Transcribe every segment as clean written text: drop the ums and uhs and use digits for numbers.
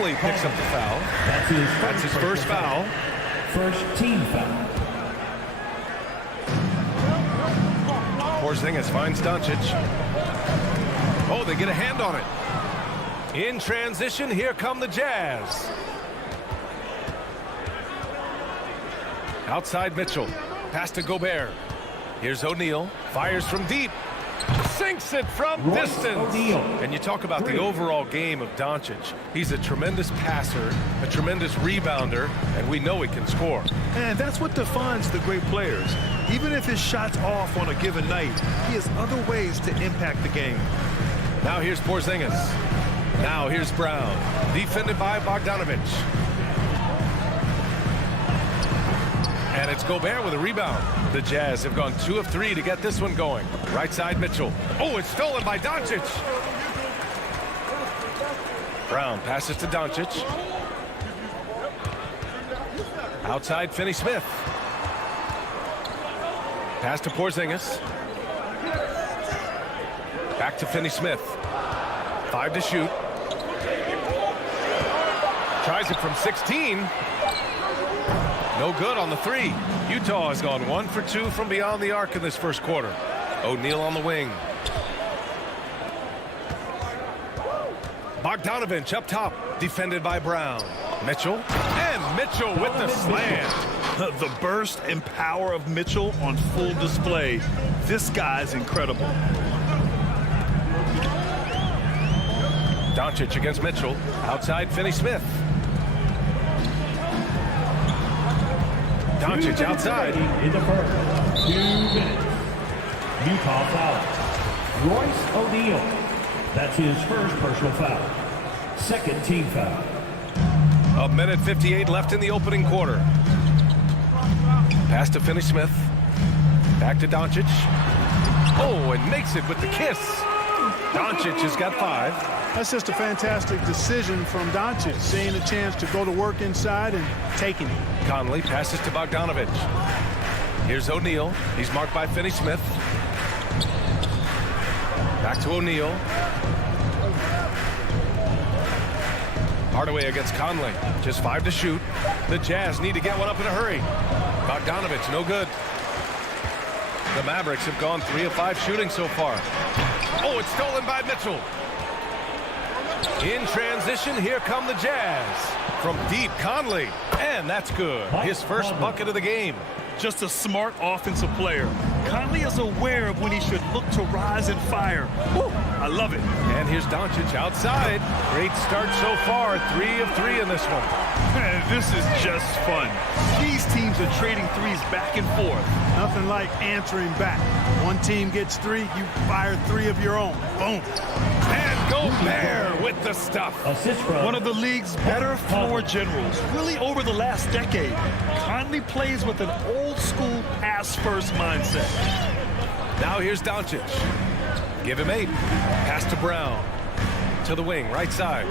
Conley picks up the foul. That's his first foul. First team foul. Porzingis finds Doncic. Oh, they get a hand on it. In transition, here come the Jazz. Outside Mitchell. Pass to Gobert. Here's O'Neal. Fires from deep. Sinks it from distance. And you talk about the overall game of Doncic. He's a tremendous passer, a tremendous rebounder, and we know he can score. And that's what defines the great players. Even if his shot's off on a given night, he has other ways to impact the game. Now here's Porzingis. Now here's Brown. Defended by Bogdanovic. And it's Gobert with a rebound. The Jazz have gone 2 of 3 to get this one going. Right side Mitchell. Oh, it's stolen by Doncic. Brown passes to Doncic. Outside Finney-Smith. Pass to Porzingis. Back to Finney-Smith. 5 to shoot. Tries it from 16. No good on the 3. Utah has gone 1 for 2 from beyond the arc in this first quarter. O'Neal on the wing. Bogdanovic up top, defended by Brown. Mitchell, and Mitchell with the slam. The burst and power of Mitchell on full display. This guy's incredible. Doncic against Mitchell. Outside Finney-Smith. Doncic outside. In the first 2 minutes. Utah foul. Royce O'Neal. That's his first personal foul. Second team foul. 1:58 left in the opening quarter. Pass to Finney-Smith. Back to Doncic. Oh, and makes it with the kiss. Doncic has got 5. That's just a fantastic decision from Doncic, seeing a chance to go to work inside and taking it. Conley passes to Bogdanovic. Here's O'Neal. He's marked by Finney-Smith. Back to O'Neal. Hardaway against Conley. Just 5 to shoot. The Jazz need to get one up in a hurry. Bogdanovic, no good. The Mavericks have gone 3 of 5 shooting so far. Oh, it's stolen by Mitchell. In transition, here come the Jazz. From deep, Conley. And that's good. His first bucket of the game. Just a smart offensive player. Conley is aware of when he should look to rise and fire. Woo, I love it. And here's Doncic outside. Great start so far. 3 of 3 in this one. Man, this is just fun. These teams are trading threes back and forth. Nothing like answering back. One team gets 3, you fire 3 of your own. Boom. And Gobert with the stuff. Assist from One of the league's better floor generals, really over the last decade. Conley plays with an old-school pass-first mindset. Now here's Doncic. Give him 8. Pass to Brown. To the wing, right side.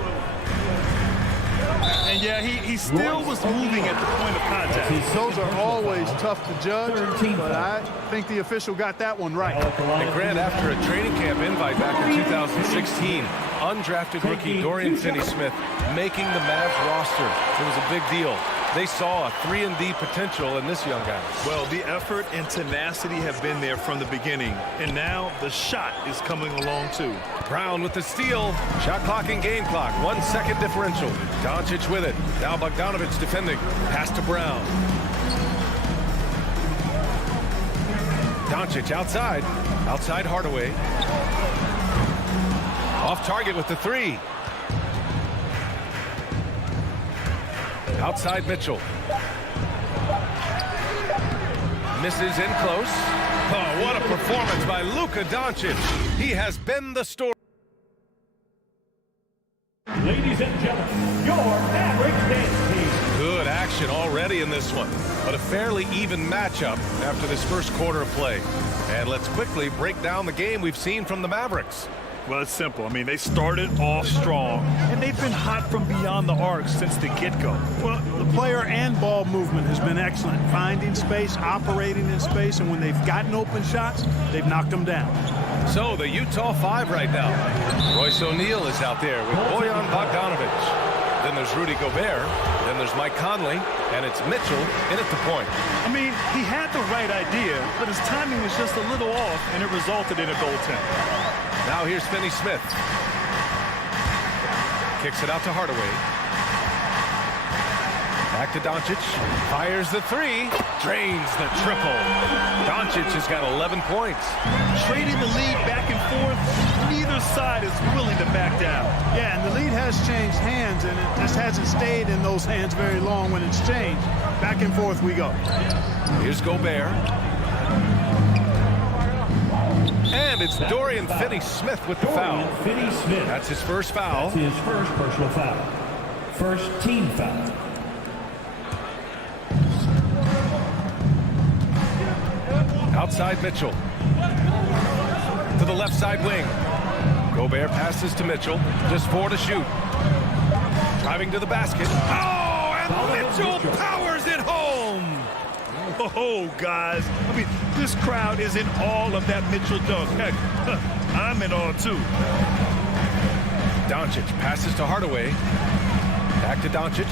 And yeah, he still was moving at the point of contact. Those are always tough to judge, but I think the official got that one right. And Grant, after a training camp invite back in 2016, undrafted rookie Dorian Finney-Smith making the Mavs roster. It was a big deal. They saw a 3-and-D potential in this young guy. Well, the effort and tenacity have been there from the beginning, and now the shot is coming along too. Brown with the steal. Shot clock and game clock. 1 second differential. Doncic with it. Now Bogdanovic defending. Pass to Brown. Doncic outside. Outside Hardaway. Off target with the 3. Outside Mitchell. Misses in close. Oh, what a performance by Luka Doncic. He has been the story. Ladies and gentlemen, your Mavericks dance team. Good action already in this one, but a fairly even matchup after this first quarter of play. And let's quickly break down the game we've seen from the Mavericks. Well, it's simple. I mean, they started off strong, and they've been hot from beyond the arc since the get-go. Well, the player and ball movement has been excellent. Finding space, operating in space, and when they've gotten open shots, they've knocked them down. So the Utah 5 right now. Royce O'Neal is out there with Bojan Bogdanovic. Then there's Rudy Gobert. Then there's Mike Conley. And it's Mitchell in at the point. I mean, he had the right idea, but his timing was just a little off, and it resulted in a goaltend. Now here's Finney Smith. Kicks it out to Hardaway. Back to Doncic. Fires the three. Drains the triple. Doncic has got 11 points. Trading the lead back and forth, neither side is willing to back down. Yeah, and the lead has changed hands, and it just hasn't stayed in those hands very long when it's changed. Back and forth we go. Here's Gobert. And it's Dorian Finney-Smith with the foul. Finney-Smith. That's his first foul. That's his first personal foul. First team foul. Outside Mitchell. To the left side wing. Gobert passes to Mitchell. Just 4 to shoot. Driving to the basket. Oh, and Mitchell powers it home. Oh, guys. I mean, this crowd is in awe of that Mitchell dunk. Heck, I'm in awe, too. Doncic passes to Hardaway. Back to Doncic.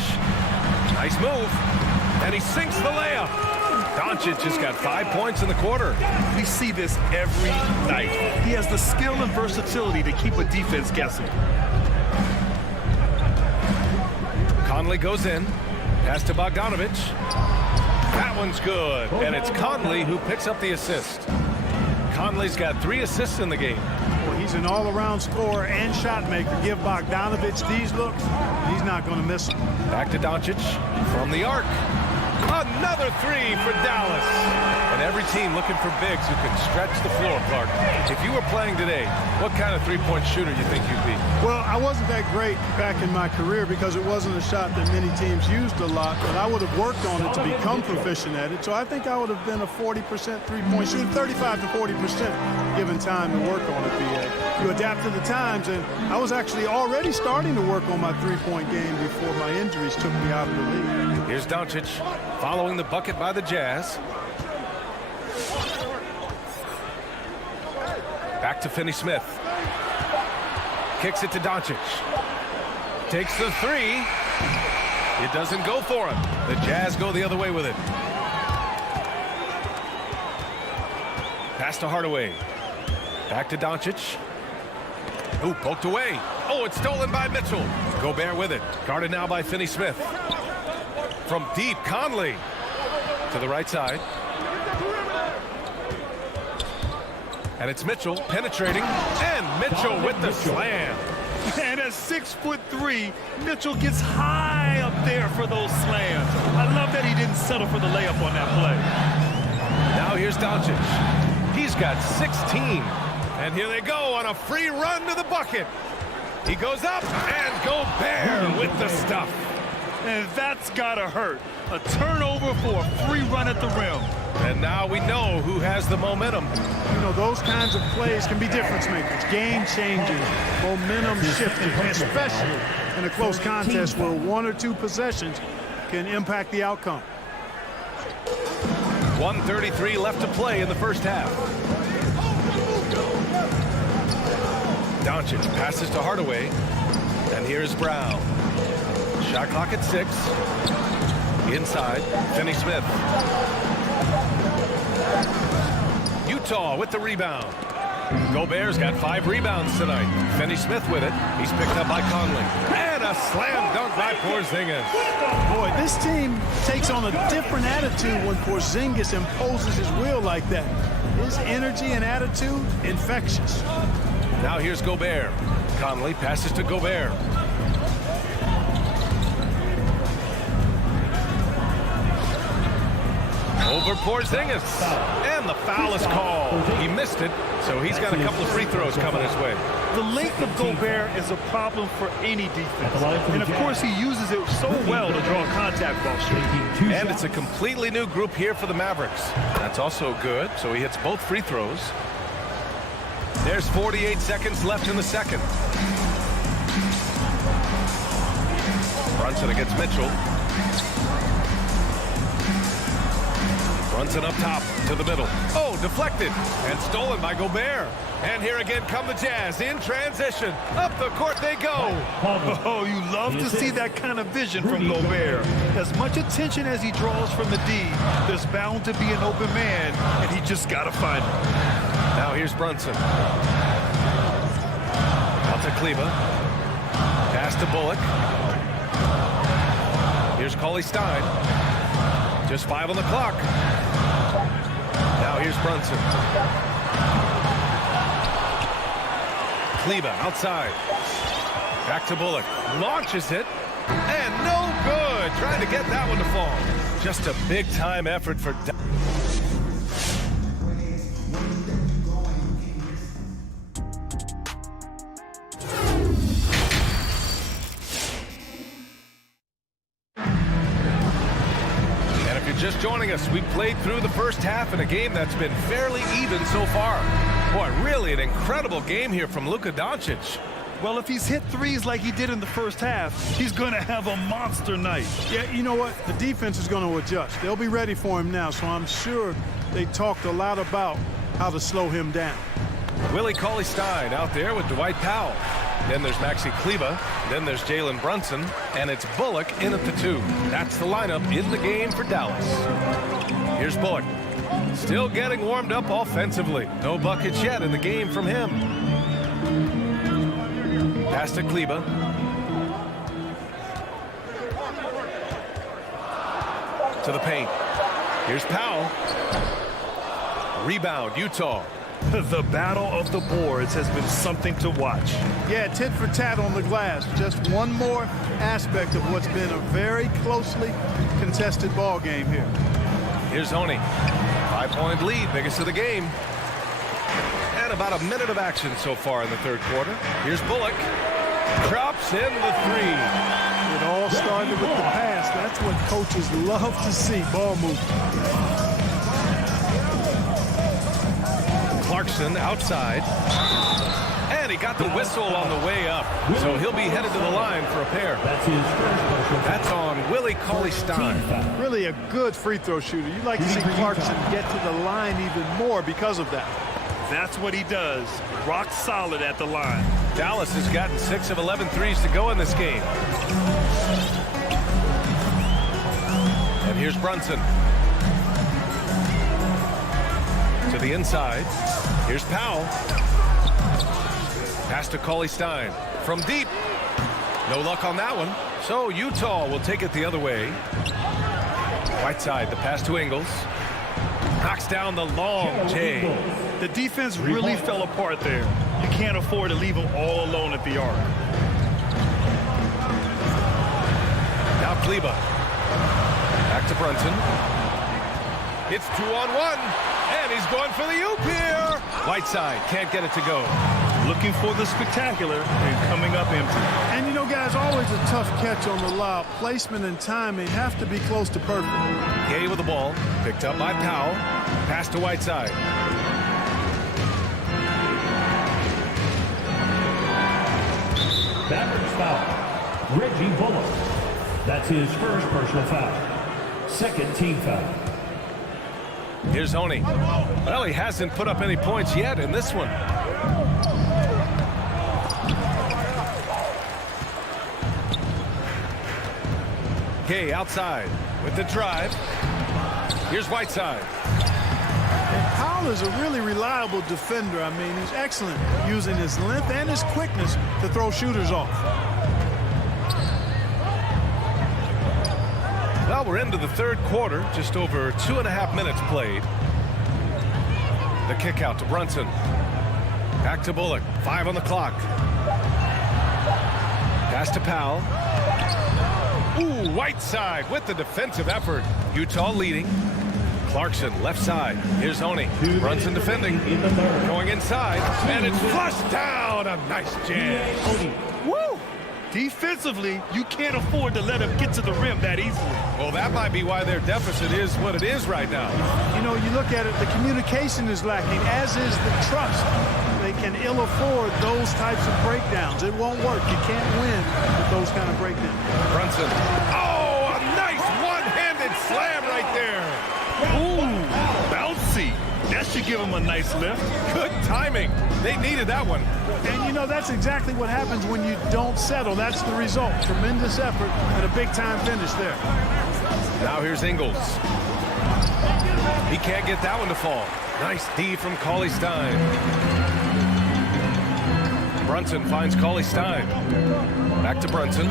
Nice move. And he sinks the layup. Doncic has got 5 points in the quarter. We see this every night. He has the skill and versatility to keep a defense guessing. Conley goes in. Pass to Bogdanovic. That one's good. And it's Conley who picks up the assist. Conley's got 3 assists in the game. Well, he's an all-around scorer and shot maker. Give Bogdanovic these looks, he's not going to miss them. Back to Doncic from the arc. Another 3 for Dallas. And every team looking for bigs who can stretch the floor, Clark. If you were playing today, what kind of three-point shooter do you think you'd be? Well, I wasn't that great back in my career because it wasn't a shot that many teams used a lot, but I would have worked on it to become proficient at it. So I think I would have been a 40% three-point shooter, 35 to 40% given time to work on it, BA. You adapt to the times, and I was actually already starting to work on my three-point game before my injuries took me out of the league. Here's Doncic following the bucket by the Jazz. Back to Finney-Smith. Kicks it to Doncic. Takes the 3. It doesn't go for him. The Jazz go the other way with it. Pass to Hardaway. Back to Doncic. Ooh, poked away. Oh, it's stolen by Mitchell. Gobert with it. Guarded now by Finney-Smith. From deep, Conley. To the right side. And it's Mitchell penetrating. And Mitchell with the slam. And at 6'3", Mitchell gets high up there for those slams. I love that he didn't settle for the layup on that play. Now here's Doncic. He's got 16. And here they go on a free run to the bucket. He goes up and Gobert with the stuff. And that's gotta hurt. A turnover for a free run at the rim. And now we know who has the momentum. You know, those kinds of plays can be difference makers, game changers, momentum shifters, especially in a close contest where 1 or 2 possessions can impact the outcome. 1:33 left to play in the first half. Doncic passes to Hardaway. And here's Brown. Shot clock at 6. Inside, Finney-Smith. Utah with the rebound. Gobert's got 5 rebounds tonight. Finney-Smith with it. He's picked up by Conley. And a slam dunk by Porzingis. Boy, this team takes on a different attitude when Porzingis imposes his will like that. His energy and attitude, infectious. Now here's Gobert. Conley passes to Gobert. Over Porzingis. And the foul is called. He missed it, so he's got a couple of free throws coming his way. The length of Gobert is a problem for any defense. And of course he uses it so well to draw contact ball straight. And it's a completely new group here for the Mavericks. That's also good, so he hits both free throws. There's 48 seconds left in the second. Brunson against Mitchell. Brunson up top to the middle. Oh, deflected and stolen by Gobert. And here again come the Jazz in transition. Up the court they go. Oh, you love to see that kind of vision from Gobert. As much attention as he draws from the D, there's bound to be an open man, and he just got to find him. Now here's Brunson. Out to Kleber. Pass to Bullock. Here's Cauley-Stein. Just 5 on the clock. Now here's Brunson. Kleber outside. Back to Bullock. Launches it. And no good. Trying to get that one to fall. Just a big-time effort for Dallas. Just joining us, we played through the first half in a game that's been fairly even so far. Boy, really an incredible game here from Luka Doncic. Well, if he's hit threes like he did in the first half, he's going to have a monster night. Yeah, you know what? The defense is going to adjust. They'll be ready for him now, so I'm sure they talked a lot about how to slow him down. Willie Cauley-Stein out there with Dwight Powell. Then there's Maxi Kleber. Then there's Jalen Brunson. And it's Bullock in at the 2. That's the lineup in the game for Dallas. Here's Bullock. Still getting warmed up offensively. No buckets yet in the game from him. Pass to Kleber. To the paint. Here's Powell. Rebound, Utah. The battle of the boards has been something to watch. Yeah, tit for tat on the glass. Just one more aspect of what's been a very closely contested ball game here. Here's Oni. 5-point lead, biggest of the game. And about a minute of action so far in the third quarter. Here's Bullock. Drops in the 3. It all started with the pass. That's what coaches love to see, ball movement. Clarkson outside. And he got the whistle on the way up. So he'll be headed to the line for a pair. That's on Willie Cauley-Stein. Really a good free throw shooter. You'd like to see Clarkson get to the line even more because of that. That's what he does. Rock solid at the line. Dallas has gotten 6 of 11 threes to go in this game. And here's Brunson. To the inside. Here's Powell. Pass to Cauley-Stein. From deep. No luck on that one. So Utah will take it the other way. Right side, the pass to Ingles. Knocks down the long J. The defense really fell apart there. You can't afford to leave them all alone at the arc. Now Kleber. Back to Brunson. It's 2-on-1. And he's going for the oop here. Whiteside can't get it to go. Looking for the spectacular and coming up empty. And you know, guys, always a tough catch on the lob. Placement and timing have to be close to perfect. Gay with the ball. Picked up by Powell. Pass to Whiteside. Mavericks foul. Reggie Bullock. That's his first personal foul. Second team foul. Here's Oni. Well, he hasn't put up any points yet in this one. Gay outside with the drive. Here's Whiteside. And Powell is a really reliable defender. I mean, he's excellent using his length and his quickness to throw shooters off. Well, we're into the third quarter, just over 2.5 minutes played. The kick out to Brunson. Back to Bullock. 5 on the clock. Pass to Powell. Ooh, Whiteside with the defensive effort. Utah leading. Clarkson left side. Here's Oni. Brunson defending. Going inside. And it's flushed down. A nice jam. Woo! Defensively, you can't afford to let him get to the rim that easily. Well, that might be why their deficit is what it is right now. You know, you look at it, the communication is lacking, as is the trust. They can ill afford those types of breakdowns. It won't work. You can't win with those kind of breakdowns. Brunson. Oh, a nice one-handed slam right there. Ooh. to give him a nice lift. Good timing. They needed that one. And you know, that's exactly what happens when you don't settle. That's the result. Tremendous effort and a big-time finish there. Now here's Ingles. He can't get that one to fall. Nice D from Cauley Stein. Brunson finds Cauley Stein. Back to Brunson.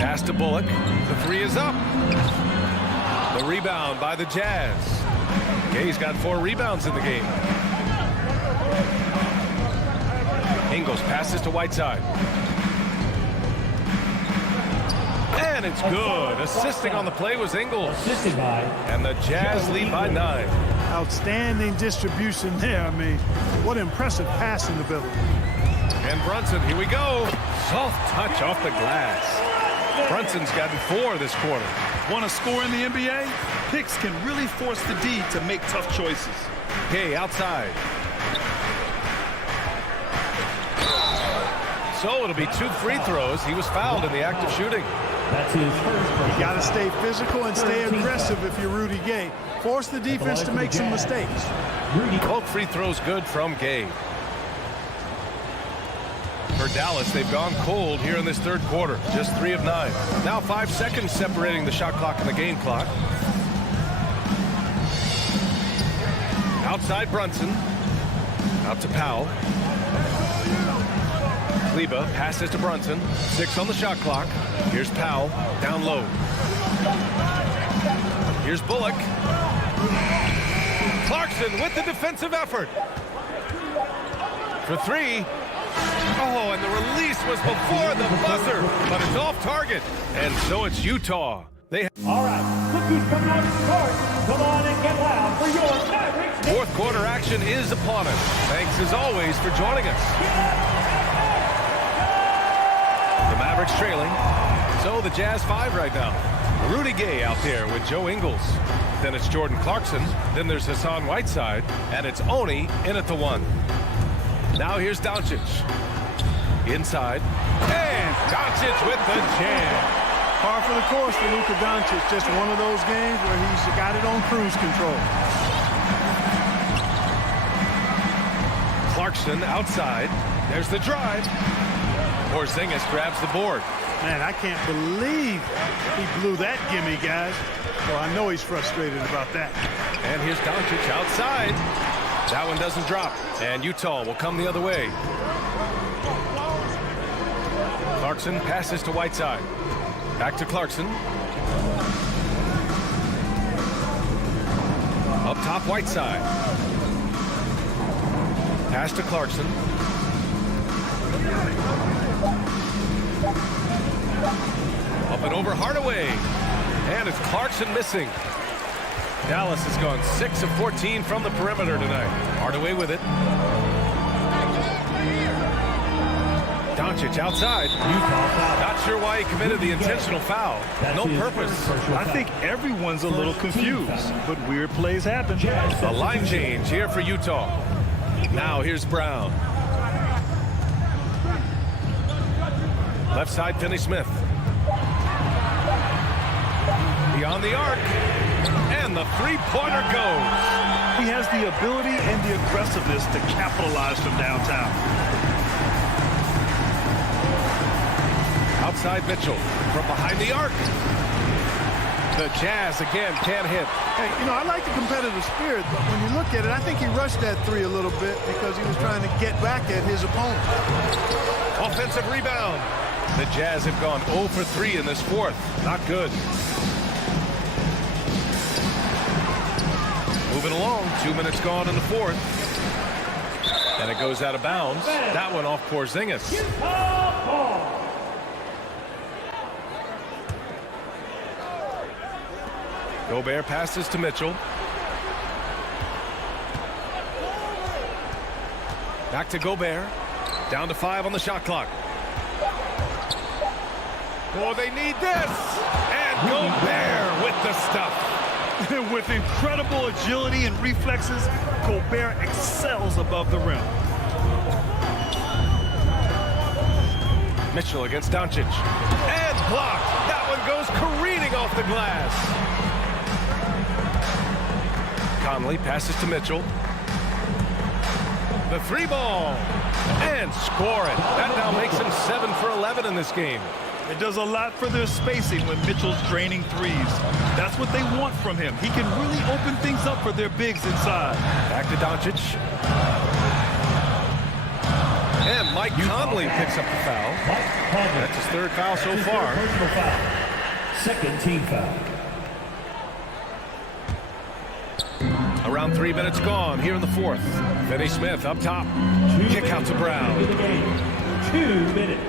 Pass to Bullock. The three is up. The rebound by the Jazz. Gay's got 4 rebounds in the game. Ingles passes to Whiteside. And it's good. Assisting on the play was Ingles. Assisted by. And the Jazz lead by 9. Outstanding distribution there. I mean, what impressive passing ability. And Brunson, here we go. Soft touch off the glass. Brunson's gotten 4 this quarter. Want to score in the NBA? Picks can really force the D to make tough choices. Gay outside. So it'll be 2 free throws. He was fouled in the act of shooting. That's his first. You got to stay physical and stay aggressive if you're Rudy Gay. Force the defense to make some mistakes. Both free throws good from Gay. For Dallas, they've gone cold here in this third quarter. Just 3 of 9. Now 5 seconds separating the shot clock and the game clock. Outside Brunson. Out to Powell. Kleber passes to Brunson. 6 on the shot clock. Here's Powell. Down low. Here's Bullock. Clarkson with the defensive effort. For 3. Oh, and the release was before the buzzer, but it's off target. And so it's Utah. All right, look who's coming on the court. Come on and get loud for your Mavericks. Fourth quarter action is upon us. Thanks as always for joining us. The Mavericks trailing. So the Jazz 5 right now. Rudy Gay out there with Joe Ingles. Then it's Jordan Clarkson. Then there's Hassan Whiteside. And it's Oni in at the 1. Now here's Doncic. Inside. And Doncic with the jam. Par for the course for Luka Doncic. Just one of those games where he's got it on cruise control. Clarkson outside. There's the drive. Porzingis grabs the board. Man, I can't believe he blew that gimme, guys. Well, I know he's frustrated about that. And here's Doncic outside. That one doesn't drop. And Utah will come the other way. Clarkson passes to Whiteside. Back to Clarkson. Up top, Whiteside. Pass to Clarkson. Up and over Hardaway. And it's Clarkson missing. Dallas has gone 6 of 14 from the perimeter tonight. Hardaway with it. Doncic outside. Not sure why he committed the intentional foul. No purpose. I think everyone's a little confused, but weird plays happen. A line change here for Utah. Now here's Brown. Left side, Finney-Smith. Beyond the arc. And the three-pointer goes. He has the ability and the aggressiveness to capitalize from downtown. Outside Mitchell from behind the arc. The Jazz again can't hit. Hey, you know, I like the competitive spirit, but when you look at it, I think he rushed that 3 a little bit because he was trying to get back at his opponent. Offensive rebound. The Jazz have gone 0 for 3 in this fourth. Not good. Moving along, 2 minutes gone in the fourth. And it goes out of bounds. That one off Porzingis. Gobert passes to Mitchell. Back to Gobert. Down to 5 on the shot clock. Oh, they need this. And Gobert with the stuff. With incredible agility and reflexes, Gobert excels above the rim. Mitchell against Doncic. And blocked. That one goes careening off the glass. Conley passes to Mitchell. The three ball. And score it. That now makes him 7 for 11 in this game. It does a lot for their spacing when Mitchell's draining threes. That's what they want from him. He can really open things up for their bigs inside. Back to Doncic. And Mike Conley picks up the foul. That's his third foul so far. Personal foul. Second team foul. Around 3 minutes gone here in the fourth. Finney Smith up top. Kick out to Brown. 2 minutes.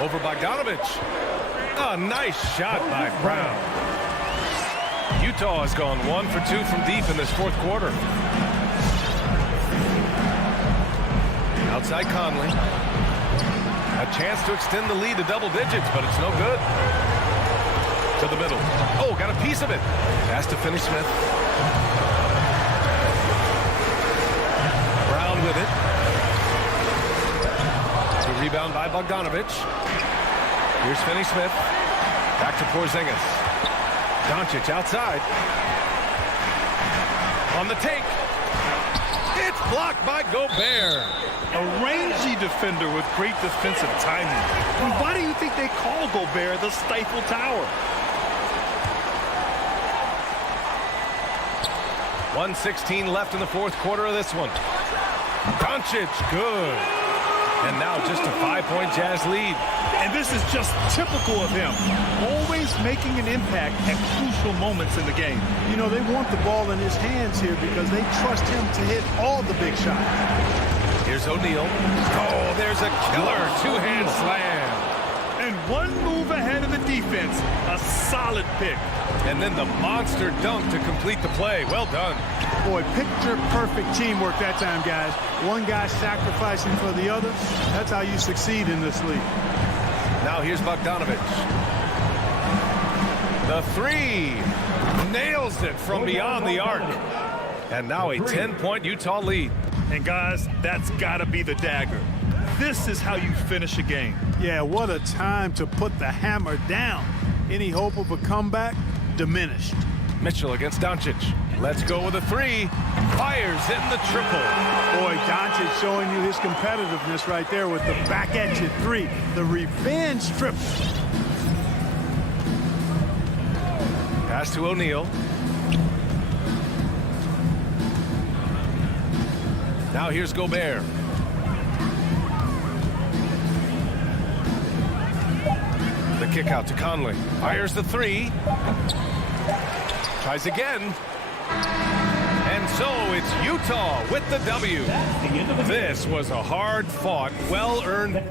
Over Bogdanovich. A nice shot by Brown. Utah has gone 1 for 2 from deep in this fourth quarter. Outside Conley. A chance to extend the lead to double digits, but it's no good. To the middle. Oh, got a piece of it. Pass to Finney Smith. Brown with it. The rebound by Bogdanovich. Here's Finney Smith. Back to Porzingis. Doncic outside. On the take. It's blocked by Gobert. A rangy defender with great defensive timing. And why do you think they call Gobert the Stifle Tower? 1:16 left in the fourth quarter of this one. Doncic, good. And now just a 5-point Jazz lead. And this is just typical of him. Always making an impact at crucial moments in the game. You know, they want the ball in his hands here because they trust him to hit all the big shots. Here's O'Neal. Oh, there's a killer two-hand slam. And one move ahead of the defense. A solid pick. And then the monster dunk to complete the play. Well done. Boy, picture-perfect teamwork that time, guys. One guy sacrificing for the other. That's how you succeed in this league. Now here's Bogdanovich. The three. Nails it from beyond the arc. And now a 10-point Utah lead. And guys, that's got to be the dagger. This is how you finish a game. Yeah, what a time to put the hammer down. Any hope of a comeback? Diminished. Mitchell against Doncic. Let's go with a three. Fires in the triple. Boy, Doncic showing you his competitiveness right there with the back at you three. The revenge triple. Pass to O'Neal. Now here's Gobert. The kick out to Conley. Fires the three. Tries again. And so it's Utah with the W. This was a hard-fought, well-earned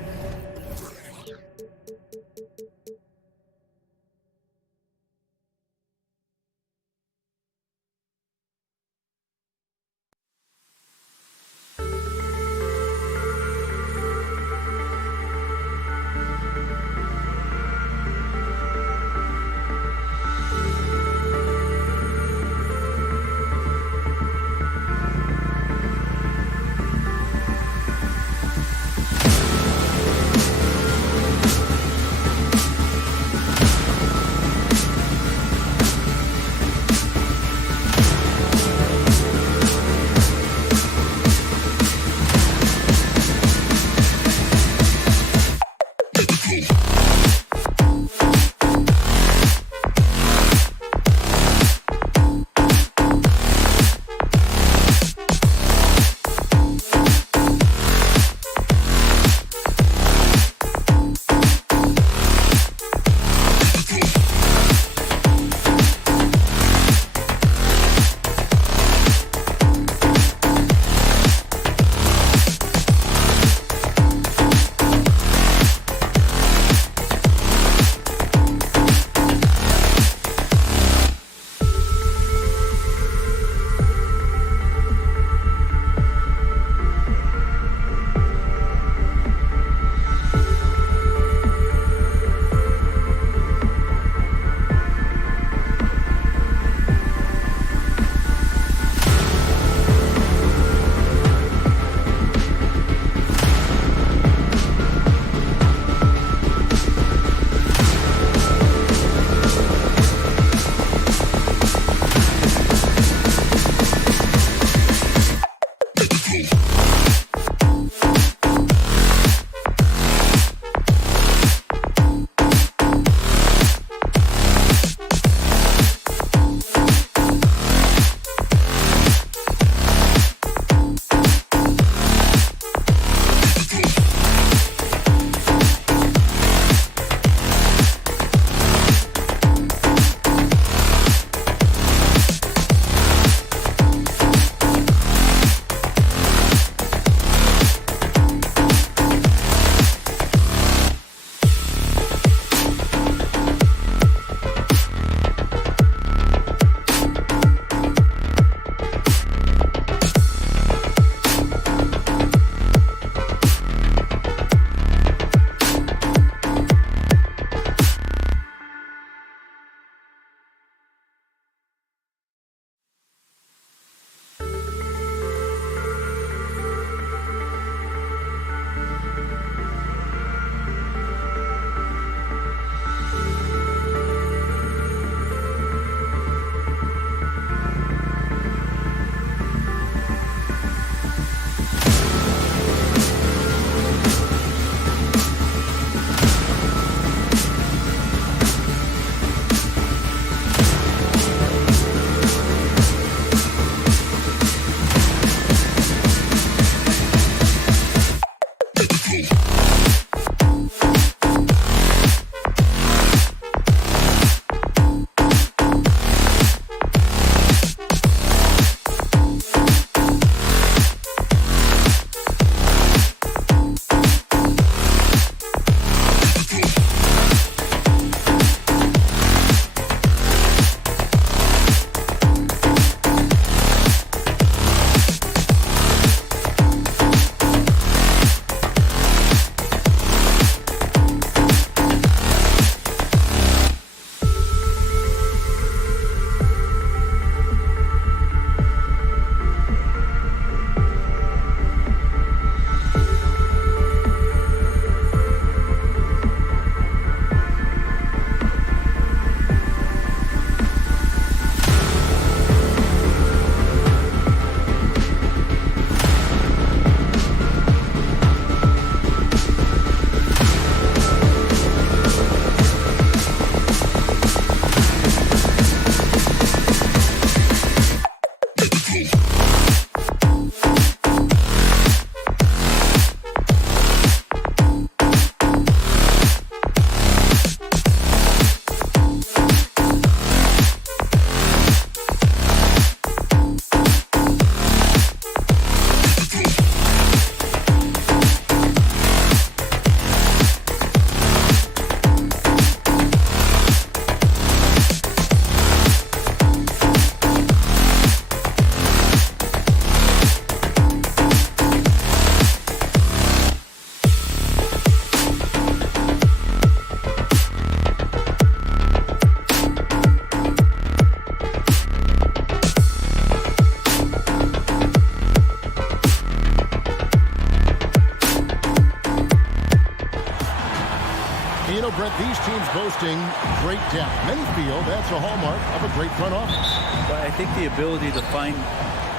know, Brett, these teams boasting great depth. Many feel that's a hallmark of a great front office. But I think the ability to find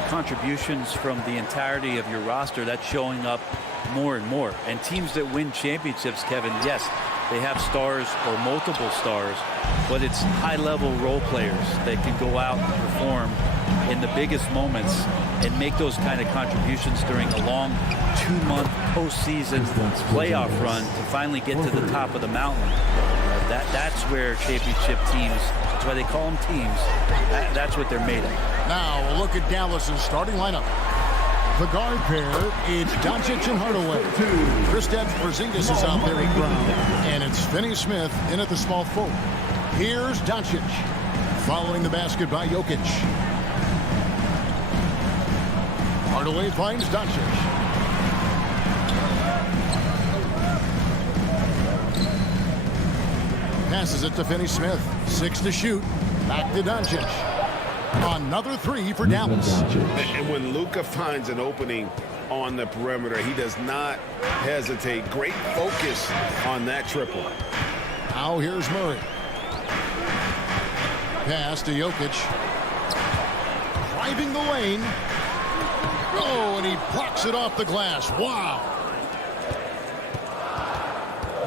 contributions from the entirety of your roster, that's showing up more and more. And teams that win championships, Kevin, yes, they have stars or multiple stars, but it's high-level role players that can go out and perform in the biggest moments and make those kind of contributions during a long 2-month postseason playoff run to finally get to the top of the mountain. That's where championship teams, that's why they call them teams, that's what they're made of. Now a look at Dallas's starting lineup. The guard pair, it's Doncic and Hardaway. Kristaps Porzingis is out there at ground, and it's Finney Smith in at the small forward. Here's Doncic, following the basket by Jokic. Hardaway finds Doncic. Passes it to Finney Smith. 6 to shoot. Back to Doncic. Another 3 for Dallas. And when Luka finds an opening on the perimeter, he does not hesitate. Great focus on that triple. Now here's Murray. Pass to Jokic. Driving the lane. Oh, and he blocks it off the glass. Wow.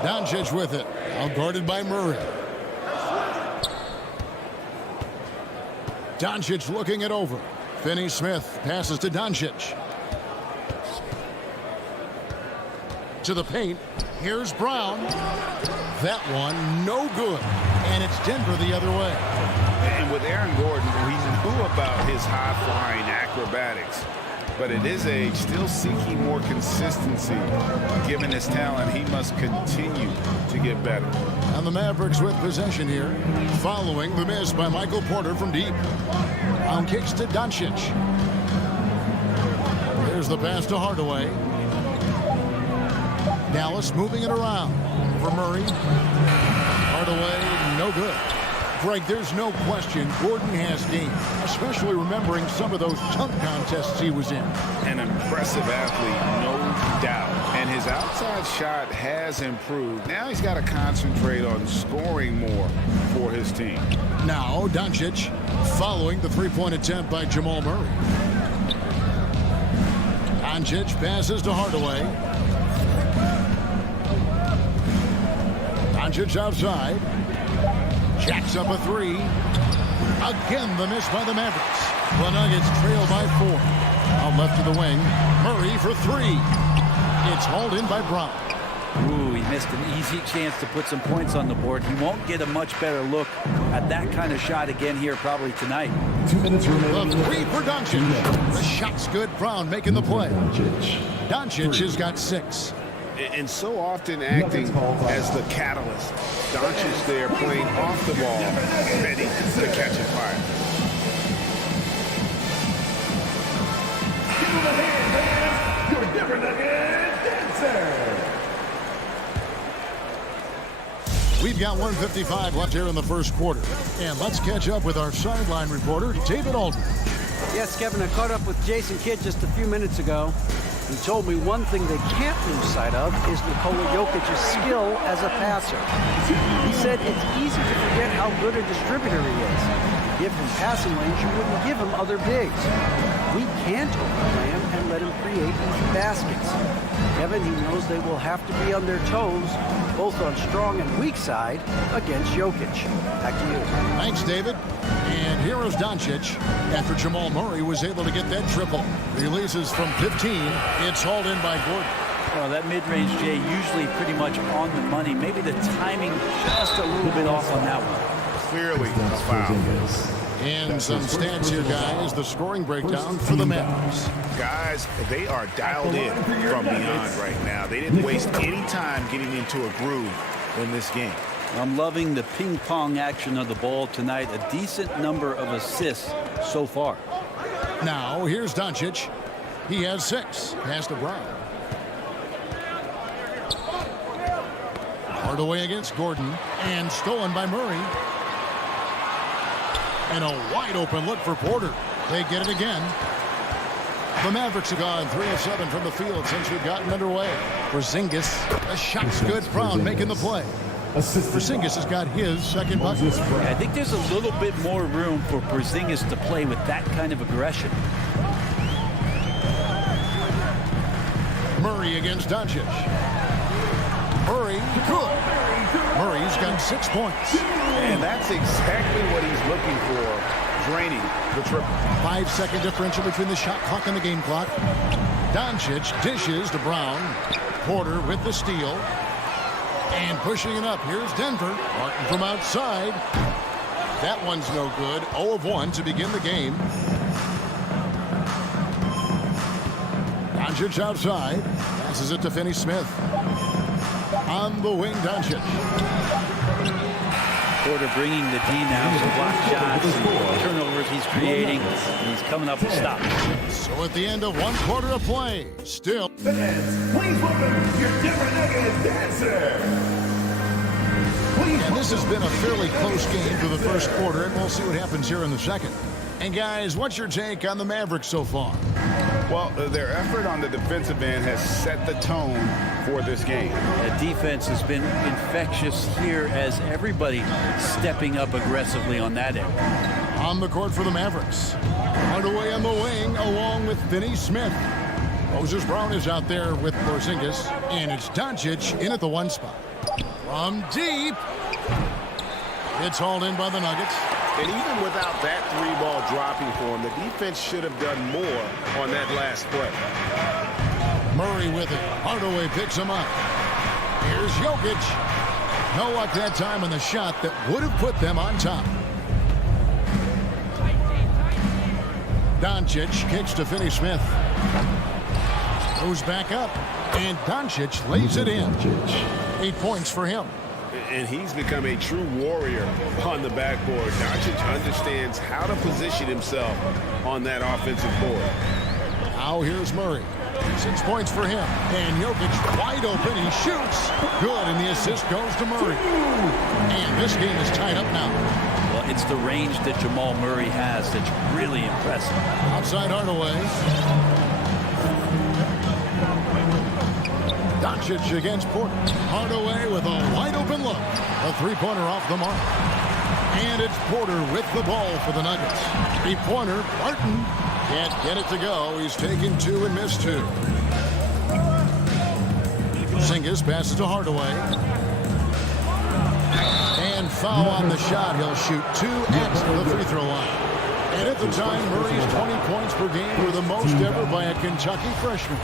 Doncic with it. Now guarded by Murray. Doncic looking it over. Finney Smith passes to Doncic. To the paint. Here's Brown. That one no good. And it's Denver the other way. And with Aaron Gordon, we knew about his high-flying acrobatics. But at his age, still seeking more consistency. Given his talent, he must continue to get better. And the Mavericks with possession here, following the miss by Michael Porter from deep. On kicks to Doncic. Here's the pass to Hardaway. Dallas moving it around for Murray. Hardaway, no good. Greg, there's no question Gordon has game, especially remembering some of those dunk contests he was in. An impressive athlete, no doubt. And his outside shot has improved. Now he's got to concentrate on scoring more for his team. Now Doncic following the three-point attempt by Jamal Murray. Doncic passes to Hardaway. Doncic outside. Jacks up a 3. Again, the miss by the Mavericks. The Nuggets trail by 4. Out left to the wing. Murray for 3. It's hauled in by Brown. Ooh, he missed an easy chance to put some points on the board. He won't get a much better look at that kind of shot again here probably tonight. 2 minutes remaining. The 3 for Doncic. The shot's good. Brown making the play. Doncic has got 6. And so often acting as the catalyst. Doncic there playing off the ball, ready to catch a fire. Give him a hand, man. Your Denver Nuggets dancer. We've got 1:55 left here in the first quarter. And let's catch up with our sideline reporter, David Aldridge. Yes, Kevin, I caught up with Jason Kidd just a few minutes ago. He told me one thing they can't lose sight of is Nikola Jokic's skill as a passer. He said it's easy to forget how good a distributor he is. Give him passing lanes, you wouldn't give him other bigs. We can't overplay him and let him create easy baskets. Kevin, he knows they will have to be on their toes, both on strong and weak side, against Jokic. Back to you. Thanks, David. And here is Doncic after Jamal Murray was able to get that triple. Releases from 15. It's hauled in by Gordon. Well, that mid-range, Jay, usually pretty much on the money. Maybe the timing just a little bit off on that one. Clearly a foul. And some stats here, guys. The scoring breakdown for the Mavericks. Guys, they are dialed in from beyond right now. They didn't waste any time getting into a groove in this game. I'm loving the ping-pong action of the ball tonight. A decent number of assists so far. Now, here's Doncic. He has 6. Pass to Brown. Hardaway against Gordon. And stolen by Murray. And a wide-open look for Porter. They get it again. The Mavericks have gone 3 of 7 from the field since we've gotten underway. Porzingis. The shot's good. Brown making the play. Porzingis has got his second bucket. I think there's a little bit more room for Porzingis to play with that kind of aggression. Murray against Doncic. Murray, good. Murray's got 6 points. And that's exactly what he's looking for, draining the triple. 5-second differential between the shot clock and the game clock. Doncic dishes to Brown. Porter with the steal. And pushing it up. Here's Denver. Martin from outside. That one's no good. 0 of 1 to begin the game. Doncic outside. Passes it to Finney-Smith. On the wing, Doncic. Porter bringing the D now. Some block shots, some turnovers he's creating, and he's coming up with stops. So at the end of 1 quarter of play, still. Fans, please welcome your Denver Nuggets dancer. And this has been a fairly close game for the first quarter, and we'll see what happens here in the second. And guys, what's your take on the Mavericks so far? Well, their effort on the defensive end has set the tone for this game. The defense has been infectious here as everybody stepping up aggressively on that end. On the court for the Mavericks. Hardaway on the wing along with Finney-Smith. Moses Brown is out there with Porzingis, and it's Doncic in at the 1 spot. From deep. It's hauled in by the Nuggets. And even without that 3-ball dropping for him, the defense should have done more on that last play. Murray with it. Hardaway picks him up. Here's Jokic. No luck that time on the shot that would have put them on top. Doncic kicks to Finney-Smith. Goes back up. And Doncic lays it in. 8 points for him. And he's become a true warrior on the backboard. Doncic understands how to position himself on that offensive board. Now here's Murray. 6 points for him. And Jokic wide open. He shoots. Good, and the assist goes to Murray. And this game is tied up now. Well, it's the range that Jamal Murray has that's really impressive. Outside Hardaway. Doncic against Porter. Hardaway with a wide open look. A 3-pointer off the mark. And it's Porter with the ball for the Nuggets. 3-pointer. Barton can't get it to go. He's taken 2 and missed 2. Porzingis passes to Hardaway. And foul on the shot. He'll shoot 2 at the free throw line. And at the time, Murray's 20 points per game were the most ever by a Kentucky freshman.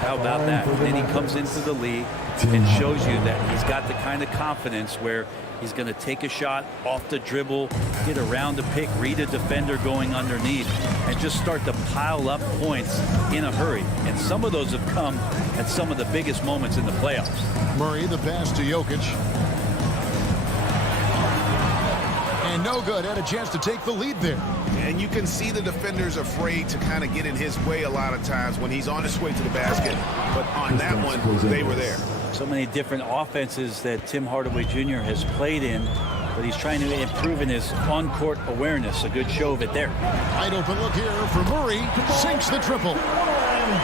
How about that? And then he comes into the league and shows you that he's got the kind of confidence where he's going to take a shot off the dribble, get around the pick, read a defender going underneath, and just start to pile up points in a hurry. And some of those have come at some of the biggest moments in the playoffs. Murray, the pass to Jokic. And no good. Had a chance to take the lead there. And you can see the defenders afraid to kind of get in his way a lot of times when he's on his way to the basket. But on that one, they were there. So many different offenses that Tim Hardaway Jr. has played in, but he's trying to improve in his on-court awareness. A good show of it there. Wide open look here for Murray. Sinks the triple.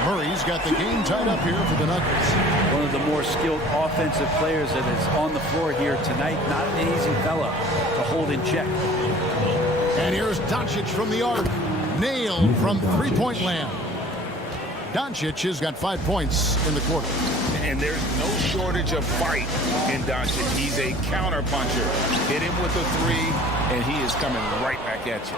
Murray's got the game tied up here for the Nuggets. One of the more skilled offensive players that is on the floor here tonight. Not an easy fella to hold in check. And here's Doncic from the arc. Nailed from three-point land. Doncic has got 5 points in the quarter. And there's no shortage of fight in Doncic. He's a counter puncher. Hit him with a 3, and he is coming right back at you.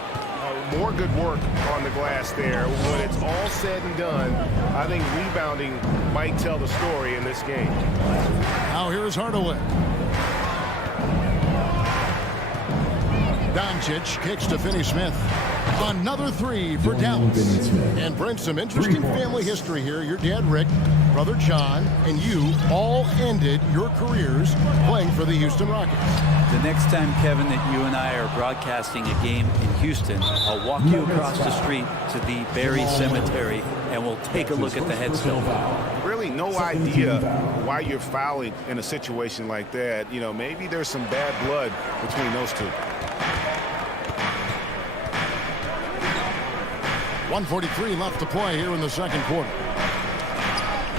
More good work on the glass there. When it's all said and done, I think rebounding might tell the story in this game. Now here's Hardaway. Doncic kicks to Finney-Smith. Another 3 for Dallas. And brings some interesting family history here. Your dad, Rick, brother John, and you all ended your careers playing for the Houston Rockets. The next time, Kevin, that you and I are broadcasting a game in Houston, I'll walk you across the street to the Berry Cemetery, and we'll take a look at the headstone. Really no idea why you're fouling in a situation like that. You know, maybe there's some bad blood between those two. 1:43 left to play here in the second quarter.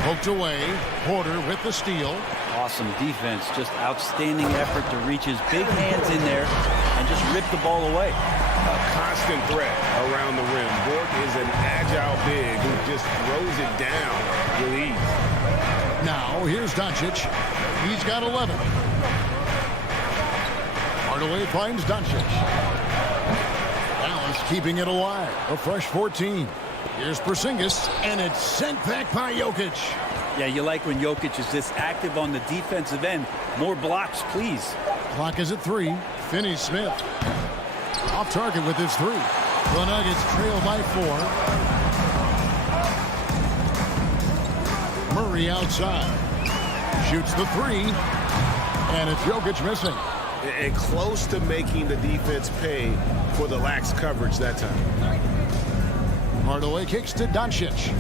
Poked away. Porter with the steal. Awesome defense. Just outstanding effort to reach his big hands in there and just rip the ball away. A constant threat around the rim. Gordon is an agile big who just throws it down with ease. Now, here's Doncic. He's got 11. Hardaway finds Doncic. Dallas keeping it alive. A fresh 14. Here's Porzingis, and it's sent back by Jokic. Yeah, you like when Jokic is this active on the defensive end. More blocks, please. Clock is at 3. Finney-Smith off target with his 3. The Nuggets trail by 4. Murray outside. Shoots the 3. And it's Jokic missing. And close to making the defense pay for the lax coverage that time. Hardaway kicks to Doncic.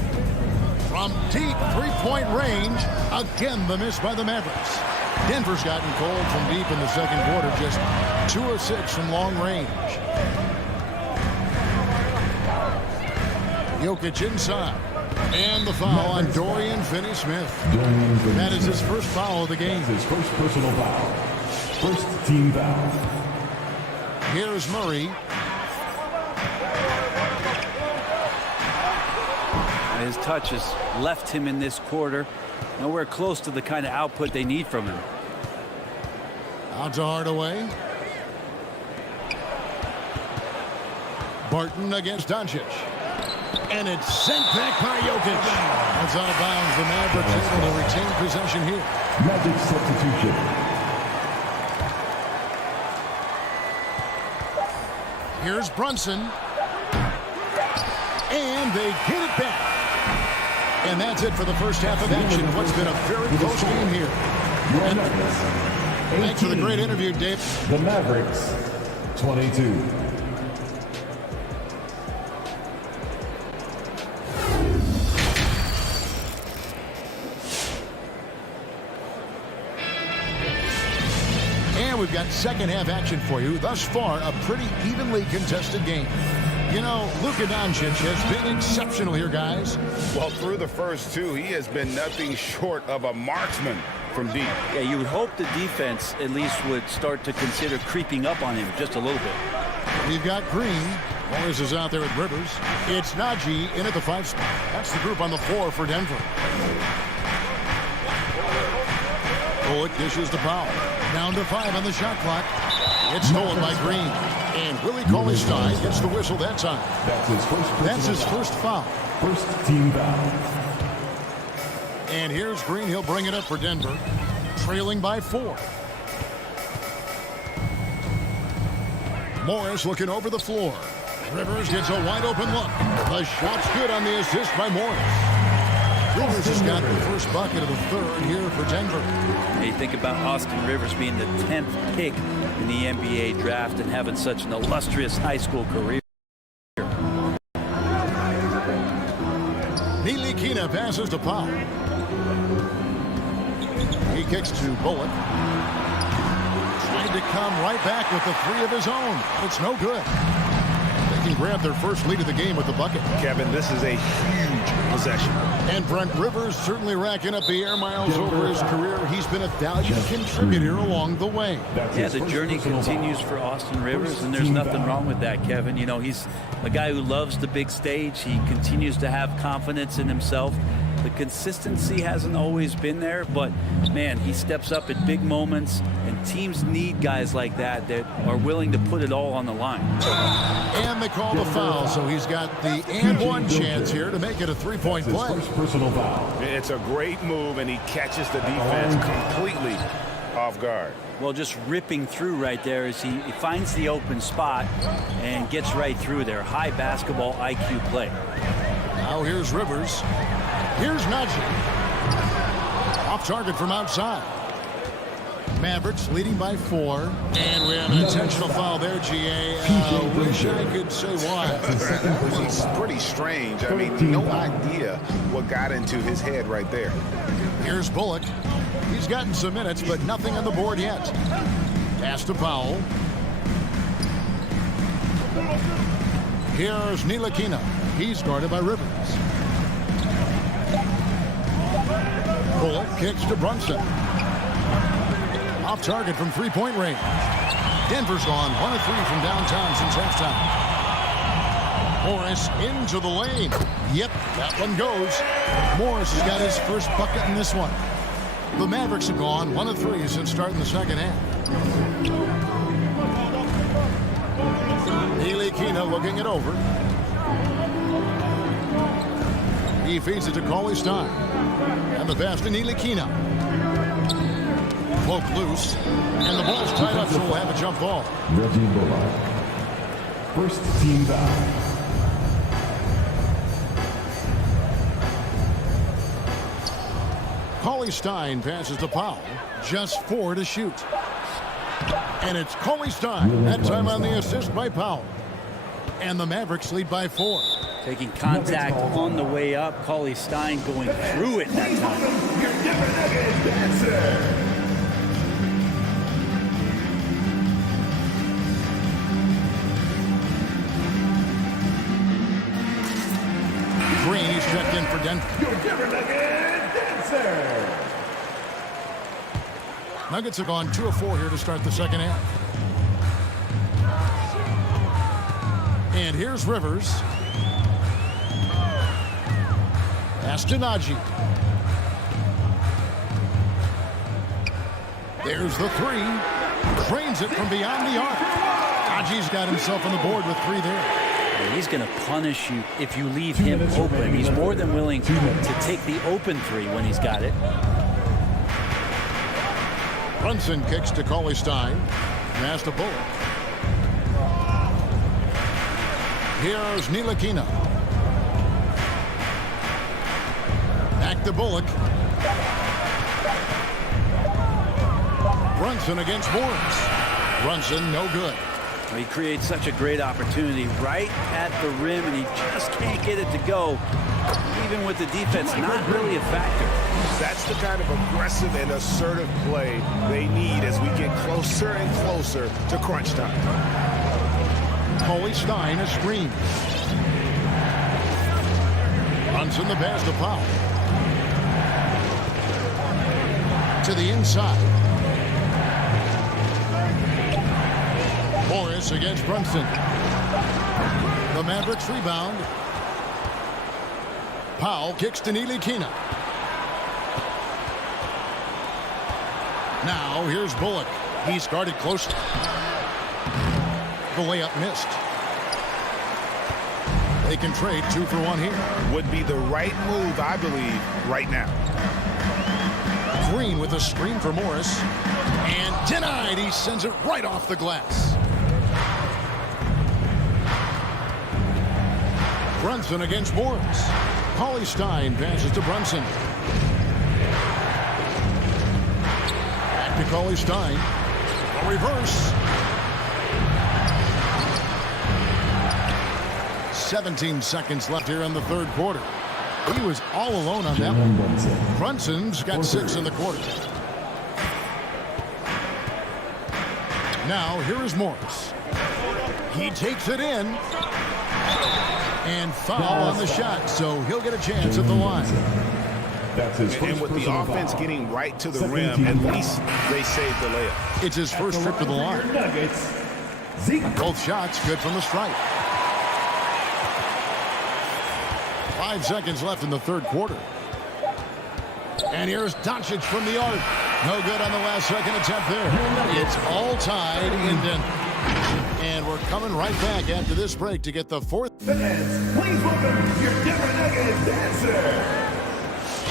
From deep three-point range, again the miss by the Mavericks. Denver's gotten cold from deep in the second quarter, just 2 of 6 from long range. Jokic inside. And the foul on Dorian Finney-Smith. That is his first foul of the game. His first personal foul. First team foul. Here's Murray. His touch has left him in this quarter. Nowhere close to the kind of output they need from him. Out to Hardaway. Barton against Doncic. And it's sent back by Jokic. That's out of bounds. The Mavericks able to retain possession here. Magic substitution. Here's Brunson. And they get it back. And that's it for the first half of action. What's been a very close game here. Thanks for the great interview, Dave. The Mavericks, 22. And we've got second half action for you. Thus far, a pretty evenly contested game. You know, Luka Doncic has been exceptional here, guys. Well, through the first 2, he has been nothing short of a marksman from deep. Yeah, you would hope the defense at least would start to consider creeping up on him just a little bit. We've got Green. Morris is out there with Rivers. It's Najee in at the 5 spot. That's the group on the floor for Denver. Bullock dishes to Powell. Down to 5 on the shot clock. It's stolen by Green. And Willie Cauley-Stein gets the whistle that time. That's his first foul. First team foul. And here's Green. He'll bring it up for Denver. Trailing by 4. Morris looking over the floor. Rivers gets a wide open look. The shot's good on the assist by Morris. Rivers has got the first bucket of the third here for Denver. You think about Austin Rivers being the 10th pick in the NBA draft and having such an illustrious high school career. Ntilikina passes to Powell. He kicks to Bullock. Trying to come right back with the 3 of his own. It's no good. They can grab their first lead of the game with the bucket. Kevin, this is a huge possession. And Brent Rivers certainly racking up the air miles over his career. He's been a valued contributor along the way. Yeah, the journey continues for Austin Rivers, and there's nothing wrong with that, Kevin. You know, he's a guy who loves the big stage. He continues to have confidence in himself. The consistency hasn't always been there, but, man, he steps up at big moments, and teams need guys like that that are willing to put it all on the line. And they call the foul, so he's got the and one chance here to make it a 3-point play. First personal foul. It's a great move, and he catches the defense completely off guard. Well, just ripping through right there as he finds the open spot and gets right through there. High basketball IQ play. Now here's Rivers. Here's Najee. Off target from outside. Mavericks leading by 4. And we have an intentional foul there, GA. Wish I could say why. It's pretty strange. I mean, no idea what got into his head right there. Here's Bullock. He's gotten some minutes, but nothing on the board yet. Pass to Powell. Here's Ntilikina. He's guarded by Rivers. kicks to Brunson. Off target from three-point range. Denver's gone 1 of 3 from downtown since halftime. Morris into the lane. Yep, that one goes. Morris has got his first bucket in this one. The Mavericks have gone 1 of 3 since starting the second half. Ntilikina looking it over. He feeds it to Cauley Stein. And the pass to Ntilikina. Float loose. And the ball's tied up, so we'll have a jump ball. Reggie Bullock. First team foul. Cauley Stein passes to Powell. Just 4 to shoot. And it's Cauley Stein. That time on the assist by Powell. And the Mavericks lead by 4. Taking contact on the way up. Cauley Stein going through it that time. Green, he's checked in for Denver. Nuggets have gone 2 of 4 here to start the second half. And here's Rivers. Astonagi. There's the 3. Drains it from beyond the arc. Aji's got himself on the board with 3 there. He's going to punish you if you leave him open. He's more than willing to take the open 3 when he's got it. Brunson kicks to Cauley Stein. Pass to Bullock. Here's Ntilikina. Back to Bullock. Brunson against Morris. Brunson no good. He creates such a great opportunity right at the rim, and he just can't get it to go. Even with the defense, not really a factor. That's the kind of aggressive and assertive play they need as we get closer and closer to crunch time. Cauley Stein a screen. Brunson the pass to Powell. To the inside. Morris against Brunson. The Mavericks rebound. Powell kicks to Ntilikina. Now here's Bullock. He's guarded closely. The layup missed. They can trade 2 for 1 here. Would be the right move, I believe, right now. Green with a screen for Morris. And denied. He sends it right off the glass. Brunson against Morris. Cauley Stein passes to Brunson. Back to Cauley Stein. A reverse. 17 seconds left here in the third quarter. He was all alone on that one. Brunson's got 6 in the quarter. Now here is Morris. He takes it in. And foul on the shot, so he'll get a chance at the line. And with the offense getting right to the rim, at least they saved the layup. It's his first trip to the line. Both shots good from the stripe. 5 seconds left in the third quarter. And here's Doncic from the arc. No good on the last second attempt there. It's all tied in Denver. And we're coming right back after this break to get the fourth. Fans, please welcome your Denver Nuggets dancer.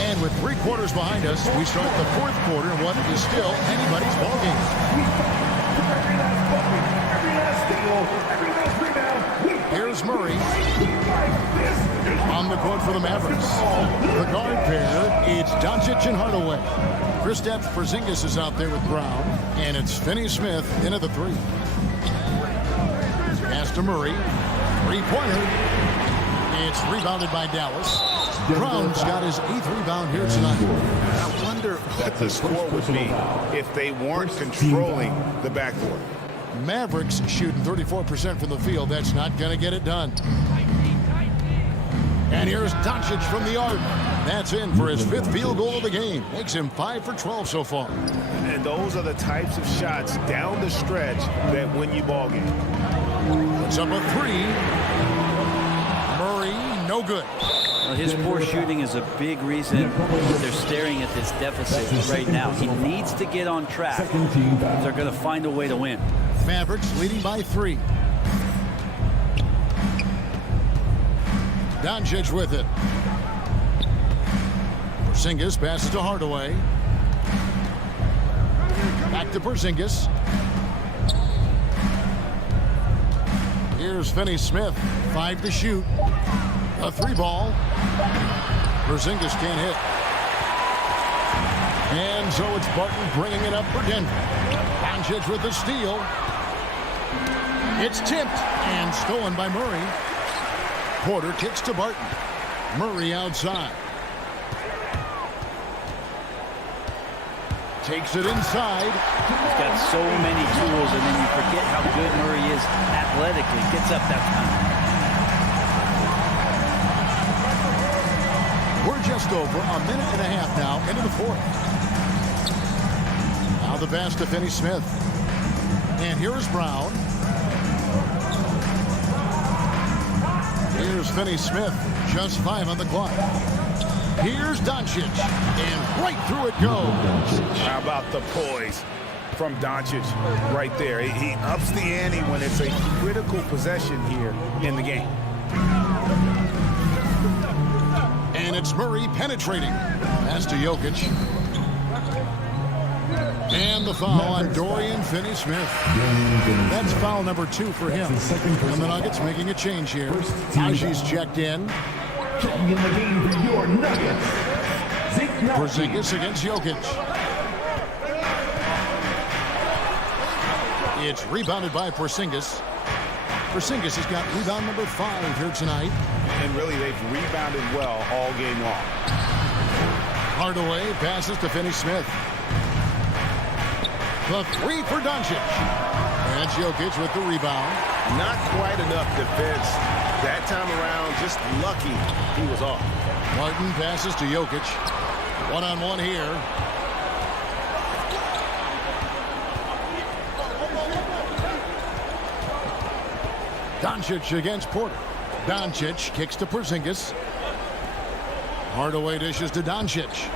And with 3 quarters behind us, we start the fourth quarter in what is still anybody's ballgame. Every last bucket, every last steal, every last rebound. Here's Murray. On the court for the Mavericks. The guard pair, it's Doncic and Hardaway. Kristaps Porzingis is out there with Brown. And it's Finney Smith in at the 3. Pass to Murray. 3-pointer. It's rebounded by Dallas. Brown's got his 8th rebound here tonight. I wonder what the score would be if they weren't controlling the backcourt. Mavericks shooting 34% from the field. That's not going to get it done. And here's Doncic from the arc. That's in for his 5th field goal of the game. Makes him 5 for 12 so far. And those are the types of shots down the stretch that win you ball game. It's up a 3. Murray, no good. Well, his poor shooting is a big reason they're staring at this deficit right now. He needs to get on track if they're going to find a way to win. Mavericks leading by 3. Doncic with it. Porzingis passes to Hardaway. Back to Porzingis. Here's Finney-Smith. 5 to shoot. A 3-ball. Porzingis can't hit. And so it's Barton bringing it up for Denver. Doncic with the steal. It's tipped and stolen by Murray. Porter kicks to Barton. Murray outside. Takes it inside. He's got so many tools, and then you forget how good Murray is athletically. Gets up that time. We're just over a minute and a half now into the 4th. Now the pass to Finney-Smith. And here is Brown. Here's Finney-Smith. Just 5 on the clock. Here's Doncic. And right through it goes. How about the poise from Doncic right there? He ups the ante when it's a critical possession here in the game. And it's Murray penetrating. Pass to Jokic. And the foul on Dorian Finney-Smith. That's foul number 2 for him. And the Nuggets making a change here. Aji's checked in. Checking in the game for your Nuggets. Porzingis against Jokic. It's rebounded by Porzingis. Porzingis has got rebound number 5 here tonight. And really, they've rebounded well all game long. Hardaway passes to Finney-Smith. The 3 for Doncic. And Jokic with the rebound. Not quite enough defense that time around. Just lucky he was off. Martin passes to Jokic. One-on-one here. Doncic against Porter. Doncic kicks to Porzingis. Hardaway dishes to Doncic.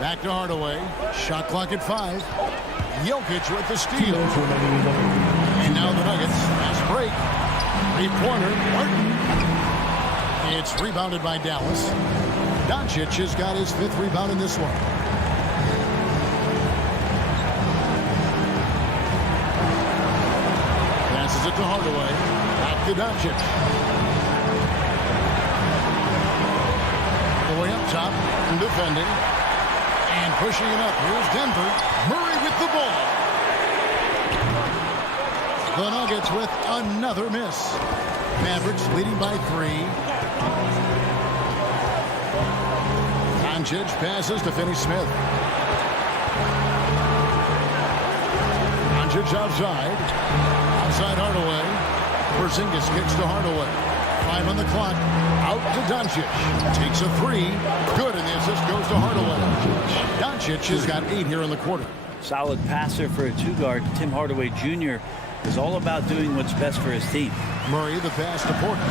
Back to Hardaway. Shot clock at 5. Jokic with the steal. And now the Nuggets. Fast break. 3-pointer. Martin. It's rebounded by Dallas. Doncic has got his 5th rebound in this one. Passes it to Hardaway. Back to Doncic. The way up top. And defending. And pushing it up. Here's Denver. Murray with the ball. The Nuggets with another miss. Mavericks leading by 3. Doncic passes to Finney-Smith. Doncic outside. Outside Hardaway. Porzingis kicks to Hardaway. 5 on the clock. Out to Doncic. Takes a 3. Good, and the assist goes to Hardaway. Doncic has got 8 here in the quarter. Solid passer for a 2-guard. Tim Hardaway Jr. is all about doing what's best for his team. Murray the pass to Porter.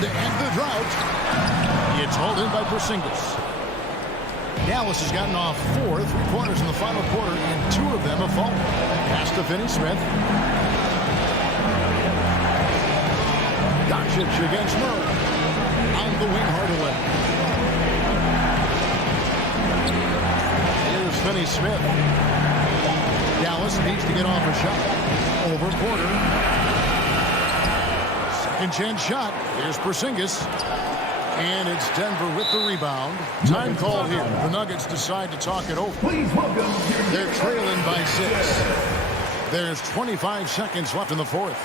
To end the drought. It's hauled in by Porzingis. Dallas has gotten off 4 3-pointers in the final quarter, and 2 of them have fallen. Pass to Finney-Smith. Doncic against Murray. On the wing, Hardaway. Here's Finney-Smith. Dallas needs to get off a shot. Over Porter. Second chance shot. Here's Porzingis. And it's Denver with the rebound. Time called here. The Nuggets decide to talk it over. Please welcome. They're trailing by 6. There's 25 seconds left in the 4th.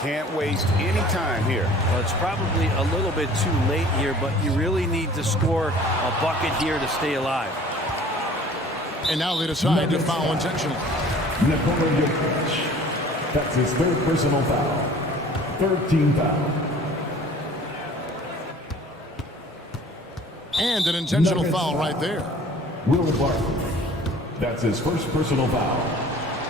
Can't waste any time here. Well, it's probably a little bit too late here, but you really need to score a bucket here to stay alive. And now they decide to foul intentionally. Nikola Jokic. That's his 3rd personal foul. 3rd team foul. And an intentional foul right there. Will Barton. That's his first personal foul.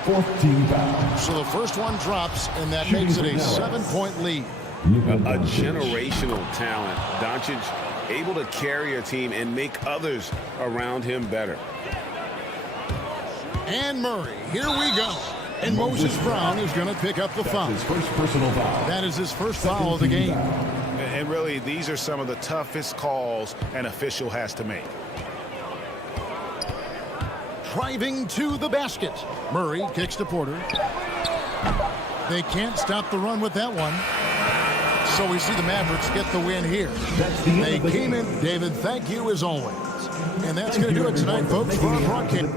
Fourth team foul. So the first one drops, and that makes it a 7-point lead. A generational talent. Doncic able to carry a team and make others around him better. And Murray, here we go. And Moses Brown is going to pick up the foul. His first personal foul. That is his first foul of the game. And really, these are some of the toughest calls an official has to make. Driving to the basket. Murray kicks to Porter. They can't stop the run with that one. So we see the Mavericks get the win here. They came in. David, thank you as always. And that's going to do it tonight, folks, for our broadcast.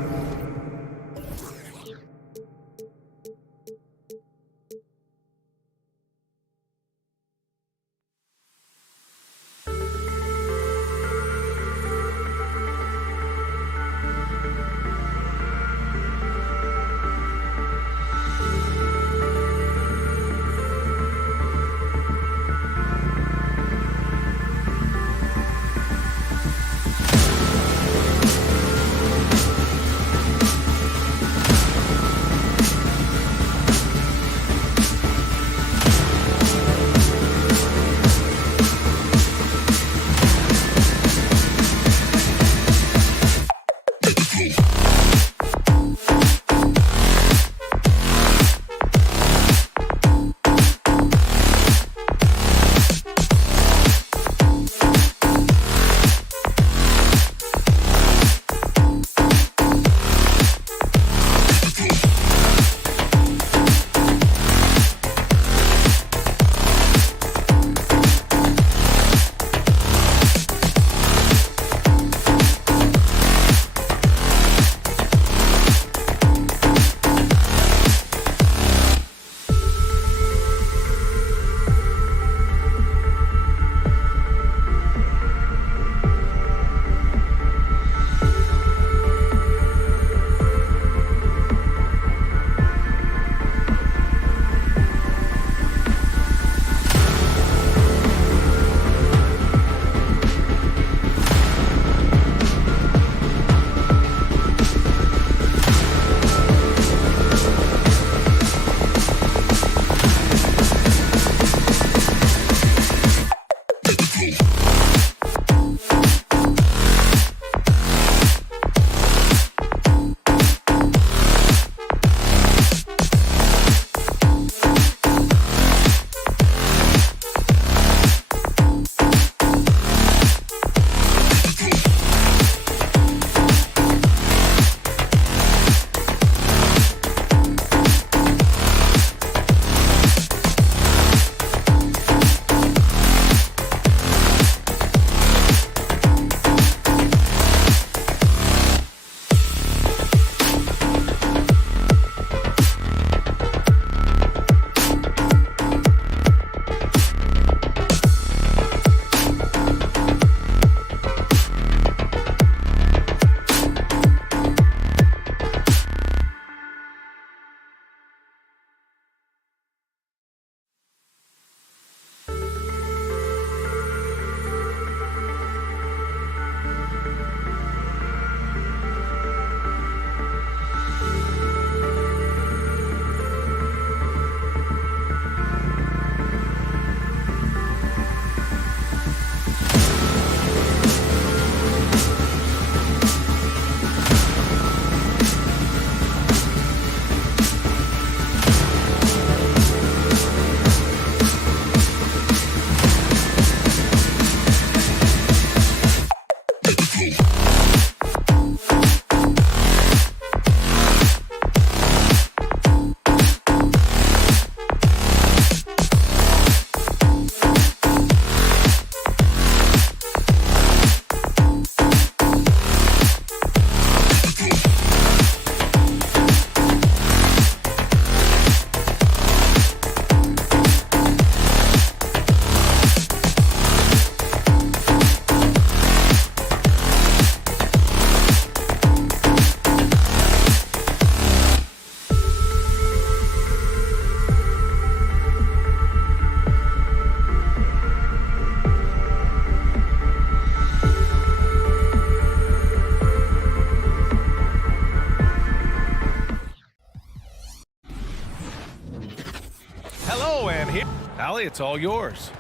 Allie, it's all yours.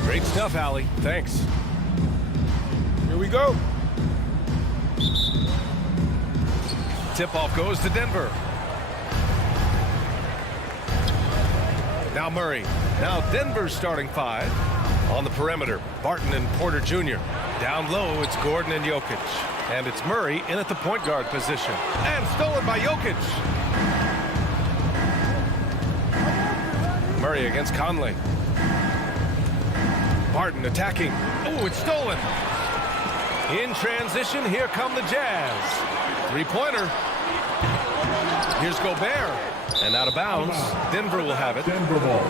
Great stuff, Allie. Thanks. Here we go. Tip-off goes to Denver. Now Murray. Now Denver's starting 5. On the perimeter, Barton and Porter Jr. Down low, it's Gordon and Jokic. And it's Murray in at the point guard position. And stolen by Jokic. Murray against Conley. Barton attacking. Oh, it's stolen. In transition, here come the Jazz. Three-pointer. Here's Gobert. And out of bounds. Denver will have it. Denver ball.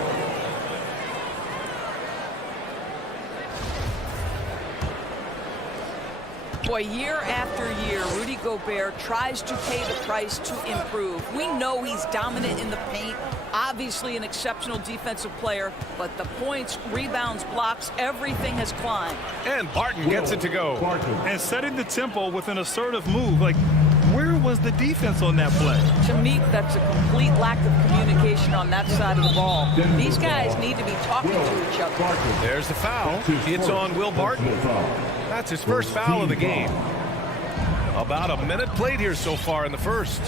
Boy, year after year, Rudy Gobert tries to pay the price to improve. We know he's dominant in the paint, obviously an exceptional defensive player, but the points, rebounds, blocks, everything has climbed. And Barton gets it to go. And setting the tempo with an assertive move. Like, where was the defense on that play? To me, that's a complete lack of communication on that side of the ball. These guys need to be talking to each other. There's the foul. It's on Will Barton. That's his first foul of the game. About a minute played here so far in the first.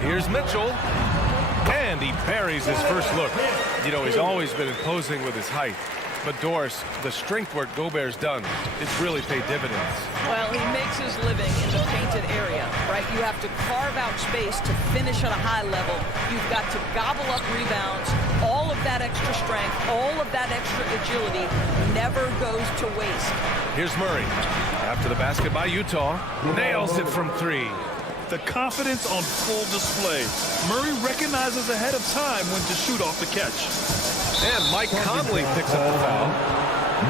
Here's Mitchell. And he buries his first look. You know, he's always been imposing with his height. But Doris, the strength work Gobert's done, it's really paid dividends. Well, he makes his living in the painted area, right? You have to carve out space to finish at a high level. You've got to gobble up rebounds. All of that extra strength, all of that extra agility never goes to waste. Here's Murray. After the basket by Utah, nails it from 3. The confidence on full display. Murray recognizes ahead of time when to shoot off the catch. And Mike Conley picks up the foul.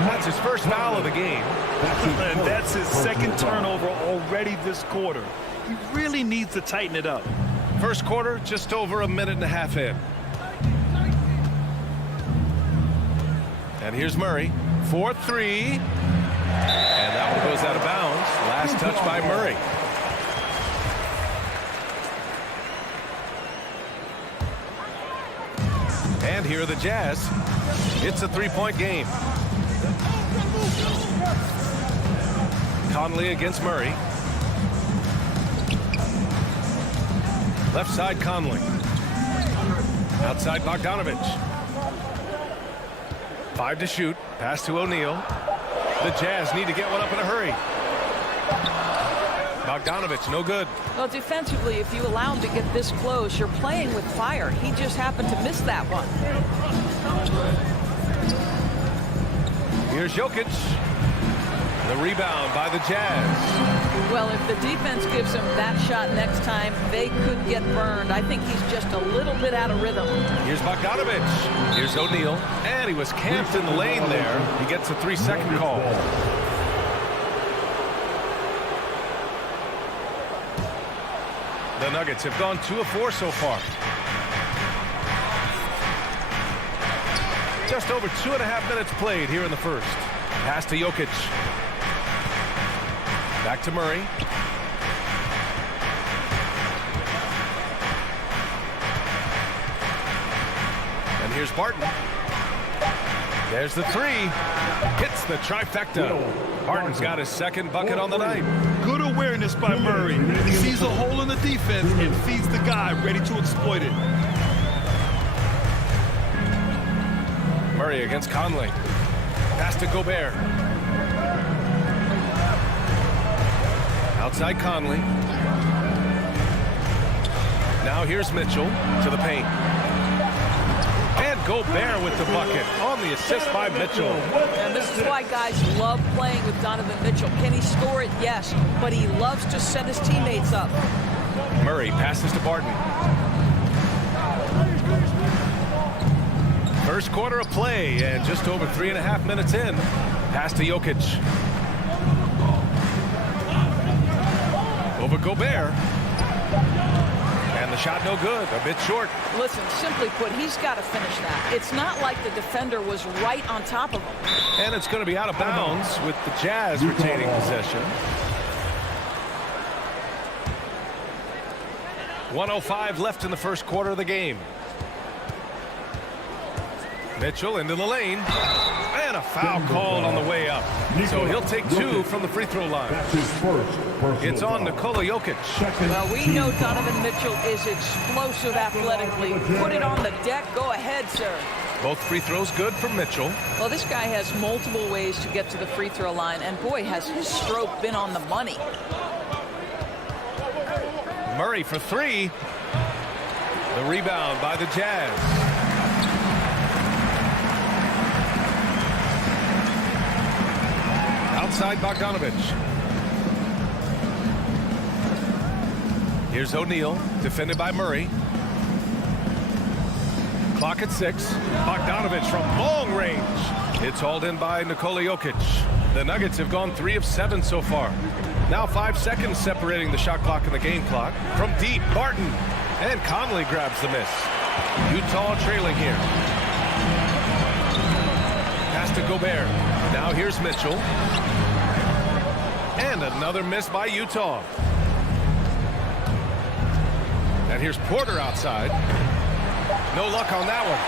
That's his first foul of the game. And that's his second turnover already this quarter. He really needs to tighten it up. First quarter, just over a minute and a half in. And here's Murray for 3. And that one goes out of bounds. Last touch by Murray. And here are the Jazz. It's a 3-point game. Conley against Murray. Left side Conley. Outside Bogdanovich. 5 to shoot. Pass to O'Neal. The Jazz need to get one up in a hurry. Bogdanovich, no good. Well, defensively, if you allow him to get this close, you're playing with fire. He just happened to miss that one. Here's Jokic. The rebound by the Jazz. Well, if the defense gives him that shot next time, they could get burned. I think he's just a little bit out of rhythm. Here's Bogdanovich. Here's O'Neal. And he was camped in the lane there. He gets a 3-second call. The Nuggets have gone 2 of 4 so far. Just over 2.5 minutes played here in the first. Pass to Jokic. Back to Murray. And here's Barton. There's the 3. Hits the trifecta. Barton's got his second bucket on the night. Good awareness by Murray. He sees a hole in the defense and feeds the guy ready to exploit it. Murray against Conley. Pass to Gobert. Outside Conley. Now here's Mitchell to the paint. And Gobert with the bucket on the assist by Mitchell. And this is why guys love playing with Donovan Mitchell. Can he score it? Yes. But he loves to set his teammates up. Murray passes to Barton. First quarter of play and just over 3.5 minutes in. Pass to Jokic. Over Gobert. And the shot no good, a bit short. Listen, simply put, he's got to finish that. It's not like the defender was right on top of him. And it's going to be out of bounds with the Jazz retaining possession. 1:05 left in the first quarter of the game. Mitchell into the lane. And a foul called on the way up. So he'll take 2 from the free throw line. That's his first personal It's on foul. Nikola Jokic. Well, we know Donovan Mitchell is explosive athletically. Put it on the deck. Go ahead, sir. Both free throws good for Mitchell. Well, this guy has multiple ways to get to the free throw line, and boy, has his stroke been on the money. Murray for 3. The rebound by the Jazz. Outside Bogdanovich. Here's O'Neal, defended by Murray. Clock at 6. Bogdanovich from long range. It's hauled in by Nikola Jokic. The Nuggets have gone 3 of 7 so far. Now 5 seconds separating the shot clock and the game clock. From deep, Barton. And Conley grabs the miss. Utah trailing here. Pass to Gobert. Now here's Mitchell. And another miss by Utah. And here's Porter outside. No luck on that one.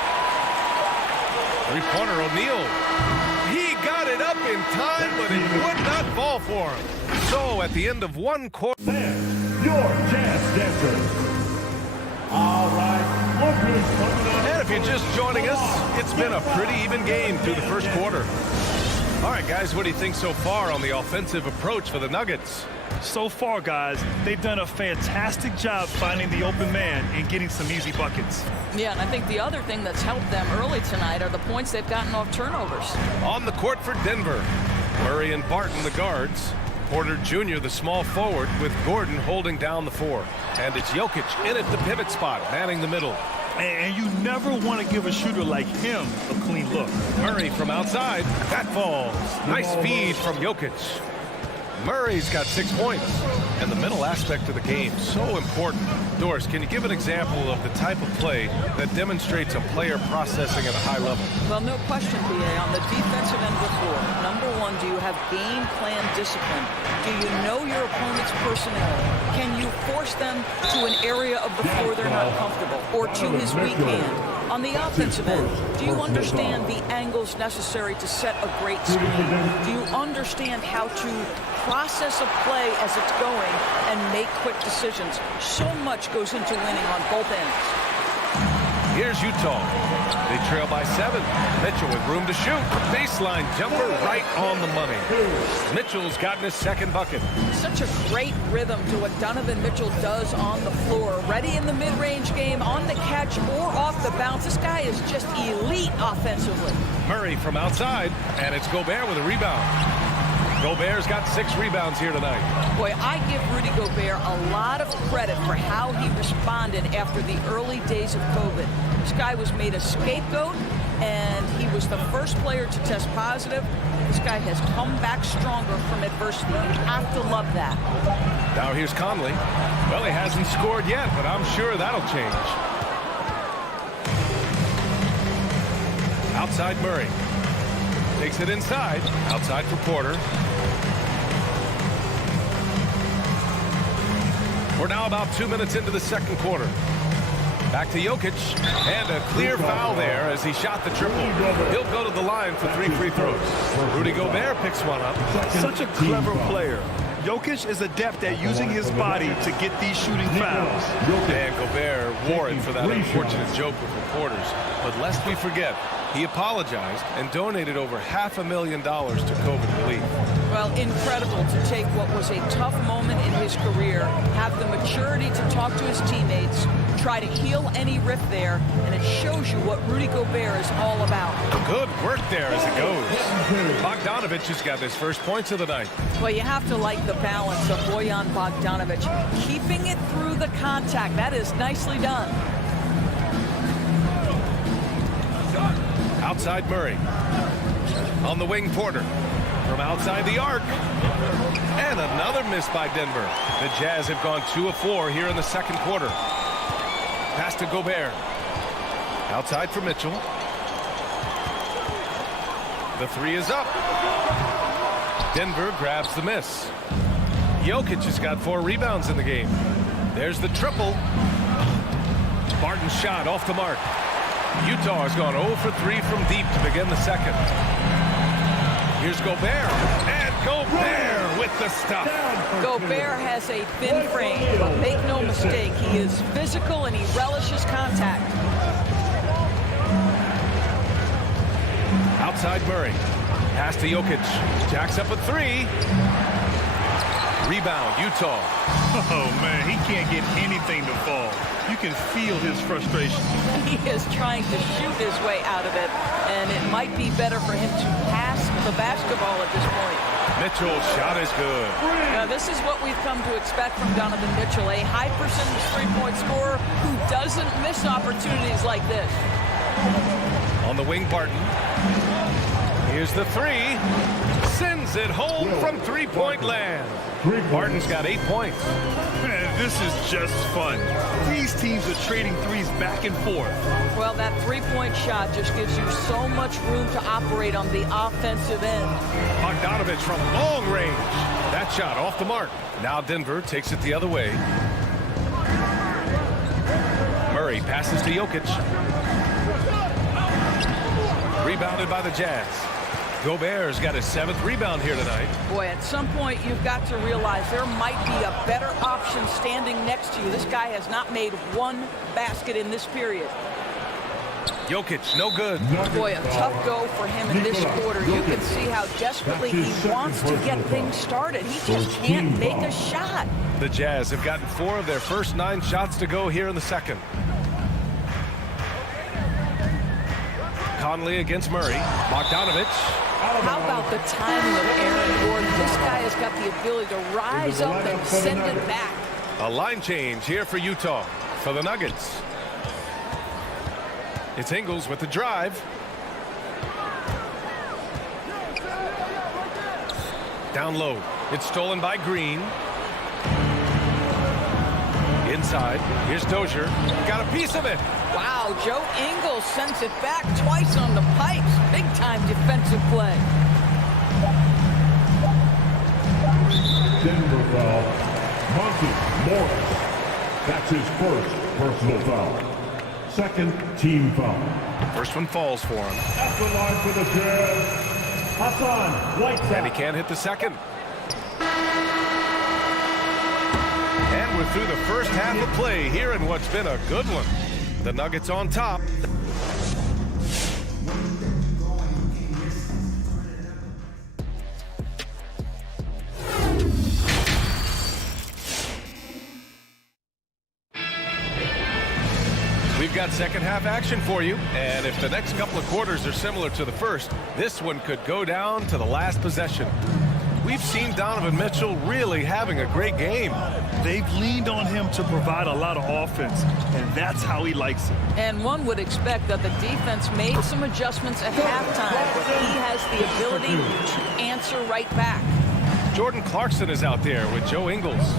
Three-pointer O'Neal. He got it up in time, but it would not fall for him. So at the end of 1 quarter. Then, your Jazz dancers. All right, look who's coming up. And if you're just joining us, it's been a pretty even game through the first quarter. All right, guys, what do you think so far on the offensive approach for the Nuggets? So far, guys, they've done a fantastic job finding the open man and getting some easy buckets. Yeah, and I think the other thing that's helped them early tonight are the points they've gotten off turnovers. On the court for Denver, Murray and Barton the guards. Porter Jr. the small forward with Gordon holding down the 4. And it's Jokic in at the pivot spot, manning the middle. And you never want to give a shooter like him a clean look. Murray from outside. That falls. Nice feed from Jokic. Murray's got 6 points. And the mental aspect of the game, so important. Doris, can you give an example of the type of play that demonstrates a player processing at a high level? Well, no question, B.A. On the defensive end of the floor, number one, do you have game plan discipline? Do you know your opponent's personnel? Can you force them to an area of the floor they're not comfortable or to his weak hand? On the offensive end, do you understand the angles necessary to set a great screen? Do you understand how to process a play as it's going and make quick decisions? So much goes into winning on both ends. Here's Utah. They trail by 7. Mitchell with room to shoot. Baseline jumper right on the money. Mitchell's gotten his second bucket. Such a great rhythm to what Donovan Mitchell does on the floor. Ready in the mid-range game, on the catch, or off the bounce. This guy is just elite offensively. Murray from outside, and it's Gobert with a rebound. Gobert's got 6 rebounds here tonight. Boy, I give Rudy Gobert a lot of credit for how he responded after the early days of COVID. This guy was made a scapegoat, and he was the first player to test positive. This guy has come back stronger from adversity. You have to love that. Now here's Conley. Well, he hasn't scored yet, but I'm sure that'll change. Outside Murray. Takes it inside. Outside for Porter. We're now about 2 minutes into the second quarter. Back to Jokic. And a clear foul there as he shot the triple. He'll go to the line for 3 free throws. Rudy Gobert picks one up. Such a clever player. Jokic is adept at using his body to get these shooting fouls. And Gobert wore it for that unfortunate joke with reporters. But lest we forget, he apologized and donated over $500,000 to COVID relief. Well, incredible to take what was a tough moment in his career, have the maturity to talk to his teammates, try to heal any rift there, and it shows you what Rudy Gobert is all about. Good work there as it goes. Bogdanovich has got his first points of the night. Well, you have to like the balance of Bojan Bogdanović. Keeping it through the contact, that is nicely done. Outside Murray. On the wing, Porter. From outside the arc. And another miss by Denver. The Jazz have gone 2 of 4 here in the second quarter. Pass to Gobert. Outside for Mitchell. The 3 is up. Denver grabs the miss. Jokic has got 4 rebounds in the game. There's the triple. Barton's shot off the mark. Utah has gone 0 for 3 from deep to begin the second. Here's Gobert. And Gobert with the stuff. Gobert has a thin frame, but make no mistake, he is physical and he relishes contact. Outside Murray. Pass to Jokic. Jacks up a 3. Rebound, Utah. Oh, man, he can't get anything to fall. You can feel his frustration. He is trying to shoot his way out of it, and it might be better for him to pass the basketball at this point. Mitchell's shot is good. Now, this is what we've come to expect from Donovan Mitchell, a high percentage three-point scorer who doesn't miss opportunities like this. On the wing, Barton. Here's the 3. Sends it home from three-point land. Barton's got 8 points. Man, this is just fun. These teams are trading threes back and forth. Well, that three-point shot just gives you so much room to operate on the offensive end. Bogdanovich from long range. That shot off the mark. Now Denver takes it the other way. Murray passes to Jokic. Rebounded by the Jazz. Gobert's got his 7th rebound here tonight. Boy, at some point you've got to realize there might be a better option standing next to you. This guy has not made one basket in this period. Jokic, no good. Boy, a tough go for him in this quarter. You can see how desperately he wants to get things started. He just can't make a shot. The Jazz have gotten 4 of their first 9 shots to go here in the second. Conley against Murray. Bogdanovich. How about the timing of Aaron Gordon? This guy has got the ability to rise up and send it back. A line change here for Utah. For the Nuggets. It's Ingles with the drive. Down low. It's stolen by Green. Inside. Here's Dozier. Got a piece of it. Wow, Joe Ingles sends it back twice on the pipes. Big-time defensive play. Denver foul. Monty Morris. That's his first personal foul. Second team foul. First one falls for him. At the line for the Jazz, Hassan Whiteside. And he can't hit the second. And we're through the first half of play here in what's been a good one. The Nuggets on top. We've got second half action for you, and if the next couple of quarters are similar to the first, this one could go down to the last possession. We've seen Donovan Mitchell really having a great game. They've leaned on him to provide a lot of offense, and that's how he likes it. And one would expect that the defense made some adjustments at halftime, but he has the ability to answer right back. Jordan Clarkson is out there with Joe Ingles.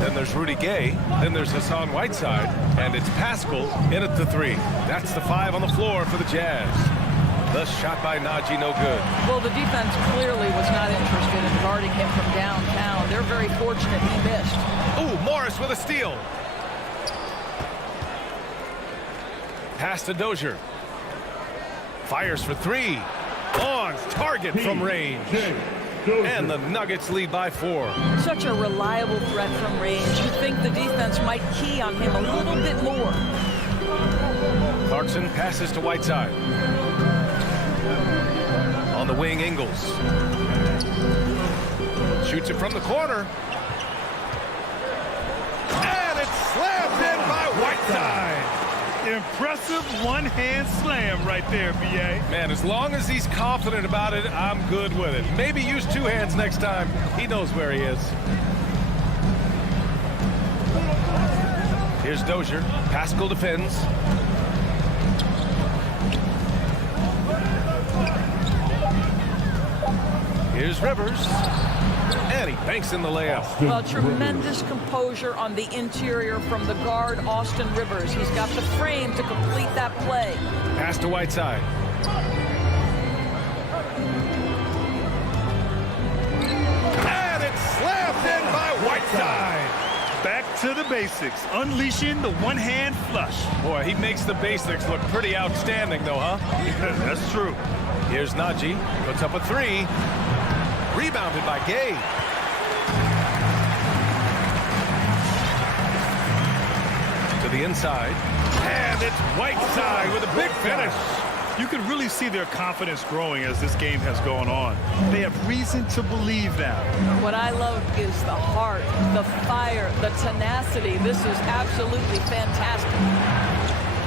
Then there's Rudy Gay. Then there's Hassan Whiteside. And it's Pascal in at the 3. That's the 5 on the floor for the Jazz. The shot by Najee, no good. Well, the defense clearly was not interested in guarding him from downtown. They're very fortunate he missed. Ooh, Morris with a steal. Pass to Dozier. Fires for 3. On target from range. And the Nuggets lead by 4. Such a reliable threat from range. You think the defense might key on him a little bit more. Clarkson passes to Whiteside. On the wing, Ingles. Shoots it from the corner. And it's slammed in by Whiteside. Impressive one-hand slam right there, B.A. Man, as long as he's confident about it, I'm good with it. Maybe use 2 hands next time. He knows where he is. Here's Dozier. Pascal defends. Here's Rivers. And he banks in the layup. Well, tremendous composure on the interior from the guard, Austin Rivers. He's got the frame to complete that play. Pass to Whiteside. And it's slammed in by Whiteside. Back to the basics, unleashing the one-hand flush. Boy, he makes the basics look pretty outstanding, though, huh? That's true. Here's Najee, puts up a three. Rebounded by Gay. To the inside. And it's Whiteside with a big finish. You can really see their confidence growing as this game has gone on. They have reason to believe now. What I love is the heart, the fire, the tenacity. This is absolutely fantastic.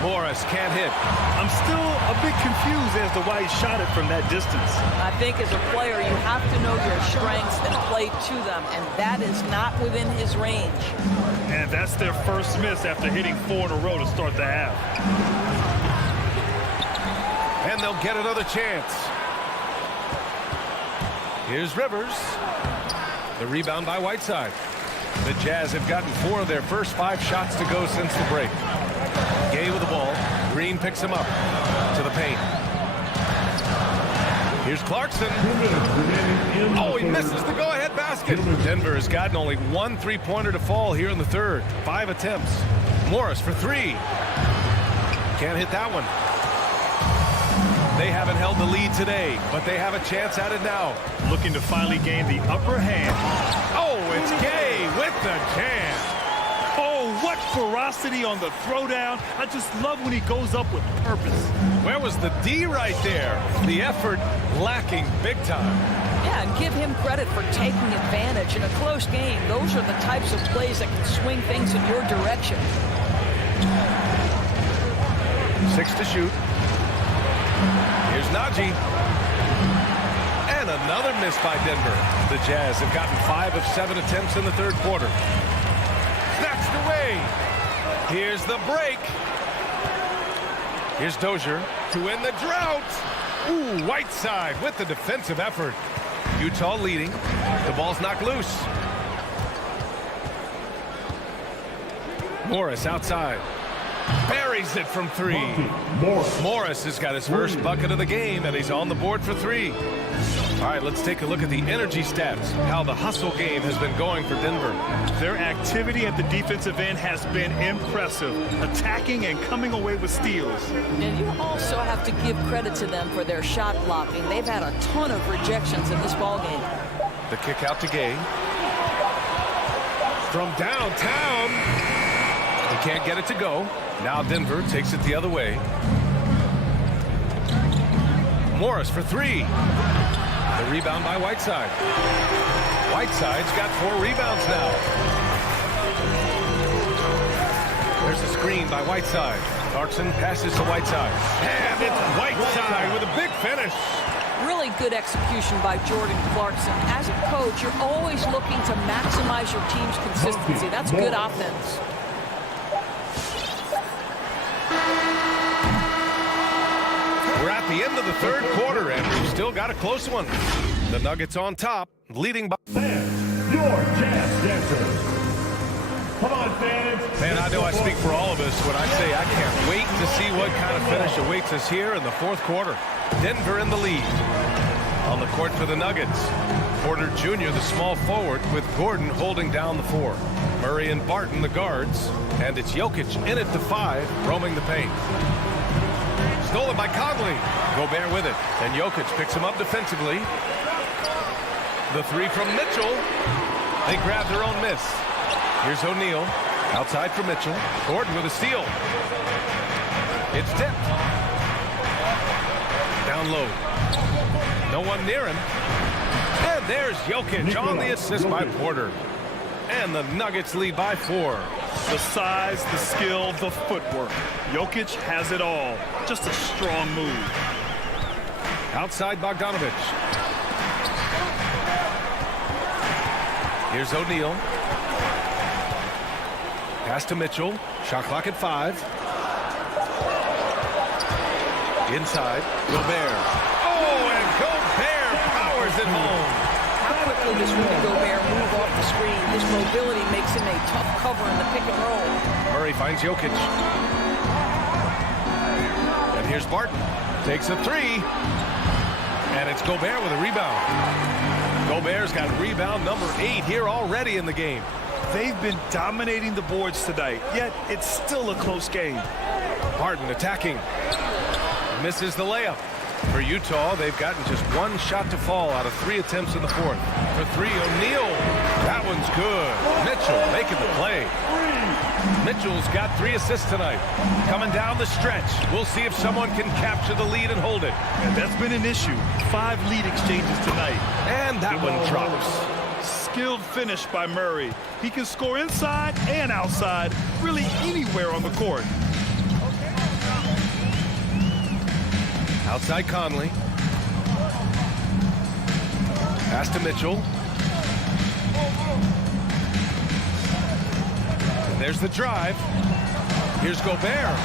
Morris can't hit. I'm still a bit confused as to why he shot it from that distance. I think as a player, you have to know your strengths and play to them, and that is not within his range. And that's their first miss after hitting 4 in a row to start the half. And they'll get another chance. Here's Rivers. The rebound by Whiteside. The Jazz have gotten 4 of their first 5 shots to go since the break. Gay with the ball. Green picks him up to the paint. Here's Clarkson. Oh, he misses the go-ahead basket. Denver has gotten only 1 3-pointer to fall here in the third. 5 attempts. Morris for 3. Can't hit that one. They haven't held the lead today, but they have a chance at it now. Looking to finally gain the upper hand. Oh, it's Gay with the jam. Oh, what ferocity on the throwdown. I just love when he goes up with purpose. Where was the D right there? The effort lacking big time. Yeah, and give him credit for taking advantage in a close game. Those are the types of plays that can swing things in your direction. 6 to shoot. Here's Najee. And another miss by Denver. The Jazz have gotten 5 of 7 attempts in the third quarter. Snatched away. Here's the break. Here's Dozier to end the drought. Ooh, Whiteside with the defensive effort. Utah leading. The ball's knocked loose. Morris outside. Buries it from 3. Morris has got his first bucket of the game, and he's on the board for 3. All right, let's take a look at the energy stats, how the hustle game has been going for Denver. Their activity at the defensive end has been impressive, attacking and coming away with steals. And you also have to give credit to them for their shot blocking. They've had a ton of rejections in this ballgame. The kick out to Gay. From downtown. He can't get it to go. Now Denver takes it the other way. Morris for 3. The rebound by Whiteside. Whiteside's got 4 rebounds now. There's a screen by Whiteside. Clarkson passes to Whiteside. And it's Whiteside with a big finish. Really good execution by Jordan Clarkson. As a coach, you're always looking to maximize your team's consistency. That's good offense. We're at the end of the third quarter, and we've still got a close one. The Nuggets on top, leading by... Fans, your Jazz dancers. Come on, fans. Man, I know I speak for all of us when I say I can't wait to see what kind of finish awaits us here in the fourth quarter. Denver in the lead. On the court for the Nuggets, Porter Jr., the small forward, with Gordon holding down the 4. Murray and Barton, the guards. And it's Jokic in at the 5, roaming the paint. Stolen by Conley. Gobert with it. And Jokic picks him up defensively. The 3 from Mitchell. They grab their own miss. Here's O'Neal. Outside for Mitchell. Gordon with a steal. It's tipped. Down low. No one near him. And there's Jokic on the assist by Porter. And the Nuggets lead by 4. The size, the skill, the footwork. Jokic has it all. Just a strong move. Outside Bogdanovich. Here's O'Neal. Pass to Mitchell. Shot clock at 5. Inside. Gobert. Oh, and Gobert powers it home. How quickly does Rudy Gobert move off the screen? His mobility makes him a tough cover in the pick and roll. Murray finds Jokic. And here's Barton. Takes a 3. And it's Gobert with a rebound. Gobert's got rebound number 8 here already in the game. They've been dominating the boards tonight, yet it's still a close game. Harden attacking. Misses the layup. For Utah, they've gotten just one shot to fall out of 3 attempts in the fourth. For 3, O'Neal. That one's good. Mitchell making the play. Mitchell's got 3 assists tonight. Coming down the stretch. We'll see if someone can capture the lead and hold it. And that's been an issue. 5 lead exchanges tonight. And that one drops. Skilled finish by Murray. He can score inside and outside, really anywhere on the court. Outside Conley. Pass to Mitchell. And there's the drive. Here's Gobert.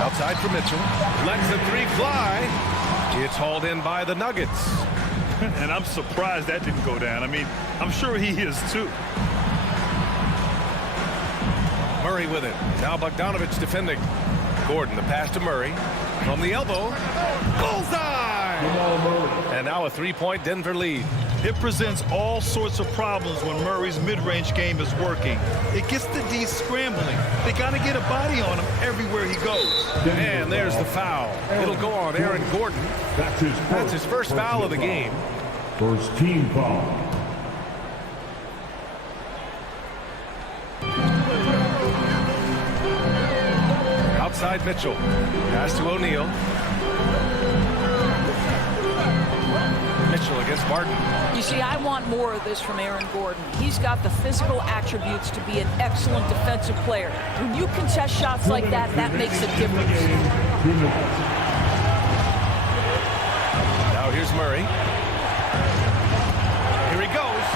Outside for Mitchell. Lets the 3 fly. It's hauled in by the Nuggets. And I'm surprised that didn't go down. I mean, I'm sure he is too. Murray with it. Now Bogdanovich defending. Gordon, the pass to Murray. From the elbow. Bullseye! And now a 3-point Denver lead. It presents all sorts of problems when Murray's mid-range game is working. It gets the D scrambling. They got to get a body on him everywhere he goes. And there's the foul. It'll go on Aaron Gordon. That's his first foul of the game. First team foul. Outside Mitchell. Pass to O'Neal. Mitchell against Martin. You see, I want more of this from Aaron Gordon. He's got the physical attributes to be an excellent defensive player. When you contest shots like that, that makes a difference. Now here's Murray. Here he goes.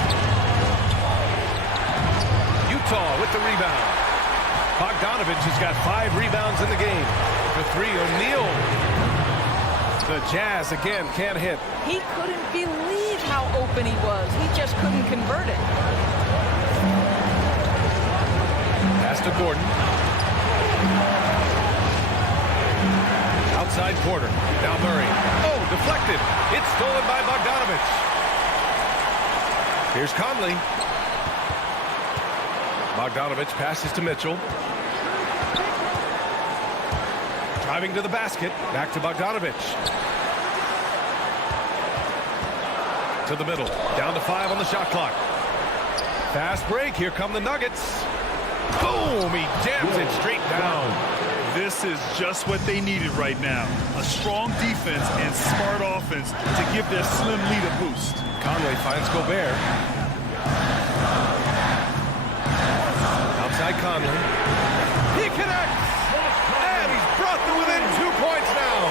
Utah with the rebound. Bogdanovich has got 5 rebounds in the game. For 3, O'Neal. The Jazz again can't hit. He couldn't believe how open he was. He just couldn't convert it. Pass to Gordon. Outside Porter. Now Murray. Oh, deflected. It's stolen by Bogdanovich. Here's Conley. Bogdanovich passes to Mitchell. Driving to the basket. Back to Bogdanovich. To the middle. Down to 5 on the shot clock. Fast break. Here come the Nuggets. Boom! He jams it straight down. This is just what they needed right now. A strong defense and smart offense to give their slim lead a boost. Conley finds Gobert. Outside Conley. He connects! And he's brought them within 2 points now.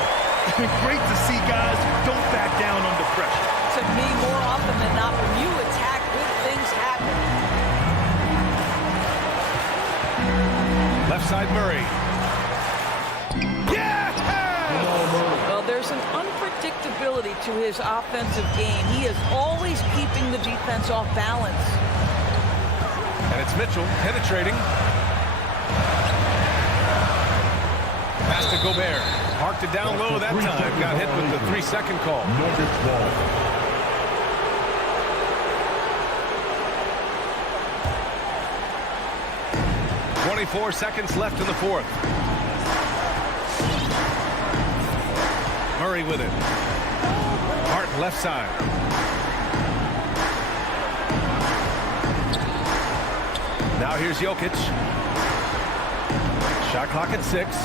Great to see guys who don't back down under pressure. To me, more often than not, when you attack, good things happen. Left side Murray. Yeah! Well, there's an unpredictability to his offensive game. He is always keeping the defense off balance. And it's Mitchell penetrating. Pass to Gobert. Parked it down low that time. Got hit with the 3-second call. 24 seconds left in the fourth. Murray with it. Martin left side. Now here's Jokic. Shot clock at 6.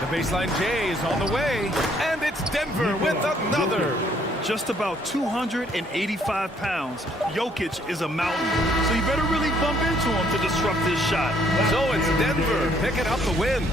The baseline J is on the way. And it's Denver with another. Just about 285 pounds. Jokic is a mountain. So you better really bump into him to disrupt his shot. So it's Denver picking up the win.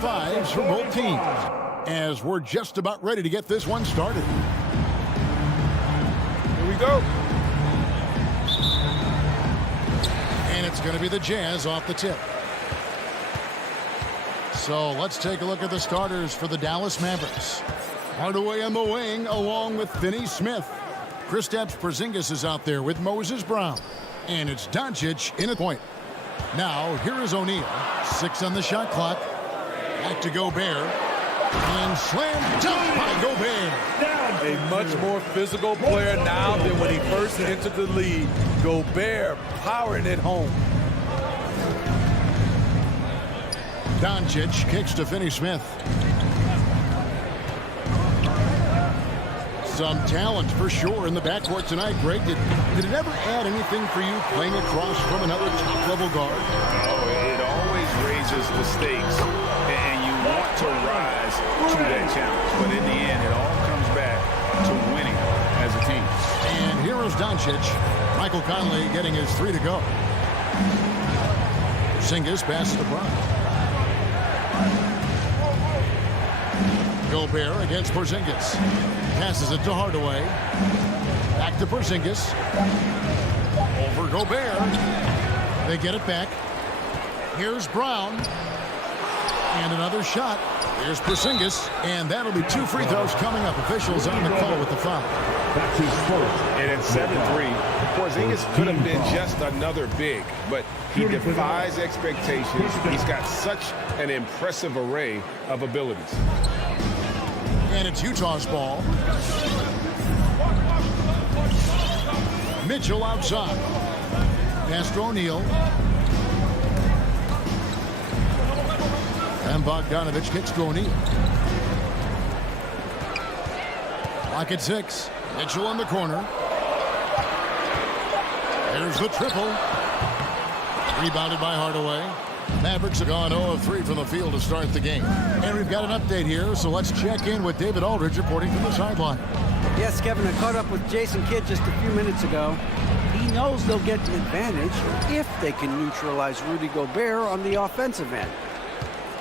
Fives for both teams as we're just about ready to get this one started. Here we go. And it's going to be the Jazz off the tip. So let's take a look at the starters for the Dallas Mavericks. Hardaway on the wing along with Finney Smith. Kristaps Porzingis is out there with Moses Brown. And it's Doncic in a point. Now here is O'Neal. 6 on the shot clock. Back to Gobert. And slam dunk by Gobert. A much more physical player now than when he first entered the league. Gobert powering it home. Doncic kicks to Finney Smith. Some talent for sure in the backcourt tonight, Greg. Did it ever add anything for you playing across from another top-level guard? Oh, it always raises the stakes, and you want to rise to that challenge. But in the end, it all comes back to winning as a team. And here is Doncic. Michael Conley getting his 3 to go. Porzingis passes to Brown. Gobert against Porzingis. Passes it to Hardaway. Back to Porzingis. Over Gobert. They get it back. Here's Brown. And another shot. Here's Porzingis. And that'll be 2 free throws coming up. Officials on the call with the foul. That's his first. And at 7-3, Porzingis could have been just another big, but he defies expectations. He's got such an impressive array of abilities. And it's Utah's ball. Mitchell outside. Pass to O'Neal. And Bogdanovich kicks to O'Neal. Lock at 6. Mitchell in the corner. There's the triple. Rebounded by Hardaway. Mavericks have gone 0 of 3 from the field to start the game. And we've got an update here, so let's check in with David Aldridge reporting from the sideline. Yes, Kevin, I caught up with Jason Kidd just a few minutes ago. He knows they'll get an advantage if they can neutralize Rudy Gobert on the offensive end.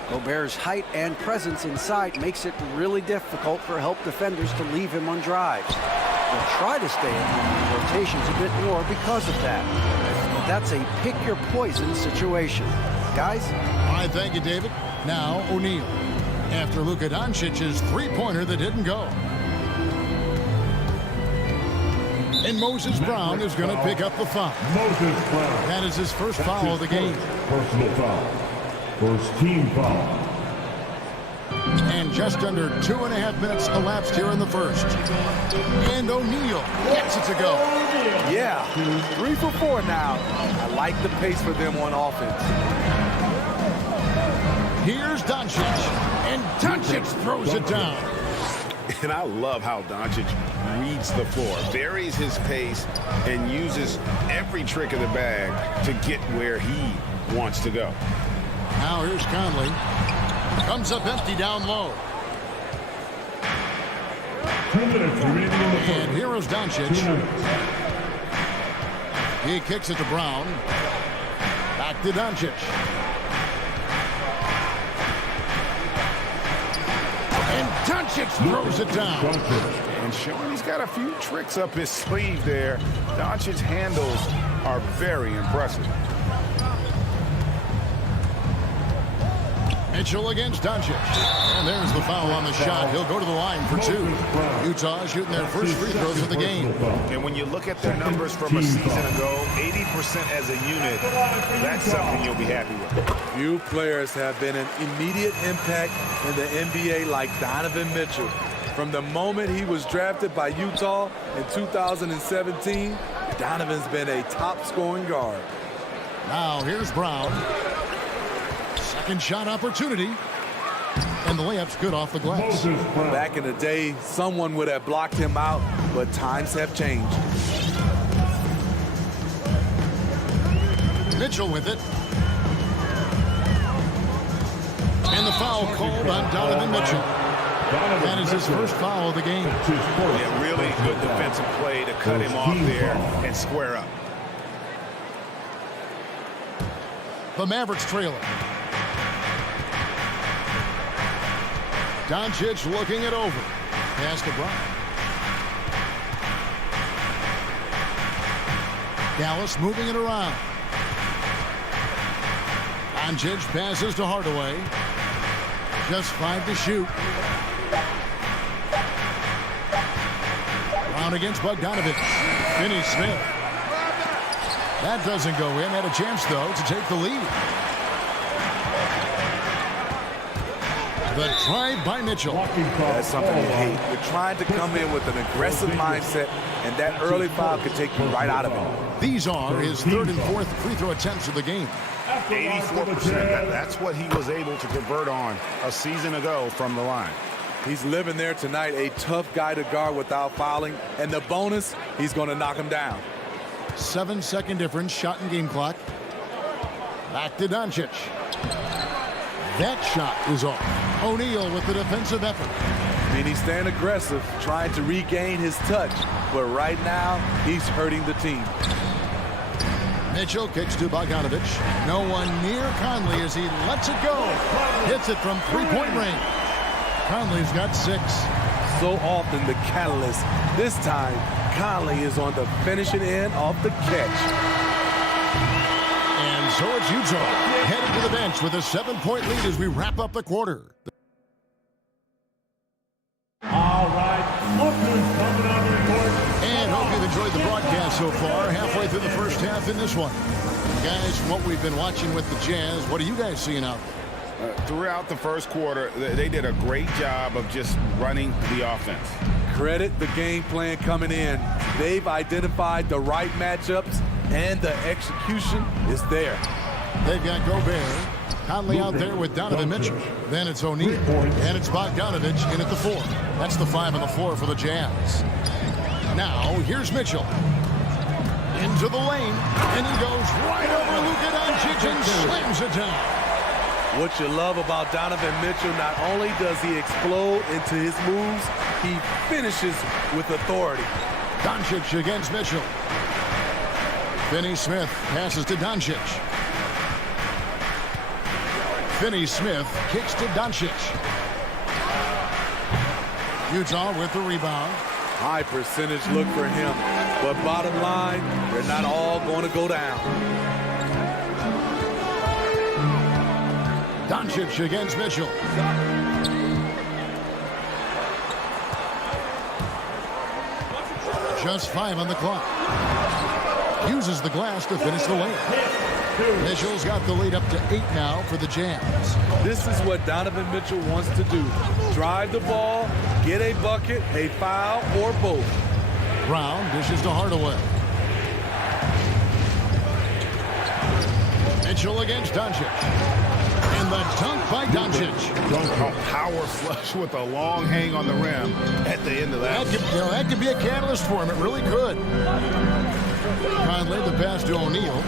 Gobert's height and presence inside makes it really difficult for help defenders to leave him on drives. They'll try to stay in rotations a bit more because of that. But that's a pick-your-poison situation. Guys? All right, thank you, David. Now, O'Neal. After Luka Doncic's three-pointer that didn't go. And Moses Brown is going to pick up the foul. Moses Brown. That is his first foul of the game. Personal foul. First team foul. And just under 2.5 minutes elapsed here in the first. And O'Neal gets it to go. Yeah, 3 for 4 now. I like the pace for them on offense. Here's Doncic. And Doncic throws it down. And I love how Doncic reads the floor, varies his pace, and uses every trick of the bag to get where he wants to go. Now here's Conley. Comes up empty down low. 2 minutes remaining in the first. And here is Doncic. He kicks it to Brown. Back to Doncic. And Doncic throws it down. And showing he's got a few tricks up his sleeve there. Doncic handles are very impressive. Mitchell against Doncic. And there's the foul on the shot. He'll go to the line for 2. Utah shooting their first free throws of the game. And when you look at their numbers from a season ago, 80% as a unit, that's something you'll be happy with. Few players have been an immediate impact in the NBA like Donovan Mitchell. From the moment he was drafted by Utah in 2017, Donovan's been a top-scoring guard. Now here's Brown. Second shot opportunity. And the layup's good off the glass. Back in the day, someone would have blocked him out, but times have changed. Mitchell with it. And the foul called on Donovan Mitchell. That is his first foul of the game. Yeah, really good defensive play to cut him off there and square up. The Mavericks trailer. Doncic looking it over. Pass to Brown. Dallas moving it around. Doncic passes to Hardaway. Just 5 to shoot. Brown against Bogdanovich. Finney Smith. That doesn't go in. Had a chance, though, to take the lead. The drive by Mitchell. That's something you hate. You're trying to come in with an aggressive mindset, and that early foul could take you right out of it. These are his 3rd and 4th free throw attempts of the game. 84%. That's what he was able to convert on a season ago from the line. He's living there tonight, a tough guy to guard without fouling, and the bonus, he's going to knock him down. 7-second difference, shot and game clock. Back to Doncic. That shot is off. O'Neal with the defensive effort. I mean, he's staying aggressive, trying to regain his touch, but right now, he's hurting the team. Mitchell kicks to Bogdanovich. No one near Conley as he lets it go. Hits it from three-point range. Conley's got 6. So often the catalyst. This time, Conley is on the finishing end of the catch. And so it's Utah headed to the bench with a 7-point lead as we wrap up the quarter. All right, look who's coming on the court. And hope you've enjoyed the broadcast so far. Halfway through the first half in this one. Guys, what we've been watching with the Jazz, what are you guys seeing out there? Throughout the first quarter, they did a great job of just running the offense. Credit the game plan coming in. They've identified the right matchups, and the execution is there. They've got Gobert. Conley out there with Donovan Mitchell. Then it's O'Neal. And it's Bogdanovich in at the 4. That's the 5 on the floor for the Jazz. Now, here's Mitchell. Into the lane. And he goes right over Luka Doncic and slams it down. What you love about Donovan Mitchell, not only does he explode into his moves, he finishes with authority. Doncic against Mitchell. Finney Smith passes to Doncic. Finney Smith kicks to Doncic. Utah with the rebound. High percentage look for him. But bottom line, they're not all going to go down. Doncic against Mitchell. Just 5 on the clock. Uses the glass to finish the layup. Mitchell's got the lead up to 8 now for the Jazz. This is what Donovan Mitchell wants to do. Drive the ball, get a bucket, a foul, or both. Brown dishes to Hardaway. Mitchell against Doncic. And the dunk by Doncic. A power flush with a long hang on the rim at the end of that. That could be a catalyst for him. It really could. Conley, the pass to O'Neal.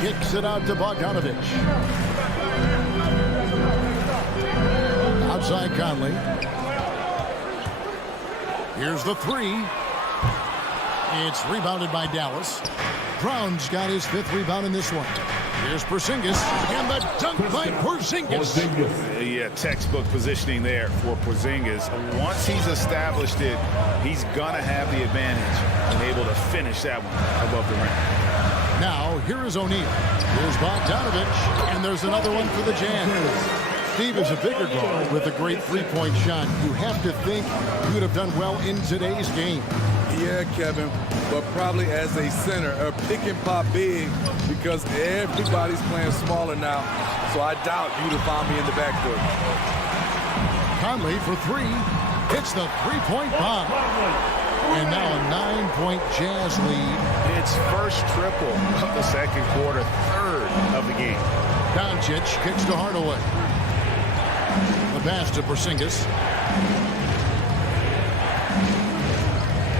Kicks it out to Bogdanovich. Outside Conley. Here's the 3. It's rebounded by Dallas. Brown's got his 5th rebound in this one. Here's Porzingis, and the dunk by Porzingis. Yeah, textbook positioning there for Porzingis. Once he's established it, he's going to have the advantage and able to finish that one above the rim. Now, here is O'Neal. Here's Bogdanovich, and there's another one for the Jazz. Steve is a bigger guard with a great three-point shot. You have to think he would have done well in today's game. Yeah, Kevin, but probably as a center, a pick and pop big, because everybody's playing smaller now. So I doubt you'd have found me in the backcourt. Conley for three. Hits the three-point bomb. And now a 9-point Jazz lead. It's first triple of the second quarter, third of the game. Doncic kicks to Hardaway. The pass to Porzingis.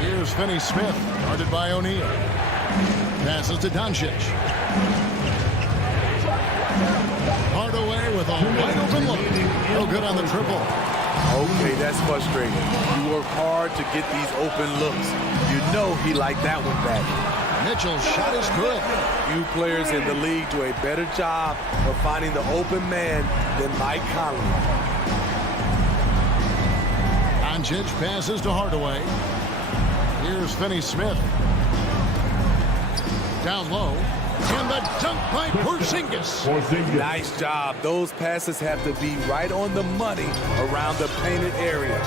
Here's Finney-Smith, guarded by O'Neal. Passes to Doncic. Hardaway with a wide open look. No good on the triple. Okay, that's frustrating. You work hard to get these open looks. You know he liked that one back. Mitchell's shot is good. Few players in the league do a better job of finding the open man than Mike Conley. Doncic passes to Hardaway. Here's Finney-Smith. Down low. And the dunk by Porzingis. Nice job. Those passes have to be right on the money around the painted area.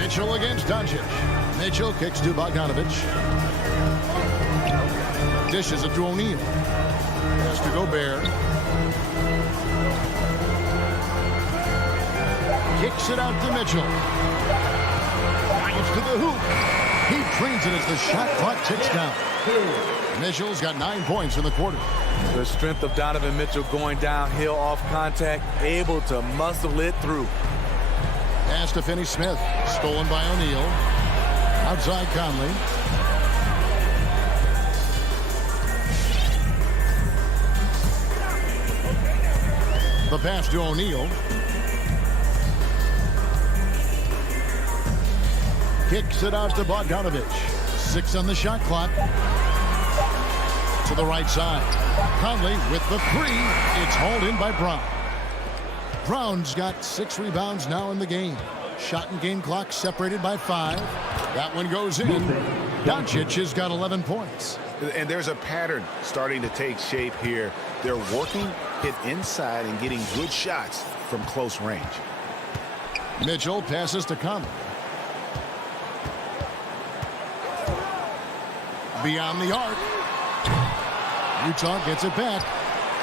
Mitchell against Doncic. Mitchell kicks to Bogdanovich. Dishes it to O'Neal. Pass to Gobert. Kicks it out to Mitchell. Fires to the hoop. He drains it as the shot clock ticks down. Mitchell's got 9 points in the quarter. The strength of Donovan Mitchell going downhill off contact, able to muscle it through. Pass to Finney-Smith. Stolen by O'Neal. Outside Conley. The pass to O'Neal. Kicks it out to Bogdanovich. 6 on the shot clock. To the right side. Conley with the three. It's hauled in by Brown. Brown's got 6 rebounds now in the game. Shot and game clock separated by 5. That one goes in. Doncic has got 11 points. And there's a pattern starting to take shape here. They're working it inside and getting good shots from close range. Mitchell passes to Conley. Beyond the arc. Utah gets it back.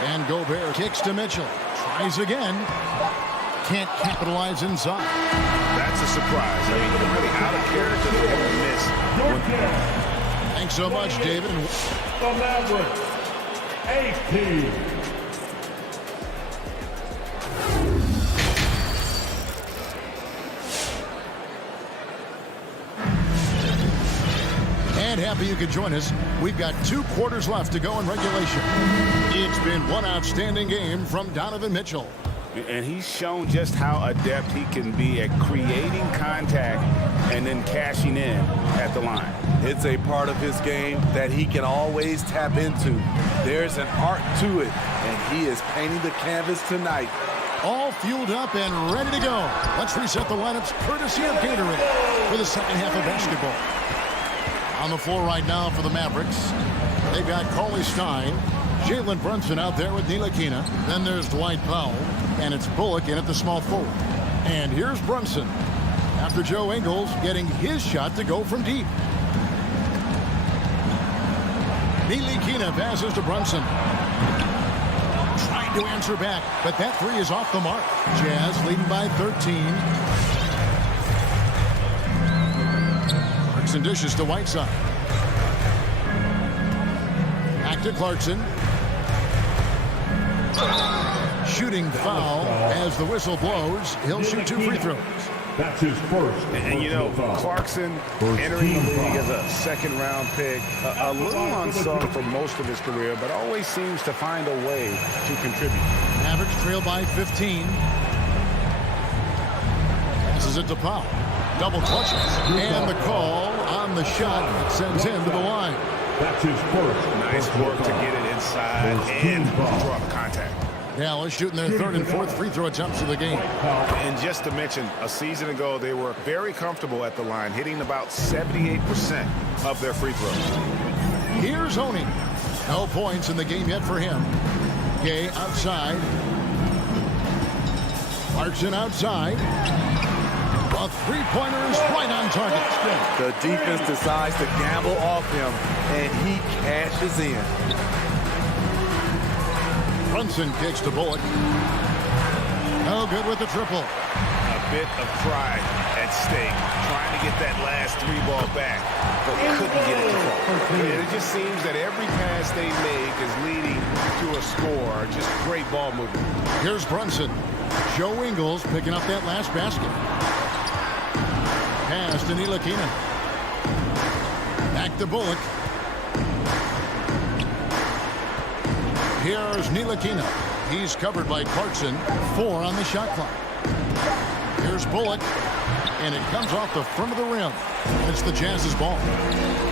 And Gobert kicks to Mitchell. Tries again. Can't capitalize inside. That's a surprise. I mean, they're really out of character for him to miss. Thanks so much, David. The Mavericks, AP. And happy you could join us. We've got 2 quarters left to go in regulation. It's been one outstanding game from Donovan Mitchell. And he's shown just how adept he can be at creating contact and then cashing in at the line. It's a part of his game that he can always tap into. There's an art to it, and he is painting the canvas tonight. All fueled up and ready to go. Let's reset the lineups courtesy of Gatorade for the second half of basketball. On the floor right now for the Mavericks, they've got Cauley Stein, Jalen Brunson out there with Ntilikina. Then there's Dwight Powell, and it's Bullock in at the small forward. And here's Brunson after Joe Ingles getting his shot to go from deep. Ntilikina passes to Brunson. Trying to answer back, but that 3 is off the mark. Jazz leading by 13. Clarkson dishes to Whiteside. Back to Clarkson. Shooting foul as the whistle blows. He'll shoot 2 free throws. That's his first. And you know, Clarkson entering the league as a second-round pick, a little unsung for most of his career, but always seems to find a way to contribute. Mavericks trail by 15. Passes it to Powell. Double clutches. And the call on the shot sends him to the line. That's his first. Nice work to get it inside and draw the contact. Dallas shooting their third and fourth free throw attempts of the game. And just to mention, a season ago, they were very comfortable at the line, hitting about 78% of their free throws. Here's Oni. No points in the game yet for him. Gay outside. Clarkson outside. A three-pointer is right on target. The defense decides to gamble off him, and he cashes in. Brunson kicks to Bullock. No good with the triple. A bit of pride at stake, trying to get that last three ball back, but couldn't get it to fall. And it just seems that every pass they make is leading to a score. Just great ball movement. Here's Brunson. Joe Ingles picking up that last basket. Pass to Ntilikina. Back to Bullock. Here's Ntilikina. He's covered by Clarkson. 4 on the shot clock. Here's Bullock. And it comes off the front of the rim. It's the Jazz's ball.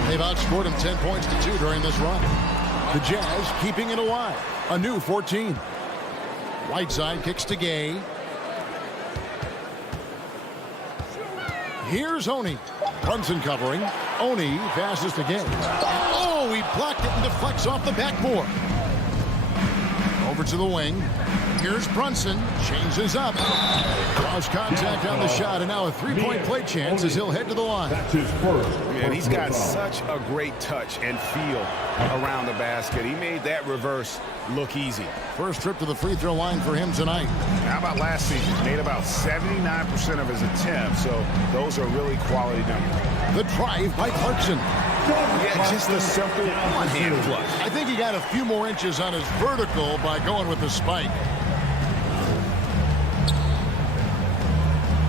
They've outscored him 10 points to 2 during this run. The Jazz keeping it alive. A new 14. Whiteside kicks to Gay. Here's Oni. Brunson covering. Oni passes to Gay. Oh, he blocked it and deflects off the backboard. Over to the wing. Here's Brunson. Changes up. Draws contact on the shot, and now a three-point play chance as he'll head to the line. That's his first. And he's got such a great touch and feel around the basket. He made that reverse look easy. First trip to the free throw line for him tonight. How about last season? Made about 79% of his attempts, so those are really quality numbers. The drive by Clarkson. Yeah, just a simple one-hand flush. I think he got a few more inches on his vertical by going with the spike.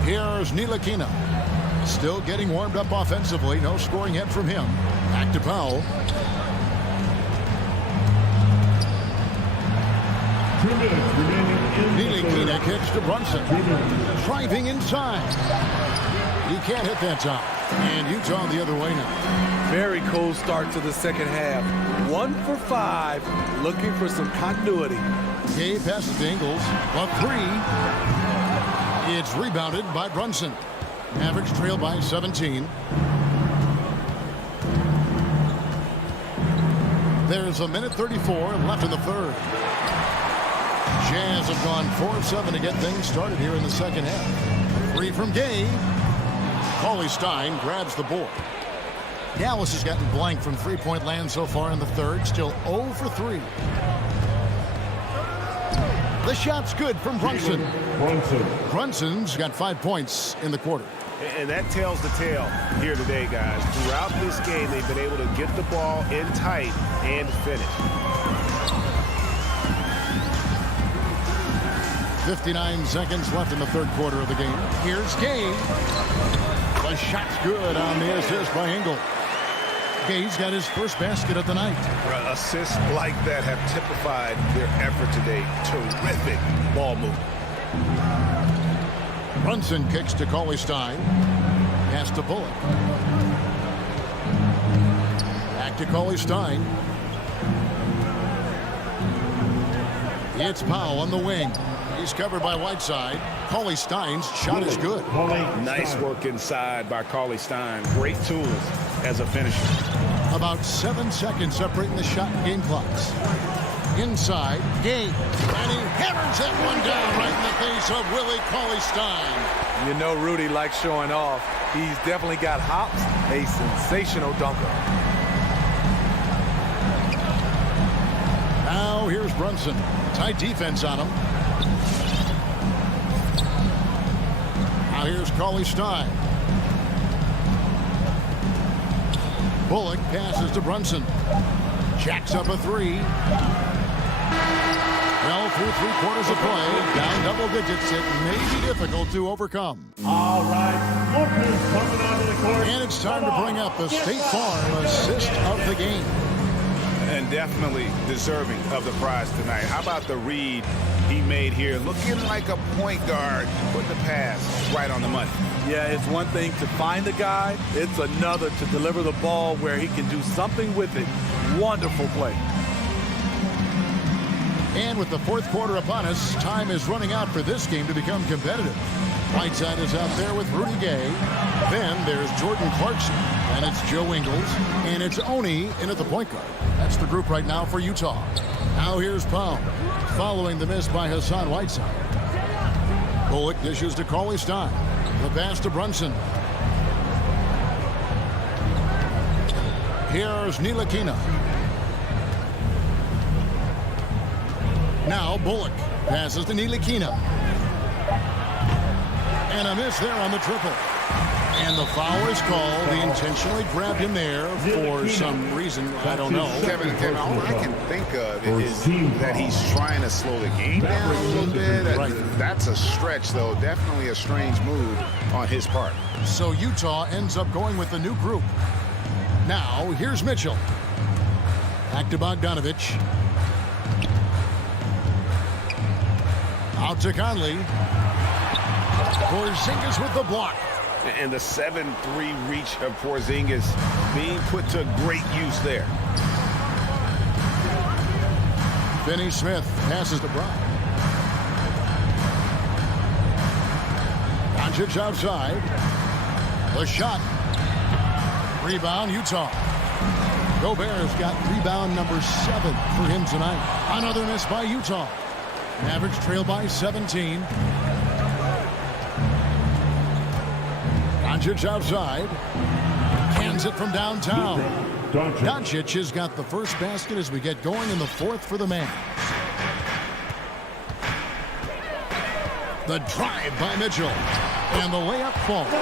Here's Ntilikina. Still getting warmed up offensively. No scoring yet from him. Back to Powell. Ntilikina kicks to Brunson. Driving inside. He can't hit that time. And Utah the other way now. Very cold start to the second half. 1 for 5, looking for some continuity. Gay passes to Ingles. A three. It's rebounded by Brunson. Mavericks trail by 17. There's a minute 34 left in the third. Jazz have gone 4 of 7 to get things started here in the second half. 3 from Gay. Cauley-Stein grabs the board. Dallas has gotten blank from three-point land so far in the third. Still 0 for 3. The shot's good from Brunson. Brunson's got 5 points in the quarter. And that tells the tale here today, guys. Throughout this game, they've been able to get the ball in tight and finish. 59 seconds left in the third quarter of the game. Here's Gay. The shot's good on the assist by Ingles. Gay's got his first basket of the night. Assists like that have typified their effort today. Terrific ball movement. Brunson kicks to Cauley-Stein. Pass to Bullock. Back to Cauley-Stein. It's Powell on the wing. He's covered by Whiteside. Cauley-Stein's shot is good. Nice work inside by Cauley-Stein. Great tools as a finisher. About 7 seconds separating the shot and game clocks. Inside, Gay. And he hammers that one down right in the face of Willie Cauley-Stein. You know Rudy likes showing off. He's definitely got hops, a sensational dunker. Now here's Brunson. Tight defense on him. Now here's Cauley-Stein. Bullock passes to Brunson. Jacks up a three. Well, through 3 quarters of play, down double digits, it may be difficult to overcome. All right, Lucas coming onto the court. And it's time to bring up the State Farm assist of the game. And definitely deserving of the prize tonight. How about the read he made here? Looking like a point guard, putting the pass right on the money. Yeah, it's one thing to find the guy. It's another to deliver the ball where he can do something with it. Wonderful play. And with the fourth quarter upon us, time is running out for this game to become competitive. Whiteside is out there with Rudy Gay. Then there's Jordan Clarkson. And it's Joe Ingles. And it's Oni in at the point guard. That's the group right now for Utah. Now here's Pound, following the miss by Hassan Whiteside. Bullock dishes to Cauley Stein. The pass to Brunson. Here's Ntilikina. Now Bullock passes to Ntilikina. And a miss there on the triple. And the foul is called. He intentionally grabbed him there for some reason. I don't know. Kevin, all I can think of is that he's trying to slow the game down a little bit. That's a stretch, though. Definitely a strange move on his part. So Utah ends up going with the new group. Now, here's Mitchell. Back to Bogdanovich. Out to Conley. Porzingis with the block. And the 7-3 reach of Porzingis being put to great use there. Finney Smith passes to Brown. Doncic outside. The shot. Rebound, Utah. Gobert's got rebound number 7 for him tonight. Another miss by Utah. Mavericks trail by 17. Doncic outside. Hands it from downtown. Doncic has got the first basket as we get going in the fourth for the Mavs. The drive by Mitchell. And the layup falls.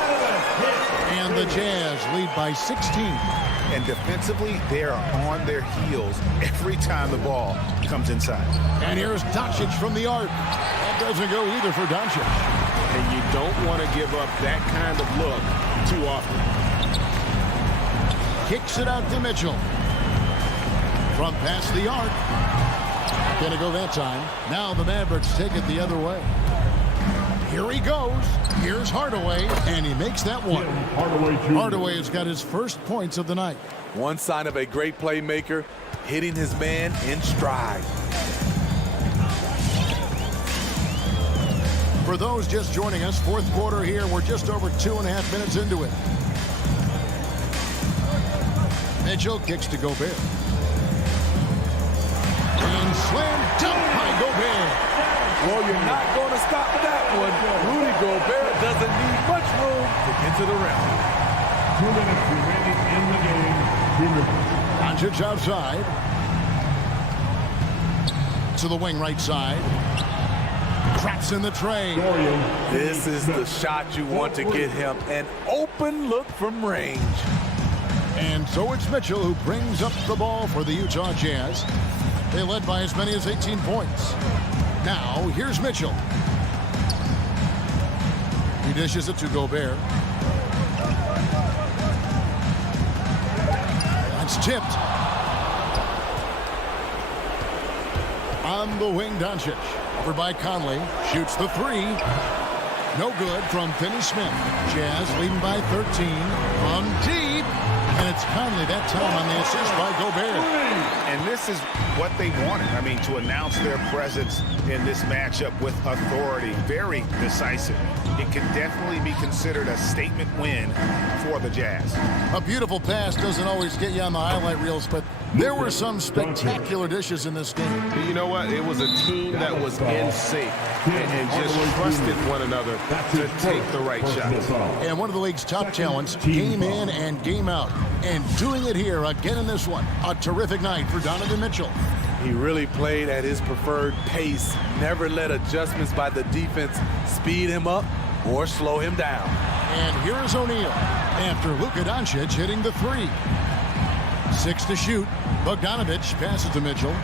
And the Jazz lead by 16. And defensively, they are on their heels every time the ball comes inside. And here's Doncic from the arc. That doesn't go either for Doncic. And you don't want to give up that kind of look too often. Kicks it out to Mitchell. From past the arc. Not going to go that time. Now the Mavericks take it the other way. Here he goes. Here's Hardaway, and he makes that one. Hardaway has got his first points of the night. One sign of a great playmaker, hitting his man in stride. For those just joining us, fourth quarter here. We're just over 2.5 minutes into it. Mitchell kicks to Gobert. And slam dunk by Gobert. Well, you're not going to stop that one. Rudy Gobert doesn't need much room to get to the rim. 2 minutes remaining in the game. Doncic outside. To the wing right side. Traps in the tray. This is the shot you want to get him. An open look from range. And so it's Mitchell who brings up the ball for the Utah Jazz. They led by as many as 18 points. Now, here's Mitchell. He dishes it to Gobert. That's tipped. On the wing, Doncic. Over by Conley. Shoots the 3. No good from Finney Smith. Jazz leading by 13. From deep. And it's Conley that time on the assist by Gobert. And this is what they wanted. I mean, to announce their presence in this matchup with authority. Very decisive. It can definitely be considered a statement win for the Jazz. A beautiful pass doesn't always get you on the highlight reels, but there were some spectacular dishes in this game. You know what? It was a team that was in sync and just trusted one another to take the right shots. And one of the league's top talents, game in and game out. And doing it here again in this one. A terrific night for Donovan Mitchell. He really played at his preferred pace. Never let adjustments by the defense speed him up or slow him down. And here is O'Neal after Luka Doncic hitting the 3. 6 to shoot. Bogdanovich passes to Mitchell.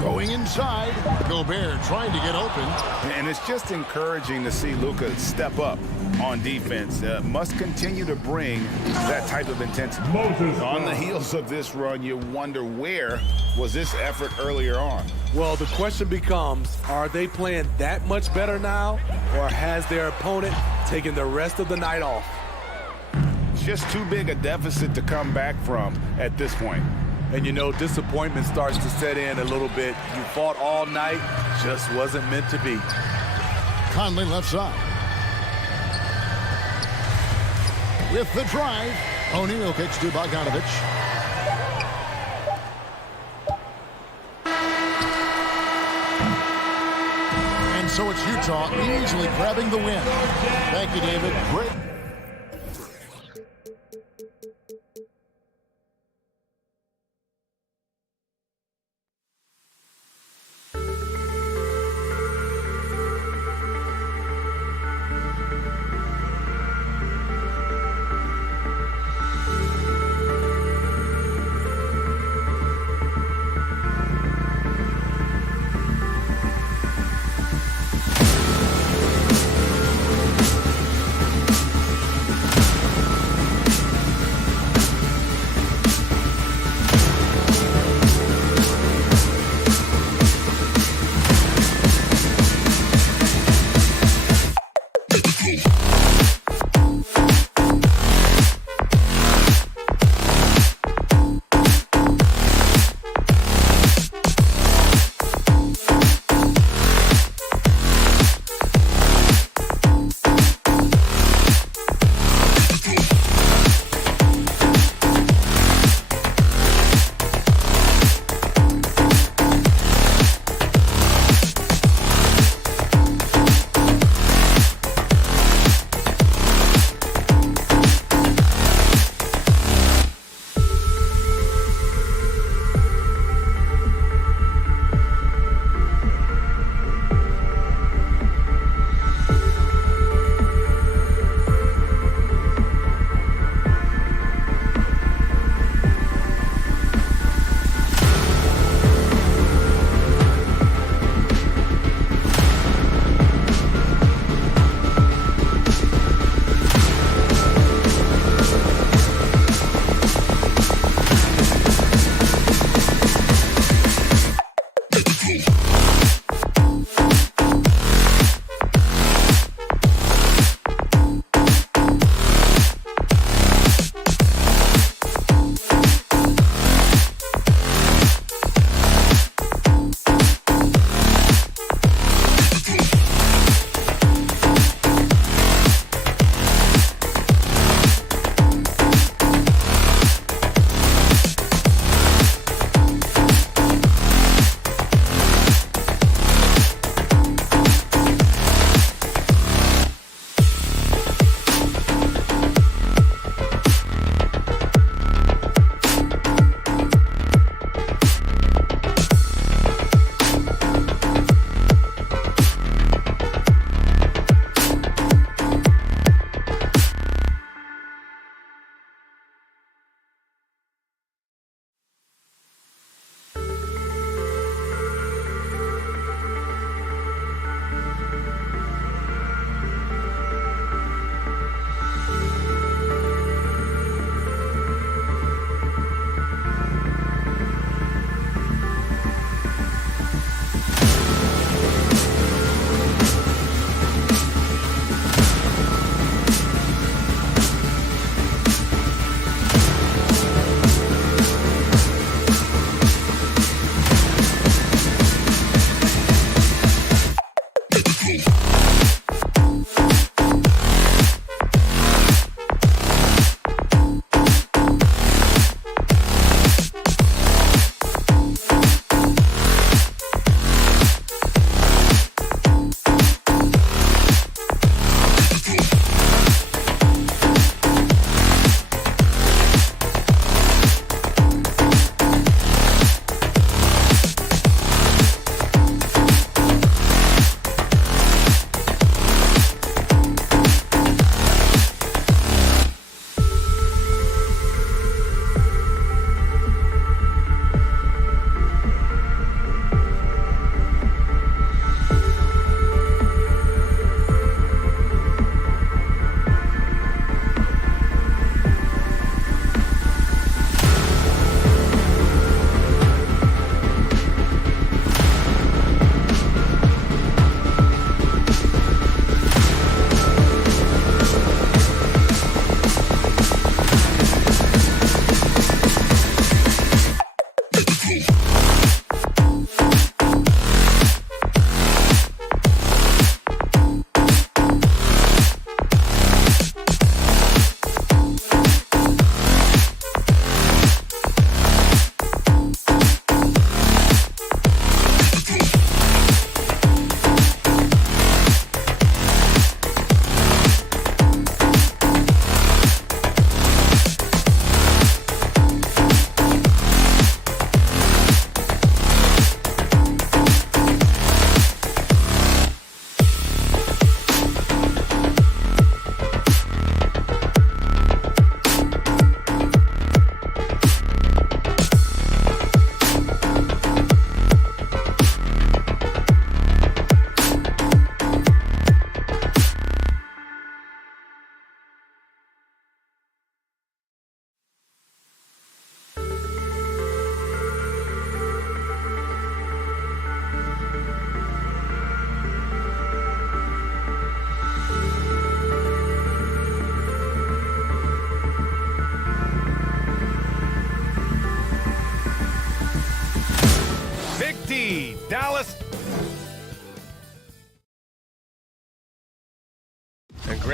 Going inside. Gobert trying to get open. And it's just encouraging to see Luka step up on defense. Must continue to bring that type of intensity. On the heels of this run, you wonder where was this effort earlier on? Well, the question becomes, are they playing that much better now, or has their opponent taken the rest of the night off? It's just too big a deficit to come back from at this point. And you know, disappointment starts to set in a little bit. You fought all night, just wasn't meant to be. Conley left side. With the drive, O'Neal kicks to Bogdanovic. And so it's Utah easily grabbing the win. Thank you, David. Great.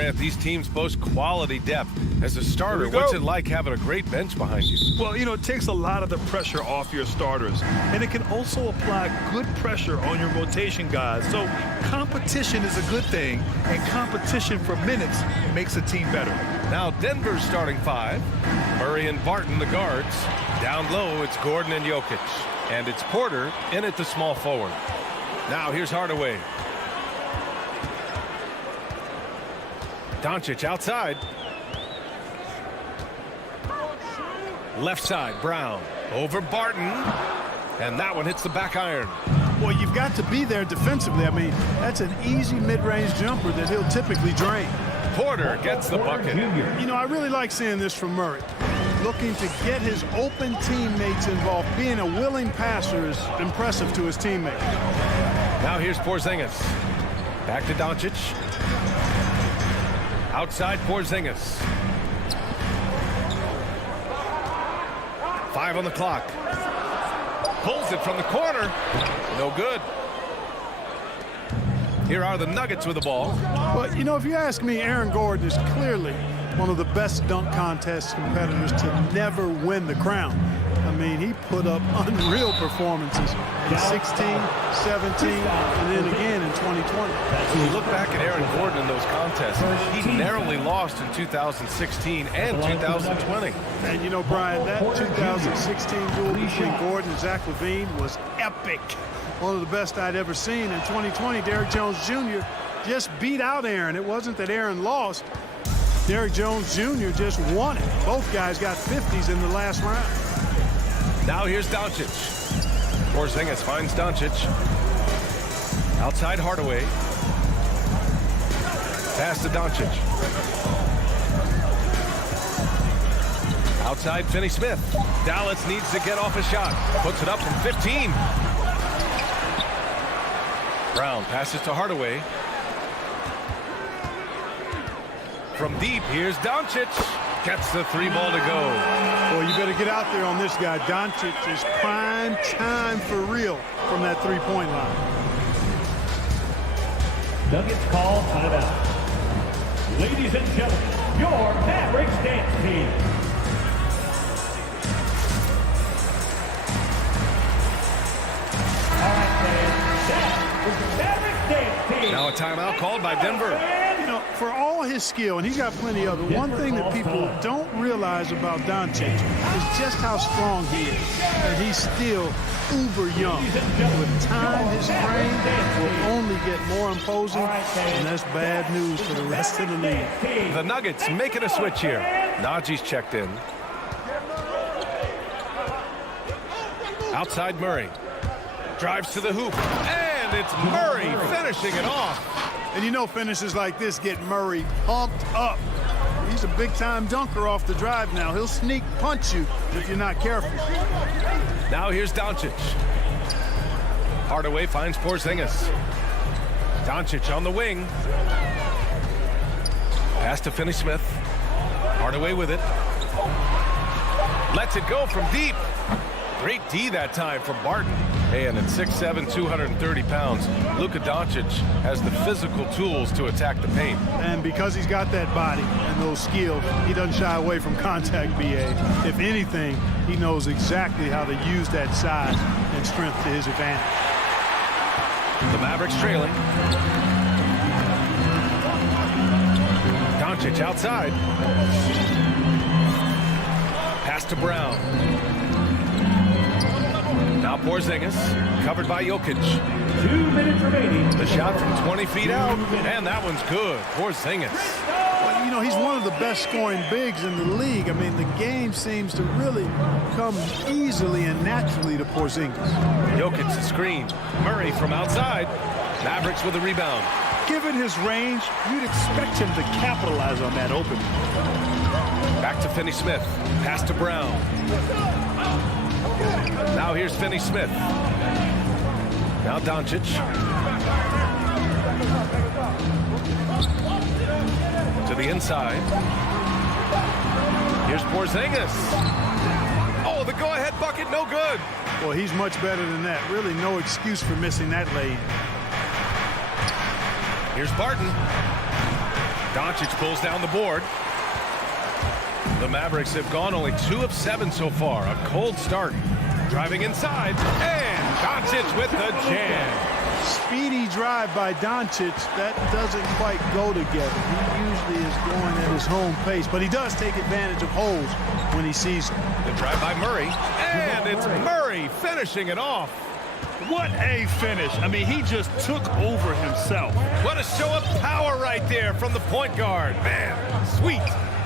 Grant, these teams boast quality depth. As a starter, go. what's it like having a great bench behind you? Well, you know, it takes a lot of the pressure off your starters, and it can also apply good pressure on your rotation guys. So competition is a good thing, and competition for minutes makes a team better. Now Denver's starting five. Murray and Barton, the guards. Down low, it's Gordon and Jokic. And it's Porter in at the small forward. Now here's Hardaway. Doncic outside. Left side, Brown. Over Barton. And that one hits the back iron. Well, you've got to be there defensively. I mean, that's an easy mid-range jumper that he'll typically drain. Porter gets the bucket. You know, I really like seeing this from Murray. Looking to get his open teammates involved. Being a willing passer is impressive to his teammates. Now here's Porzingis. Back to Doncic. Outside Porzingis. 5 on the clock. Pulls it from the corner. No good. Here are the Nuggets with the ball. Well, you know, if you ask me, Aaron Gordon is clearly one of the best dunk contest competitors to never win the crown. I mean, he put up unreal performances in 16, 17, and then again in 2020. When you look back at Aaron Gordon in those contests, he narrowly lost in 2016 and 2020. And, you know, Brian, that 2016 duel between Gordon and Zach LaVine was epic. One of the best I'd ever seen. In 2020, Derrick Jones Jr. just beat out Aaron. It wasn't that Aaron lost. Derrick Jones Jr. just won it. Both guys got 50s in the last round. Now here's Doncic. Porzingis finds Doncic. Outside Hardaway. Pass to Doncic. Outside Finney-Smith. Dallas needs to get off a shot. Puts it up from 15. Brown passes to Hardaway. From deep, here's Doncic. Gets the 3 ball to go. Well, you better get out there on this guy. Doncic is prime time for real from that three-point line. Nuggets call timeout. Ladies and gentlemen, your Mavericks dance team. All right, fans, that was the Mavericks dance team. Now a timeout called by Denver. You know, for all his skill, and he's got plenty of it, one thing that people don't realize about Doncic is just how strong he is. And he's still uber young. With time, his frame will only get more imposing, and that's bad news for the rest of the league. The Nuggets making a switch here. Najee's checked in. Outside Murray. Drives to the hoop. And it's Murray finishing it off. And you know finishes like this get Murray pumped up. He's a big-time dunker off the drive now. He'll sneak punch you if you're not careful. Now here's Doncic. Hardaway finds Porzingis. Doncic on the wing. Pass to Finney-Smith. Hardaway with it. Lets it go from deep. Great D that time from Barton. And at 6'7", 230 pounds, Luka Doncic has the physical tools to attack the paint. And because he's got that body and those skills, he doesn't shy away from contact, B.A. If anything, he knows exactly how to use that size and strength to his advantage. The Mavericks trailing. Doncic outside. Pass to Brown. Now Porzingis, covered by Jokic. 2 minutes remaining. The shot from 20 feet out, and that one's good. Porzingis. Well, you know, he's one of the best scoring bigs in the league. I mean, the game seems to really come easily and naturally to Porzingis. Jokic screen. Murray from outside. Mavericks with a rebound. Given his range, you'd expect him to capitalize on that opening. Back to Finney-Smith. Pass to Brown. Now here's Finney-Smith. Now Doncic. To the inside. Here's Porzingis. Oh, the go-ahead bucket, no good. Well, he's much better than that. Really no excuse for missing that lay. Here's Barton. Doncic pulls down the board. The Mavericks have gone only 2 of 7 so far. A cold start. Driving inside. And Doncic with the jam. Speedy drive by Doncic. That doesn't quite go together. He usually is going at his home pace, but he does take advantage of holes when he sees them. The drive by Murray. And it's Murray finishing it off. What a finish. I mean, he just took over himself. What a show of power right there from the point guard. Man, sweet.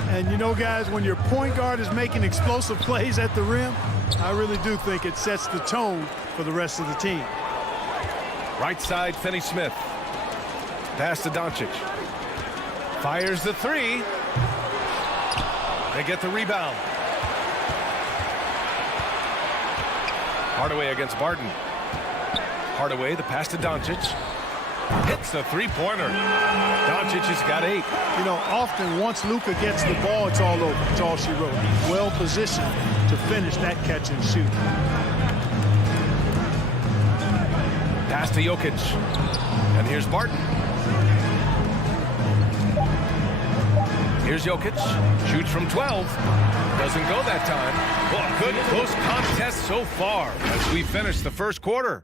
And you know, guys, when your point guard is making explosive plays at the rim, I really do think it sets the tone for the rest of the team. Right side, Finney-Smith. Pass to Doncic. Fires the 3. They get the rebound. Hardaway against Barton. Hardaway, the pass to Doncic. Hits the three-pointer. Doncic has got 8. You know, often once Luka gets the ball, it's all over. It's all she wrote. He's well positioned to finish that catch and shoot. Pass to Jokic. And here's Barton. Here's Jokic. Shoots from 12. Doesn't go that time. Well, a good close contest so far as we finish the first quarter.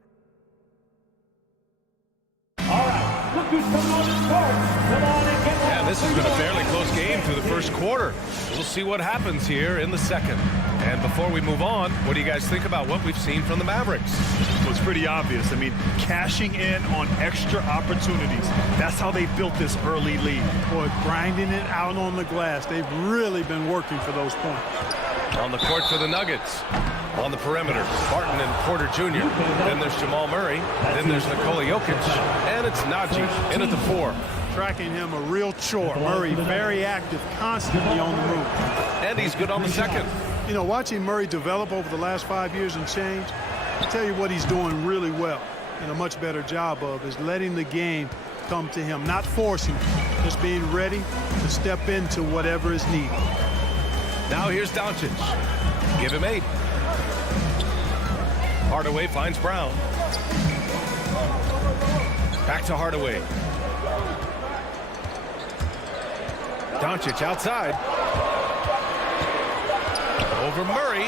Yeah, this has been a fairly close game through the first quarter. We'll see what happens here in the second. And before we move on, what do you guys think about what we've seen from the Mavericks? Well, it's pretty obvious. I mean, cashing in on extra opportunities. That's how they built this early lead. Boy, grinding it out on the glass. They've really been working for those points. On the court for the Nuggets. On the perimeter, Barton and Porter Jr. Then there's Jamal Murray. Then there's Nikola Jokic. And it's Najee in at the 4. Tracking him a real chore. Murray very active, constantly on the move. And he's good on the second. You know, watching Murray develop over the last 5 years and change, I tell you what he's doing really well and a much better job of is letting the game come to him, not forcing, just being ready to step into whatever is needed. Now here's Doncic. Give him 8. Hardaway finds Brown. Back to Hardaway. Doncic outside. Over Murray.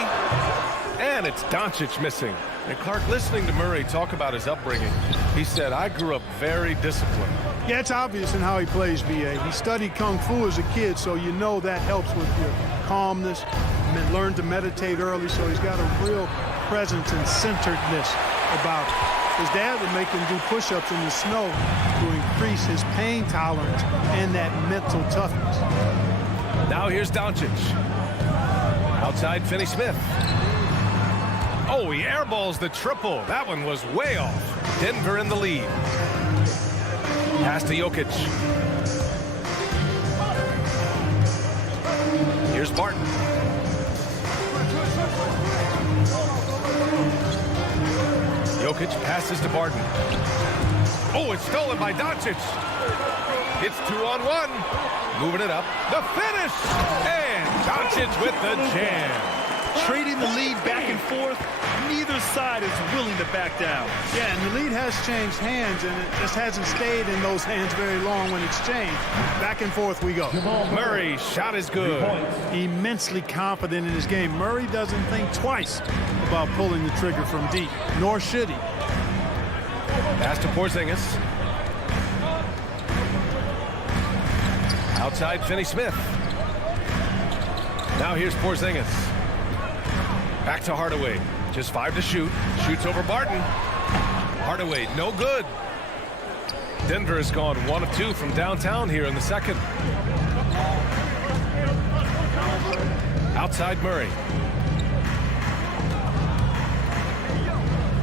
And it's Doncic missing. And Clark, listening to Murray talk about his upbringing, he said, I grew up very disciplined. Yeah, it's obvious in how he plays, B.A. He studied Kung Fu as a kid, so you know that helps with your calmness. And learned to meditate early, so he's got a real presence and centeredness about it. His dad would make him do push-ups in the snow to increase his pain tolerance and that mental toughness. Now here's Doncic. Outside Finney-Smith. Oh, he airballs the triple. That one was way off. Denver in the lead. Pass to Jokic. Here's Barton. Jokic passes to Barton. Oh, it's stolen by Doncic. It's 2-on-1. Moving it up. The finish! And Doncic with the jam. Trading the lead back and forth, neither side is willing to back down. Yeah, and the lead has changed hands, and it just hasn't stayed in those hands very long when it's changed. Back and forth we go. Murray's shot is good. Immensely confident in his game. Murray doesn't think twice about pulling the trigger from deep, nor should he. Pass to Porzingis. Outside Finney-Smith. Now here's Porzingis. Back to Hardaway. Just 5 to shoot. Shoots over Barton. Hardaway, no good. Denver has gone 1 of 2 from downtown here in the second. Outside Murray.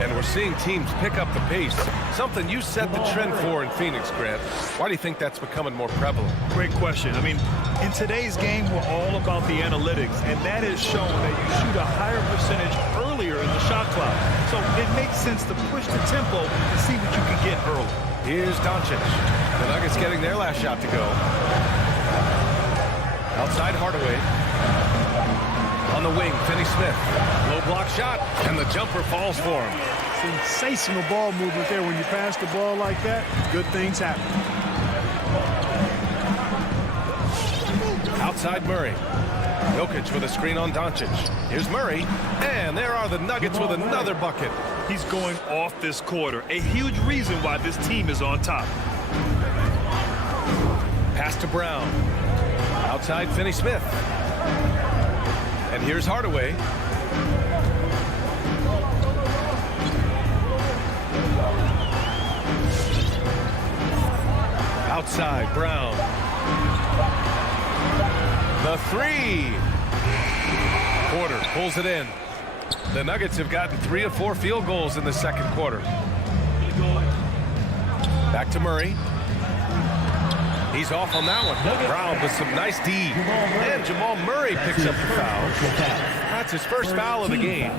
And we're seeing teams pick up the pace. Something you set the trend for in Phoenix, Grant. Why do you think that's becoming more prevalent? Great question. I mean, in today's game, we're all about the analytics, and that has shown that you shoot a higher percentage earlier in the shot clock. So it makes sense to push the tempo and see what you can get early. Here's Doncic. The Nuggets getting their last shot to go. Outside Hardaway. On the wing, Finney-Smith. Low block shot, and the jumper falls for him. Sensational ball movement there. When you pass the ball like that, good things happen. Outside Murray. Jokic with a screen on Doncic. Here's Murray. And there are the Nuggets with another bucket. He's going off this quarter. A huge reason why this team is on top. Pass to Brown. Outside Finney-Smith. And here's Hardaway. Outside Brown. The three. Porter pulls it in. The Nuggets have gotten 3 of 4 field goals in the second quarter. Back to Murray. He's off on that one. Brown with some nice D. And Jamal Murray picks up the foul. That's his first foul of the game.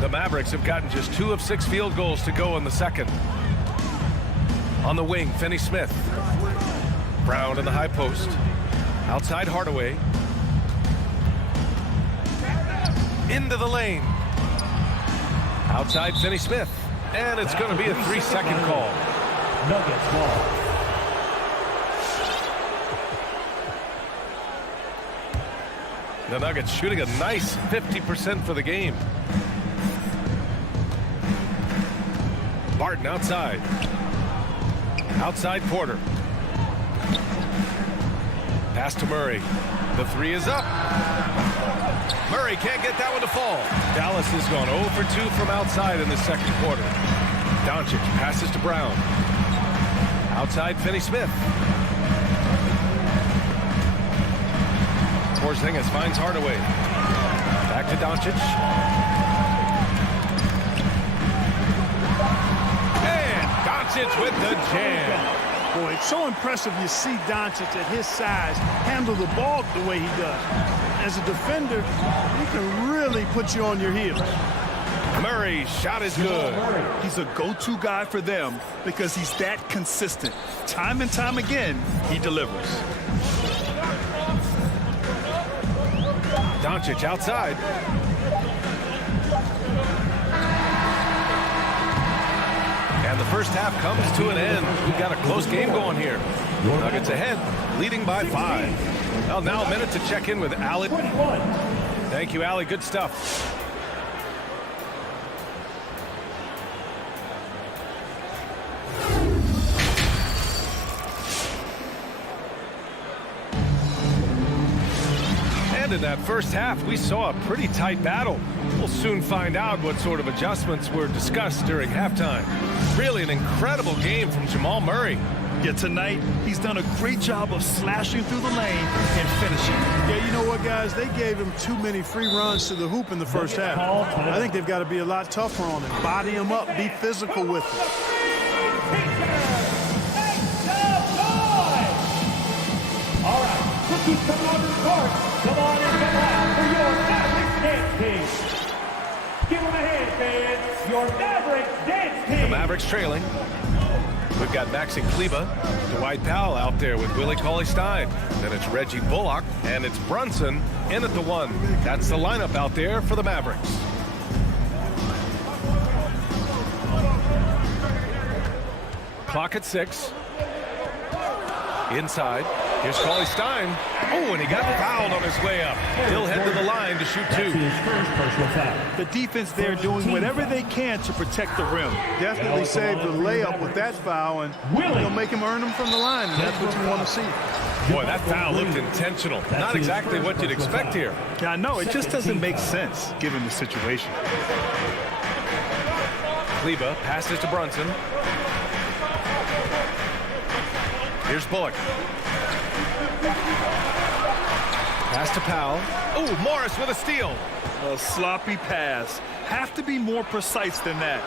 The Mavericks have gotten just 2 of 6 field goals to go in the second. On the wing, Finney-Smith. Brown in the high post. Outside Hardaway. Into the lane. Outside Finney-Smith. And it's going to be a 3-second call. Nuggets ball. The Nuggets shooting a nice 50% for the game. Barton outside. Outside Porter. Pass to Murray. The three is up. Murray can't get that one to fall. Dallas has gone 0 for 2 from outside in the second quarter. Doncic passes to Brown. Outside Finney-Smith. Porzingis finds Hardaway. Back to Doncic. And Doncic with the jam. Boy, it's so impressive you see Doncic at his size handle the ball the way he does. As a defender, he can really put you on your heels. Murray's shot is good. He's a go-to guy for them because he's that consistent. Time and time again, he delivers. Doncic outside. And the first half comes to an end. We've got a close game going here. Nuggets ahead, leading by 5. Well, now a minute to check in with Allie. Thank you, Allie. Good stuff. In that first half, we saw a pretty tight battle. We'll soon find out what sort of adjustments were discussed during halftime. Really an incredible game from Jamal Murray. Yeah, tonight, he's done a great job of slashing through the lane and finishing. Yeah, you know what, guys? They gave him too many free runs to the hoop in the first half. I think they've got to be a lot tougher on him. Body him up, be physical with him. All right, rookies come on the court. Come on and come out for your Mavericks dance team. Give them a hand, fans. Your Mavericks dance team. The Mavericks trailing. We've got Maxi Kleber, Dwight Powell out there with Willie Cauley-Stein. Then it's Reggie Bullock, and it's Brunson in at the 1. That's the lineup out there for the Mavericks. Clock at 6. Inside. Here's Cauley-Stein. Oh, and he got fouled on his way up. He'll head to the line to shoot 2. The defense there doing whatever they can to protect the rim. Definitely saved the layup with that foul, and he'll make him earn them from the line, and that's what you want to see. Boy, that foul looked intentional. Not exactly what you'd expect here. Yeah, I know. It just doesn't make sense given the situation. Kleber passes to Brunson. Here's Bullock. Pass to Powell. Oh, Morris with a steal. A sloppy pass. Have to be more precise than that.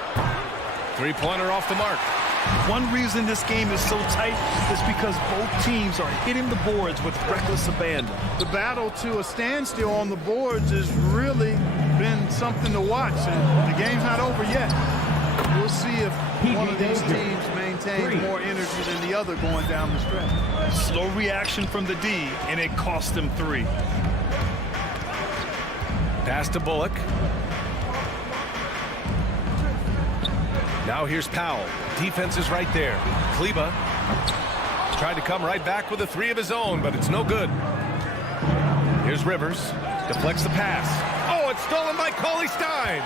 Three-pointer off the mark. One reason this game is so tight is because both teams are hitting the boards with reckless abandon. The battle to a standstill on the boards has really been something to watch, and the game's not over yet. We'll see if one of these teams maintains more energy than the other going down the stretch. Slow reaction from the D, and it cost them 3. Pass to Bullock. Now here's Powell. Defense is right there. Kleber. Tried to come right back with a three of his own, but it's no good. Here's Rivers. Deflects the pass. Oh, it's stolen by Cauley Stein.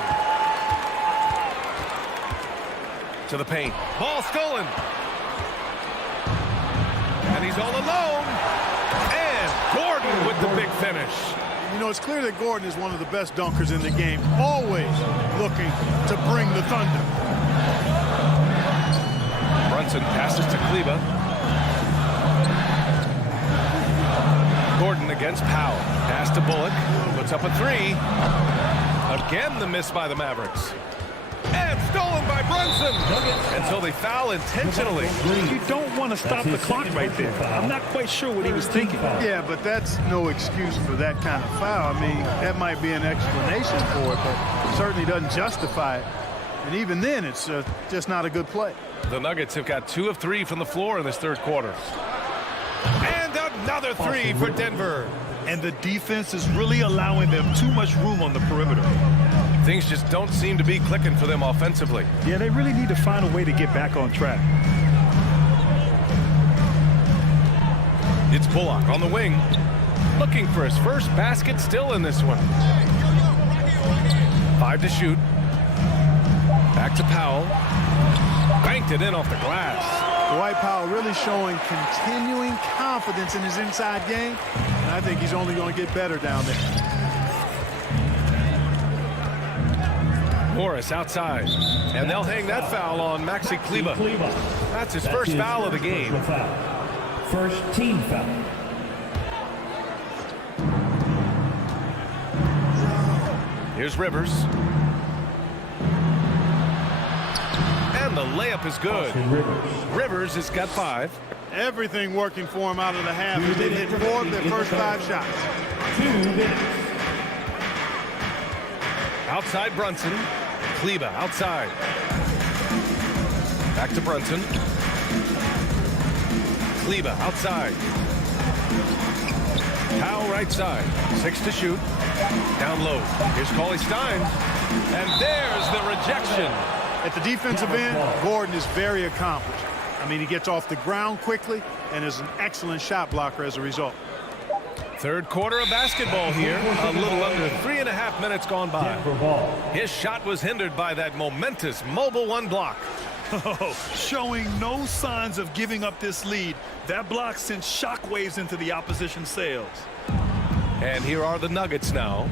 To the paint. Ball stolen. And he's all alone. And Gordon with the big finish. You know, it's clear that Gordon is one of the best dunkers in the game, always looking to bring the thunder. Brunson passes to Kleber. Gordon against Powell. Pass to Bullock. Puts up a three. Again, the miss by the Mavericks. And stolen by Brunson. Until they foul intentionally. You don't want to stop the clock right there. I'm not quite sure what he was thinking. Yeah, but that's no excuse for that kind of foul. I mean, that might be an explanation for it, but it certainly doesn't justify it. And even then, it's just not a good play. The Nuggets have got 2 of 3 from the floor in this third quarter. And another three for Denver. And the defense is really allowing them too much room on the perimeter. Things just don't seem to be clicking for them offensively. Yeah, they really need to find a way to get back on track. It's Bullock on the wing. Looking for his first basket still in this one. 5 to shoot. Back to Powell. Banked it in off the glass. Dwight Powell really showing continuing confidence in his inside game. And I think he's only going to get better down there. Morris outside. And they'll hang that foul on Maxi Kleber. That's his first foul of the game. First team foul. Here's Rivers. And the layup is good. Rivers has got 5. Everything working for him out of the half. He did hit 4 of their first 5 shots. 2 minutes. Outside Brunson. Kleber outside. Back to Brunson. Kleber outside. Powell right side. 6 to shoot. Down low. Here's Cauley Stein. And there's the rejection. At the defensive end, Gordon is very accomplished. I mean, he gets off the ground quickly and is an excellent shot blocker as a result. Third quarter of basketball here. A little under 3.5 minutes gone by. His shot was hindered by that momentous mobile 1 block. Oh, showing no signs of giving up this lead. That block sent shockwaves into the opposition's sails. And here are the Nuggets now.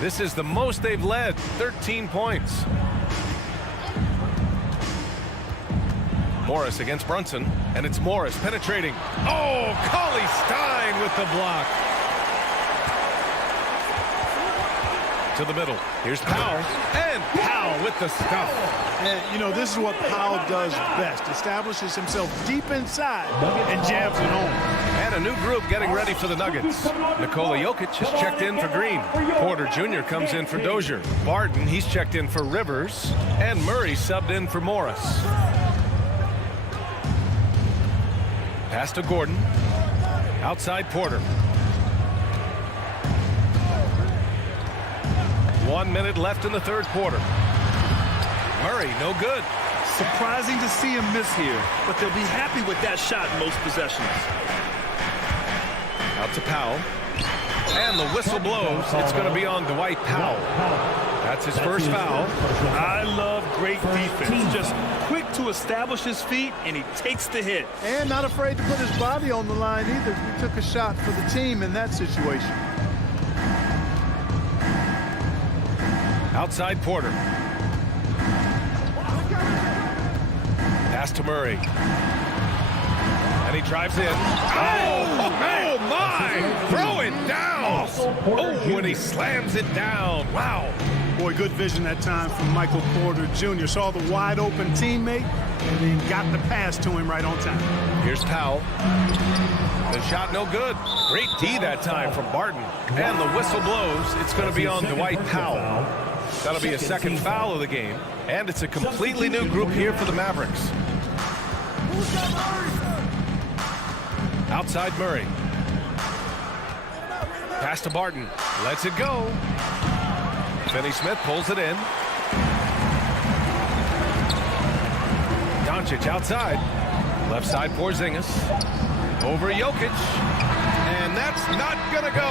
This is the most they've led, 13 points. Morris against Brunson, and it's Morris penetrating. Oh, Cauley Stein with the block. To the middle. Here's Powell, and Powell with the stuff. And, you know, this is what Powell does best. Establishes himself deep inside and jams it home. And a new group getting ready for the Nuggets. Nikola Jokic has checked in for Green. Porter Jr. comes in for Dozier. Barton, he's checked in for Rivers. And Murray subbed in for Morris. Pass to Gordon. Outside Porter. 1 minute left in the third quarter. Murray, no good. Surprising to see him miss here, but they'll be happy with that shot in most possessions. Out to Powell. And the whistle blows. It's going to be on Dwight Powell. That's his first foul. I love great defense. Just quick to establish his feet, and he takes the hit. And not afraid to put his body on the line either. He took a shot for the team in that situation. Outside Porter. Pass to Murray. And he drives in. Oh my! Throw it down! Oh, and he slams it down. Wow. Boy, good vision that time from Michael Porter Jr. Saw the wide open teammate and then got the pass to him right on time. Here's Powell. The shot no good. Great D that time from Barton. And the whistle blows. It's going to be on Dwight Powell. That'll be a second foul of the game. And it's a completely new group here for the Mavericks. Outside Murray. Pass to Barton. Lets it go. Finney-Smith pulls it in. Doncic outside. Left side Porzingis. Over Jokic. And that's not going to go.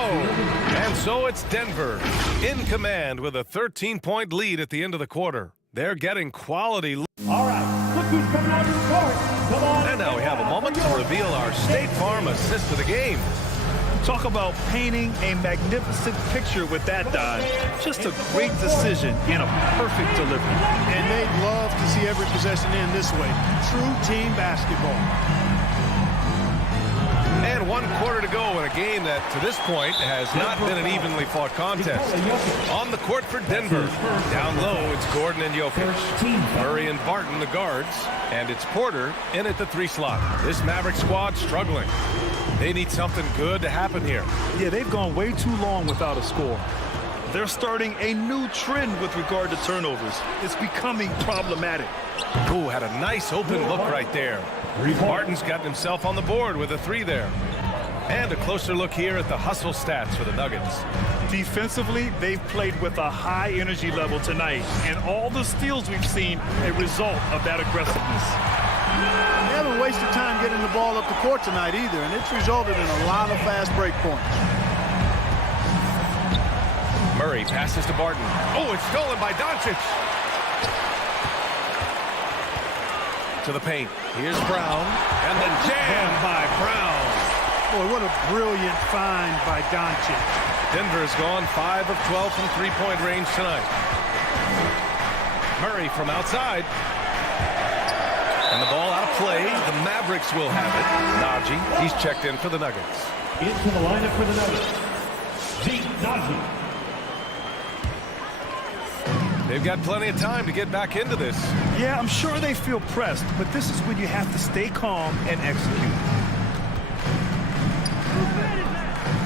And so it's Denver in command with a 13-point lead at the end of the quarter. They're getting quality. All right, look who's coming out of the court. Come on. And now we have a moment to reveal our State Farm assist of the game. Talk about painting a magnificent picture with that dive. Just a great decision and a perfect delivery. And they'd love to see every possession end this way. True team basketball. And 1 quarter to go in a game that, to this point, has not been an evenly fought contest. On the court for Denver. Down low, it's Gordon and Jokic. Murray and Barton, the guards. And it's Porter in at the 3 slot. This Maverick squad struggling. They need something good to happen here. Yeah, they've gone way too long without a score. They're starting a new trend with regard to turnovers. It's becoming problematic. Ooh, had a nice open look right there. Martin's gotten himself on the board with a 3 there. And a closer look here at the hustle stats for the Nuggets. Defensively, they've played with a high energy level tonight, and all the steals we've seen a result of that aggressiveness. They haven't wasted time getting the ball up the court tonight either, and it's resulted in a lot of fast break points. Murray passes to Barton. Oh, it's stolen by Doncic. To the paint. Here's Brown. And the jam by Brown. Boy, what a brilliant find by Doncic. Denver's gone 5 of 12 from three-point range tonight. Murray from outside. And the ball out of play. The Mavericks will have it. Najee, he's checked in for the Nuggets. Into the lineup for the Nuggets. Zeke Najee. They've got plenty of time to get back into this. Yeah, I'm sure they feel pressed, but this is when you have to stay calm and execute.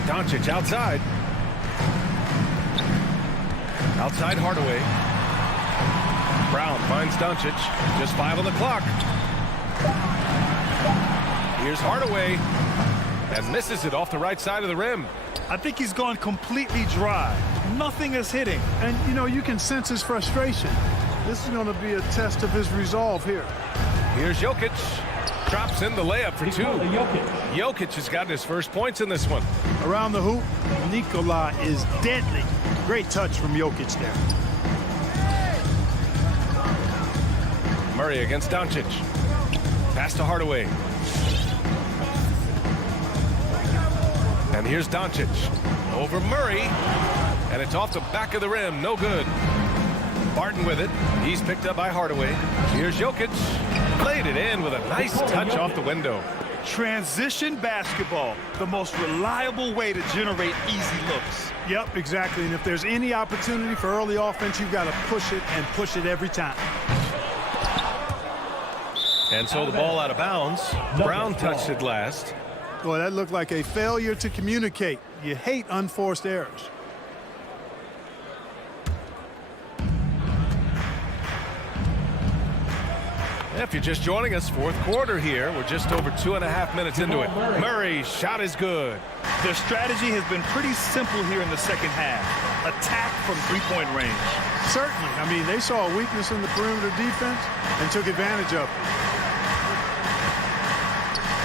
Doncic outside. Outside Hardaway. Brown finds Doncic. Just 5 on the clock. Here's Hardaway. And misses it off the right side of the rim. I think he's gone completely dry. Nothing is hitting. And, you know, you can sense his frustration. This is going to be a test of his resolve here. Here's Jokic. Drops in the layup for 2. Jokic has gotten his first points in this one. Around the hoop, Nikola is deadly. Great touch from Jokic there. Murray against Doncic. Pass to Hardaway. And here's Doncic. Over Murray. And it's off the back of the rim. No good. Barton with it. He's picked up by Hardaway. Here's Jokic. Played it in with a nice touch off the window. Transition basketball, the most reliable way to generate easy looks. Yep, exactly. And if there's any opportunity for early offense, you've got to push it and push it every time. And so the ball out of bounds. Brown touched it last. Boy, that looked like a failure to communicate. You hate unforced errors. If you're just joining us, 4th quarter here. We're just over 2.5 minutes into it. Murray's shot is good. Their strategy has been pretty simple here in the second half. Attack from three-point range. Certainly. I mean, they saw a weakness in the perimeter defense and took advantage of it.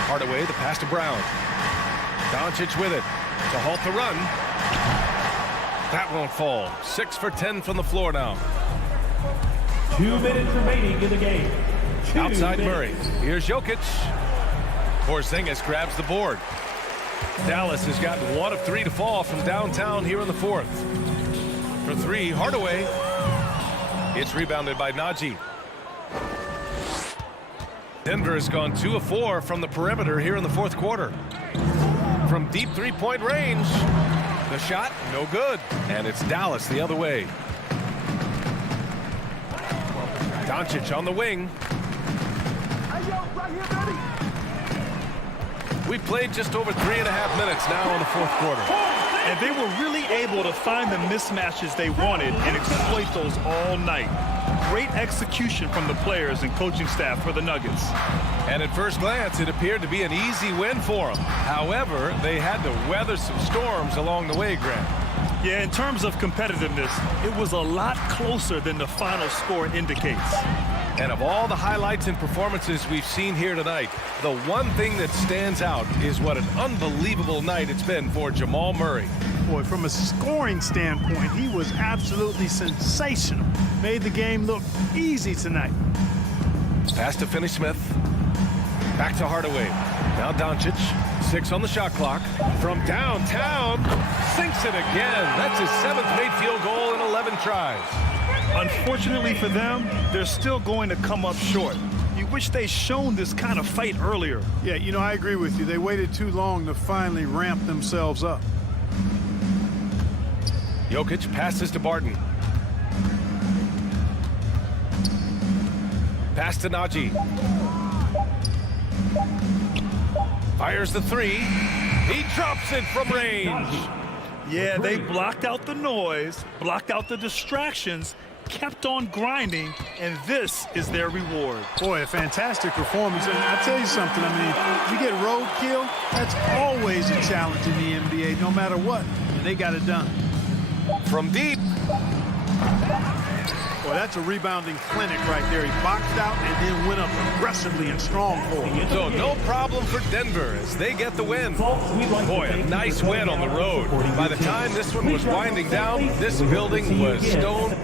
Hardaway, the pass to Brown. Doncic with it to halt the run. That won't fall. 6 for 10 from the floor now. 2 minutes remaining in the game. Outside Murray. Here's Jokic. Porzingis grabs the board. Dallas has gotten 1 of 3 to fall from downtown here in the 4th. For 3, Hardaway. It's rebounded by Najee. Denver has gone 2 of 4 from the perimeter here in the 4th quarter. From deep three-point range. The shot, no good. And it's Dallas the other way. Doncic on the wing. We played just over 3.5 minutes now in the 4th quarter. And they were really able to find the mismatches they wanted and exploit those all night. Great execution from the players and coaching staff for the Nuggets. And at first glance, it appeared to be an easy win for them. However, they had to weather some storms along the way, Grant. Yeah, in terms of competitiveness, it was a lot closer than the final score indicates. And of all the highlights and performances we've seen here tonight, the one thing that stands out is what an unbelievable night it's been for Jamal Murray. Boy, from a scoring standpoint, he was absolutely sensational. Made the game look easy tonight. Pass to Finney-Smith. Back to Hardaway. Now Doncic. 6 on the shot clock. From downtown. Sinks it again. That's his 7th made field goal in 11 tries. Unfortunately for them, they're still going to come up short. You wish they'd shown this kind of fight earlier. Yeah, you know, I agree with you. They waited too long to finally ramp themselves up. Jokic passes to Barton. Pass to Najee. Fires the 3. He drops it from range. Yeah, they blocked out the noise, blocked out the distractions, kept on grinding, and this is their reward. Boy, a fantastic performance. And I'll tell you something, I mean, you get roadkill, that's always a challenge in the NBA, no matter what. And they got it done. From deep. Boy, that's a rebounding clinic right there. He boxed out and then went up aggressively and strong for him. So no problem for Denver as they get the win. Boy, a nice win on the road. By the time this one was winding down, this building was stone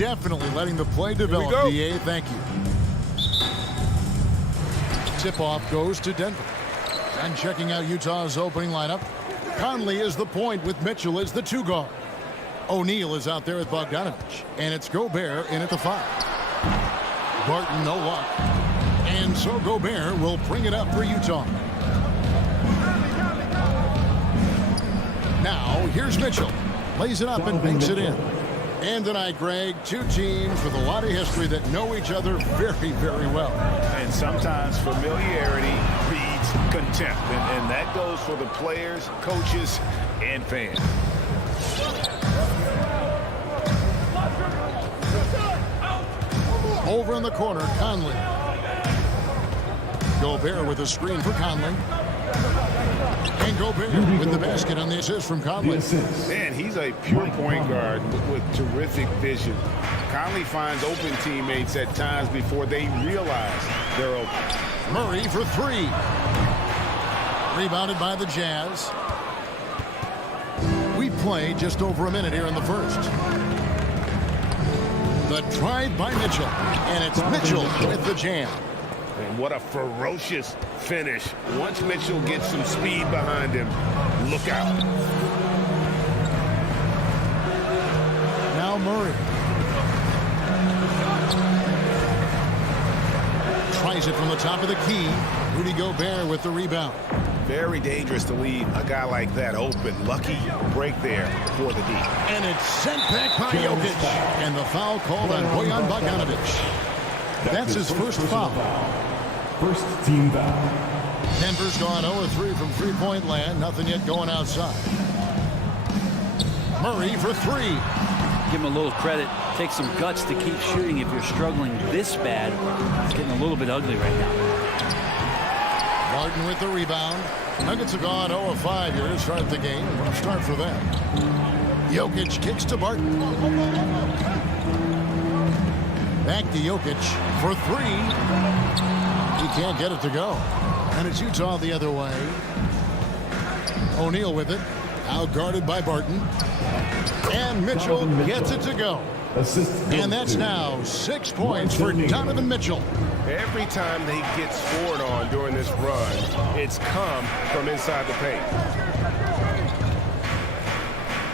definitely letting the play develop, DA. Thank you. Tip-off goes to Denver. And checking out Utah's opening lineup, Conley is the point with Mitchell as the 2 guard. O'Neal is out there with Bogdanovich. And it's Gobert in at the 5. Barton, no luck. And so Gobert will bring it up for Utah. Now, here's Mitchell. Lays it up and banks it in. And tonight, Greg, 2 teams with a lot of history that know each other very, very well. And sometimes familiarity breeds contempt. And that goes for the players, coaches, and fans. Over in the corner, Conley. Gobert with a screen for Conley. And Gobert with the basket on the assist from Conley. Man, he's a pure point guard with terrific vision. Conley finds open teammates at times before they realize they're open. Murray for 3. Rebounded by the Jazz. We play just over a minute here in the first. The drive by Mitchell. And it's Mitchell with the jam. And what a ferocious finish. Once Mitchell gets some speed behind him, look out. Now Murray. Tries it from the top of the key. Rudy Gobert with the rebound. Very dangerous to leave a guy like that open. Lucky break there for the D. And it's sent back by Jokic. And the foul called on Bojan Bogdanovich. That's his first foul. First team foul. Denver's gone 0-3 from three-point land. Nothing yet going outside. Murray for 3. Give him a little credit. Take some guts to keep shooting if you're struggling this bad. It's getting a little bit ugly right now. Martin with the rebound. Nuggets have gone 0-5 here to start the game. Rough start for them. Jokic kicks to Barton. Back to Jokic for 3. He can't get it to go. And it's Utah the other way. O'Neal with it. Out guarded by Barton. And Mitchell gets it to go. And that's now 6 points for Donovan Mitchell. Every time he gets scored on during this run, it's come from inside the paint.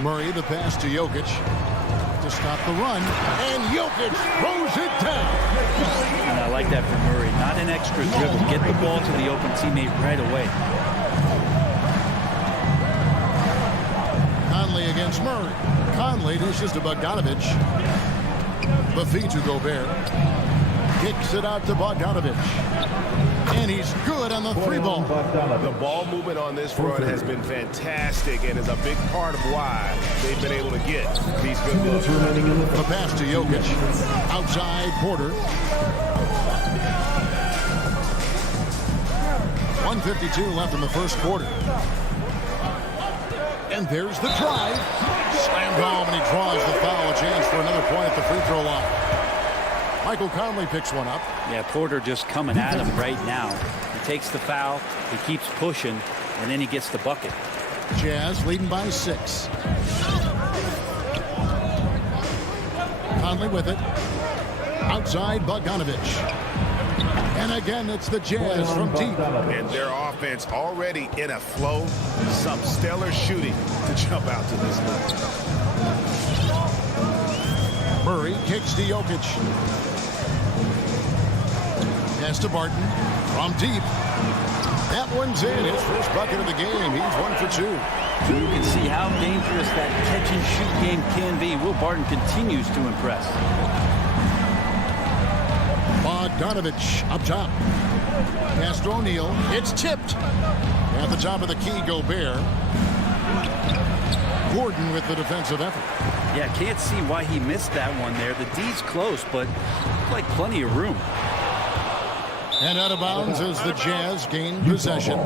Murray, the pass to Jokic to stop the run. And Jokic throws it down. And I like that from Murray. Not an extra dribble. Get the ball to the open teammate right away. Conley against Murray. Conley dishes to Bogdanovich. Buffet to Gobert. Kicks it out to Bogdanovich. And he's good on the 3-ball. The ball movement on this run has been fantastic and is a big part of why they've been able to get these good looks. The pass to Jokic. Outside Porter. 1:52 left in the first quarter. And there's the drive. Slammed home, and he draws the foul. A chance for another point at the free throw line. Michael Conley picks one up. Yeah, Porter just coming at him right now. He takes the foul, he keeps pushing, and then he gets the bucket. Jazz leading by 6. Conley with it. Outside Bogdanovich. And again, it's the Jazz from deep. And their offense already in a flow. Some stellar shooting to jump out to this lead. Murray kicks to Jokic. Pass to Barton from deep. That one's in. His first bucket of the game. He's 1 for 2. You can see how dangerous that catch-and-shoot game can be. Will Barton continues to impress. Bogdanovich up top. Pass to O'Neal. It's tipped. At the top of the key, Gobert. Gordon with the defensive effort. Yeah, can't see why he missed that one there. The D's close, but like plenty of room. And out of bounds as the Jazz gain possession.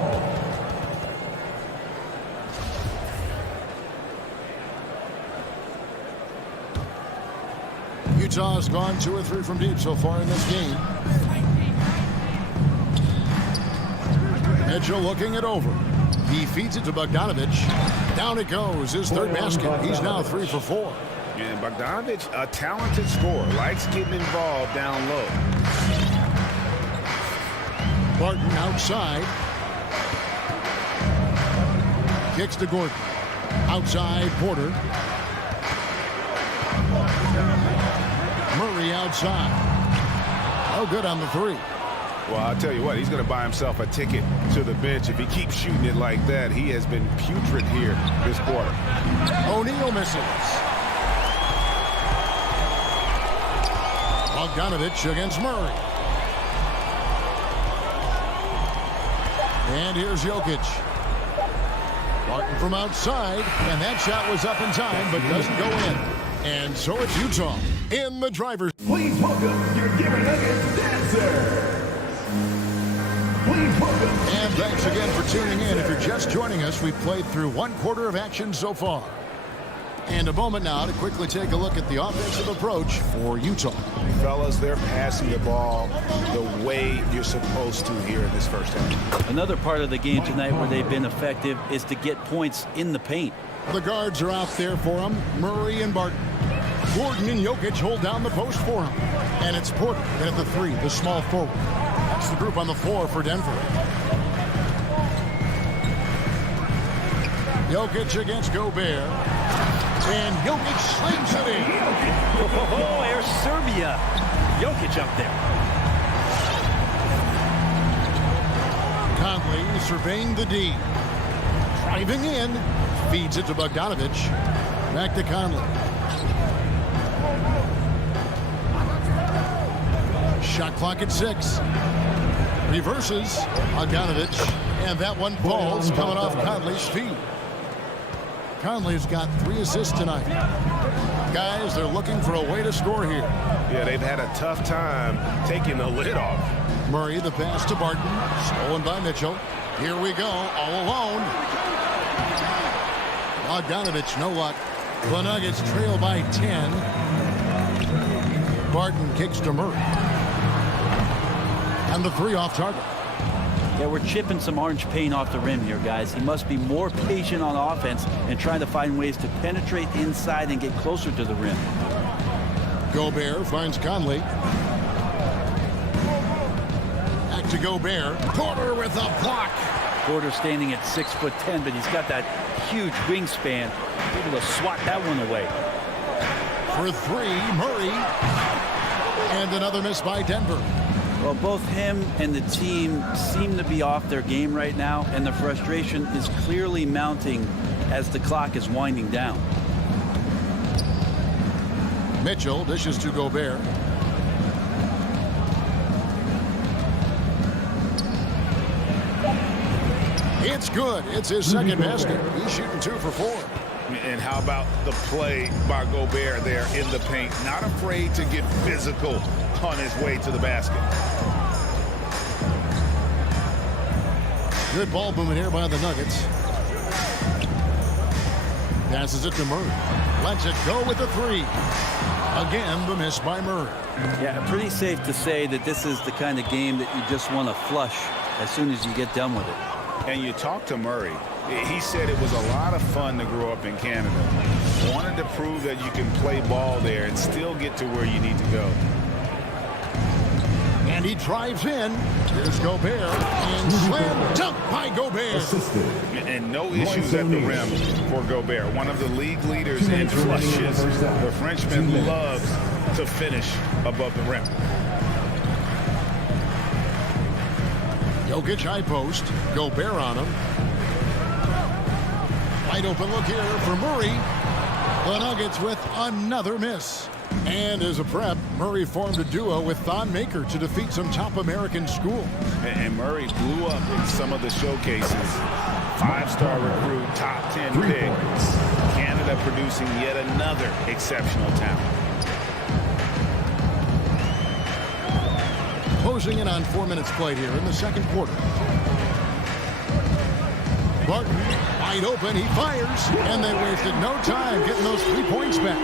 Utah's gone 2 or 3 from deep so far in this game. Mitchell looking it over. He feeds it to Bogdanovich. Down it goes. His third basket. He's now 3 for 4. And Bogdanovich, a talented scorer, likes getting involved down low. Barton outside. Kicks to Gordon. Outside, Porter. Murray outside. No good on the three. Well, I'll tell you what, he's going to buy himself a ticket to the bench. If he keeps shooting it like that, he has been putrid here this quarter. O'Neal misses. Bogdanovich against Murray. And here's Jokic. Barton from outside, and that shot was up in time, but doesn't go in. And so it's Utah in the driver's. Please welcome your Denver Nuggets dancer. Please welcome. And thanks again for tuning in. If you're just joining us, we've played through one quarter of action so far. And a moment now to quickly take a look at the offensive approach for Utah. Fellas, they're passing the ball the way you're supposed to here in this first half. Another part of the game tonight where they've been effective is to get points in the paint. The guards are out there for him. Murray and Barton. Gordon and Jokic hold down the post for him. And it's Porter at the three, the small forward. That's the group on the floor for Denver. Jokic against Gobert. And Jokic slings it in. Oh, Air Serbia. Jokic up there. Conley surveying the D. Driving in. Feeds it to Bogdanovich. Back to Conley. Shot clock at 6. Reverses. Bogdanovich. And that one falls coming off Conley's feet. Conley's got 3 assists tonight. Guys, they're looking for a way to score here. Yeah, they've had a tough time taking the lid off. Murray, the pass to Barton. Stolen by Mitchell. Here we go, all alone. Bogdanovich, no luck. The Nuggets trail by 10. Barton kicks to Murray. And the 3 off target. Yeah, we're chipping some orange paint off the rim here, guys. He must be more patient on offense and trying to find ways to penetrate inside and get closer to the rim. Gobert finds Conley. Back to Gobert. Porter with a block. Porter standing at 6'10", but he's got that huge wingspan, able to swat that one away. For 3, Murray. And another miss by Denver. Well, both him and the team seem to be off their game right now, and the frustration is clearly mounting as the clock is winding down. Mitchell dishes to Gobert. It's good. It's his second basket. He's shooting 2 for 4. And how about the play by Gobert there in the paint? Not afraid to get physical on his way to the basket. Good ball movement here by the Nuggets. Passes it to Murray. Lets it go with the 3. Again, the miss by Murray. Yeah, pretty safe to say that this is the kind of game that you just want to flush as soon as you get done with it. And you talk to Murray. He said it was a lot of fun to grow up in Canada. Wanted to prove that you can play ball there and still get to where you need to go. And he drives in. Here's Gobert. And slam dunk by Gobert. And no issues at the rim for Gobert. One of the league leaders in flushes. The Frenchman loves to finish above the rim. Jokic high post. Gobert on him. Wide open look here for Murray. The Nuggets with another miss. And as a prep, Murray formed a duo with Thon Maker to defeat some top American schools. And Murray blew up in some of the showcases. 5-star recruit, top 10 pick. Canada producing yet another exceptional talent. Closing in on 4 minutes played here in the second quarter. Barton, wide open, he fires, and they wasted no time getting those 3 points back.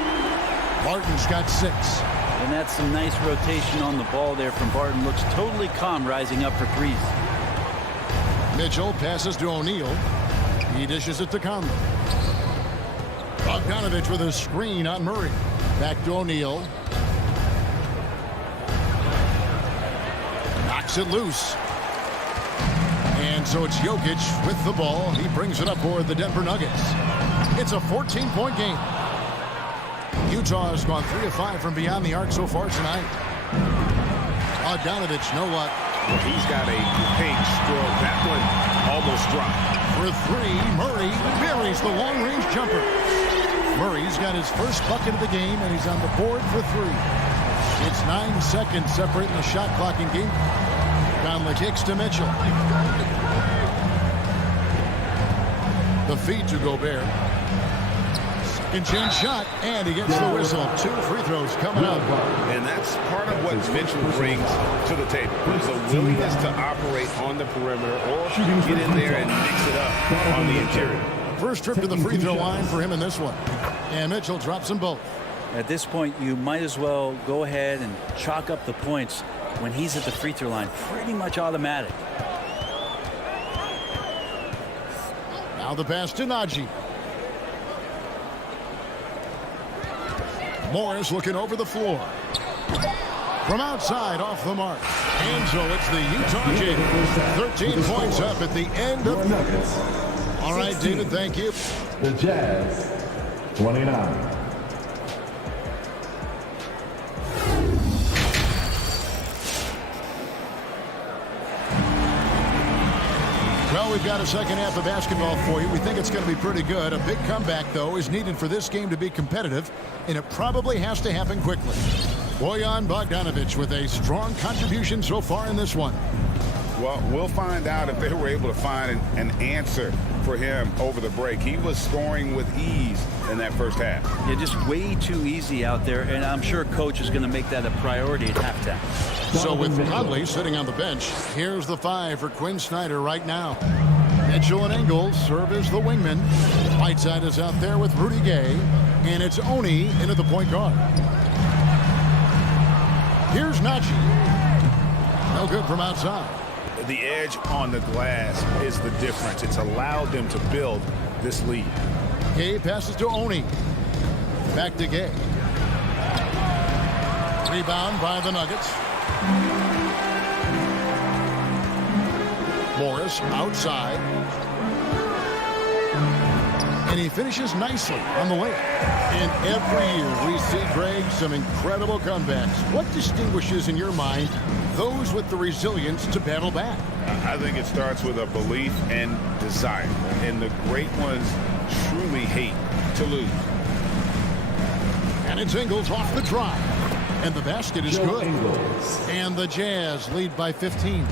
Barton's got 6. And that's some nice rotation on the ball there from Barton. Looks totally calm rising up for 3s. Mitchell passes to O'Neal. He dishes it to Conley. Bogdanovich with a screen on Murray. Back to O'Neal. Knocks it loose. And so it's Jokic with the ball. He brings it up for the Denver Nuggets. It's a 14-point game. Utah has gone 3 of 5 from beyond the arc so far tonight. Bogdanovich, no luck. He's got a pink stroke. That one almost dropped. For 3, Murray buries the long-range jumper. Murray's got his first bucket of the game, and he's on the board for 3. It's 9 seconds separating the shot clock in game. Conley kicks to Mitchell. The feed to Gobert. Second chance shot, and he gets the whistle. 2 free throws coming up. And that's part of what Mitchell brings to the table. Is a willingness to operate on the perimeter or get in there and mix it up on the interior. First trip to the free throw line for him in this one. And Mitchell drops them both. At this point, you might as well go ahead and chalk up the points when he's at the free throw line. Pretty much automatic. Now the pass to Najee. Morris looking over the floor. From outside, off the mark. And so it's the Utah Jazz. 13 points up at the end of Nuggets. All right, David, thank you. The Jazz, 29. Well, we've got a second half of basketball for you. We think it's going to be pretty good. A big comeback, though, is needed for this game to be competitive, and it probably has to happen quickly. Bojan Bogdanovich with a strong contribution so far in this one. Well, we'll find out if they were able to find an answer for him over the break. He was scoring with ease in that first half. Yeah, just way too easy out there, and I'm sure coach is going to make that a priority at halftime. So with Conley sitting on the bench, here's the 5 for Quinn Snyder right now. Mitchell and Ingles serve as the wingmen. Whiteside is out there with Rudy Gay, and it's Oni into the point guard. Here's Najee. No good from outside. The edge on the glass is the difference. It's allowed them to build this lead. Gay passes to Oni. Back to Gay. Rebound by the Nuggets. Morris outside. And he finishes nicely on the layup. And every year we see, Greg, some incredible comebacks. What distinguishes, in your mind, those with the resilience to battle back? I think it starts with a belief and desire. And the great ones truly hate to lose. And it's Ingles off the drive. And the basket is good. And the Jazz lead by 15.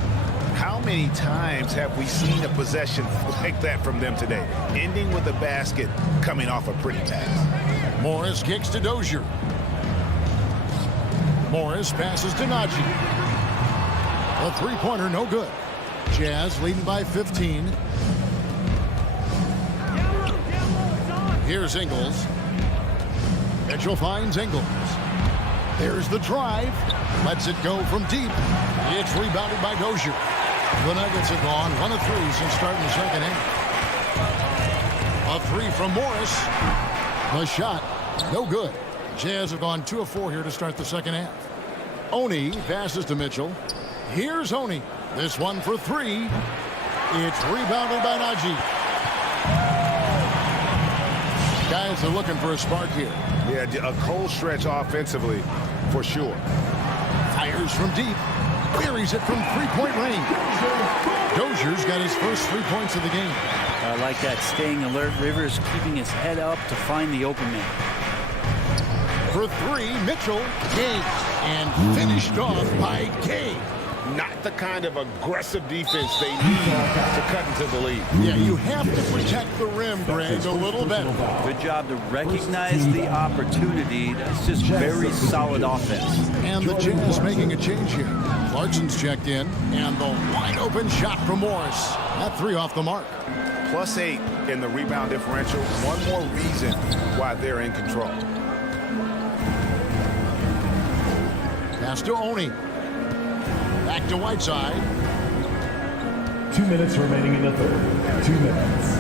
How many times have we seen a possession like that from them today? Ending with a basket coming off a pretty pass. Morris kicks to Dozier. Morris passes to Najee. A three-pointer, no good. Jazz leading by 15. Here's Ingles. Mitchell finds Ingles. There's the drive. Lets it go from deep. It's rebounded by Dozier. The Nuggets have gone 1 of 3 since starting the second half. A 3 from Morris. The shot, no good. Jazz have gone 2 of 4 here to start the second half. Oni passes to Mitchell. Here's Oni. This one for 3. It's rebounded by Najee. Guys are looking for a spark here. Yeah, a cold stretch offensively, for sure. Fires from deep. Buries it from three-point range. Dozier's got his first 3 points of the game. I like that, staying alert. Rivers keeping his head up to find the open man. For 3, Mitchell. Gay. And finished off by Gay. Not the kind of aggressive defense they need to cut into the lead. Yeah, you have to protect the rim, Greg, a little better. Good job to recognize the opportunity. That's just very solid offense. And the Jazz making a change here. Clarkson's checked in, and the wide-open shot from Morris. That 3 off the mark. +8 in the rebound differential. One more reason why they're in control. Pass to Oni. Back to Whiteside. 2 minutes remaining in the third. 2 minutes.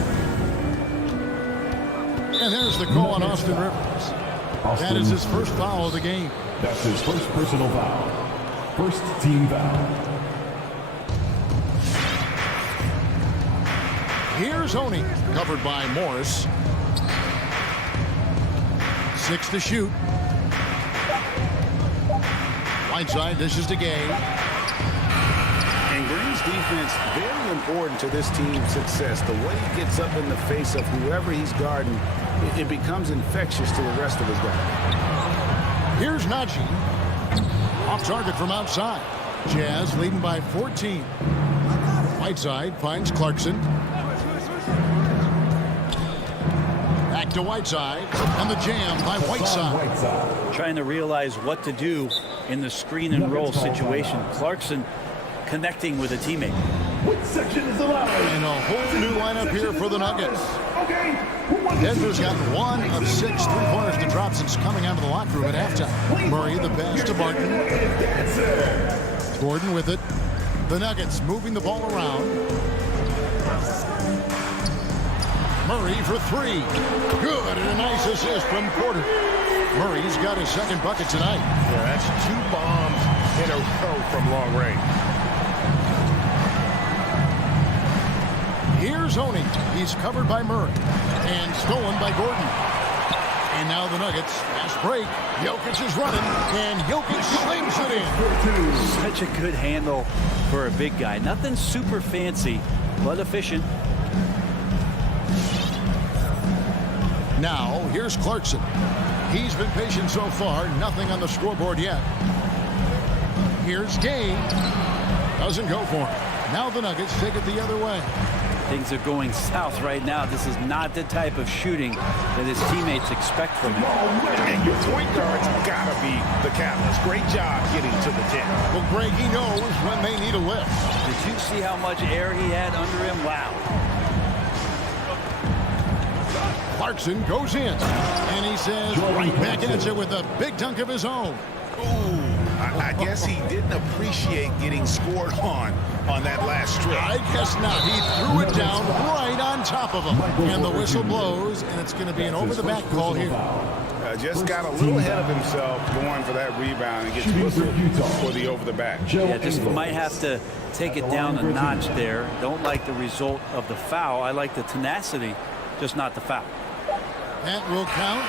And there's the call on Austin Rivers. That is his first foul of the game. That's his first personal foul. First team foul. Here's Oni, covered by Morris. 6 to shoot. Whiteside dishes to Gay. And Green's defense, very important to this team's success. The way he gets up in the face of whoever he's guarding, it becomes infectious to the rest of his guys. Here's Najee. Off target from outside. Jazz leading by 14. Whiteside finds Clarkson. Back to Whiteside. And the jam by Whiteside. Trying to realize what to do in the screen and roll situation. Clarkson connecting with a teammate. What section is allowed? And a whole new lineup here for the Nuggets. Denver's got 1 of 6 3-pointers to drop since coming out of the locker room at halftime. Murray the pass to Barton. Gordon with it. The Nuggets moving the ball around. Murray for 3. Good, and a nice assist from Porter. Murray's got his second bucket tonight. Yeah, that's 2 bombs in a row from long range. Here's Oni. He's covered by Murray. And stolen by Gordon. And now the Nuggets. Fast break. Jokic is running. And Jokic slams it in. Such a good handle for a big guy. Nothing super fancy, but efficient. Now, here's Clarkson. He's been patient so far. Nothing on the scoreboard yet. Here's Gay. Doesn't go for him. Now the Nuggets take it the other way. Things are going south right now. This is not the type of shooting that his teammates expect from him. And your point guard's got to be the catalyst. Great job getting to the 10. Well, Greg, he knows when they need a lift. Did you see how much air he had under him? Wow. Clarkson goes in. And he says, right back at you with a big dunk of his own. Ooh, I guess he didn't appreciate getting scored on that last strip. I guess not. He threw it down right on top of him. And the whistle blows, and it's going to be an over-the-back call here. Just got a little ahead of himself going for that rebound and gets whistled for the over-the-back. Yeah, just might have to take it down a notch there. Don't like the result of the foul. I like the tenacity, just not the foul. That will count.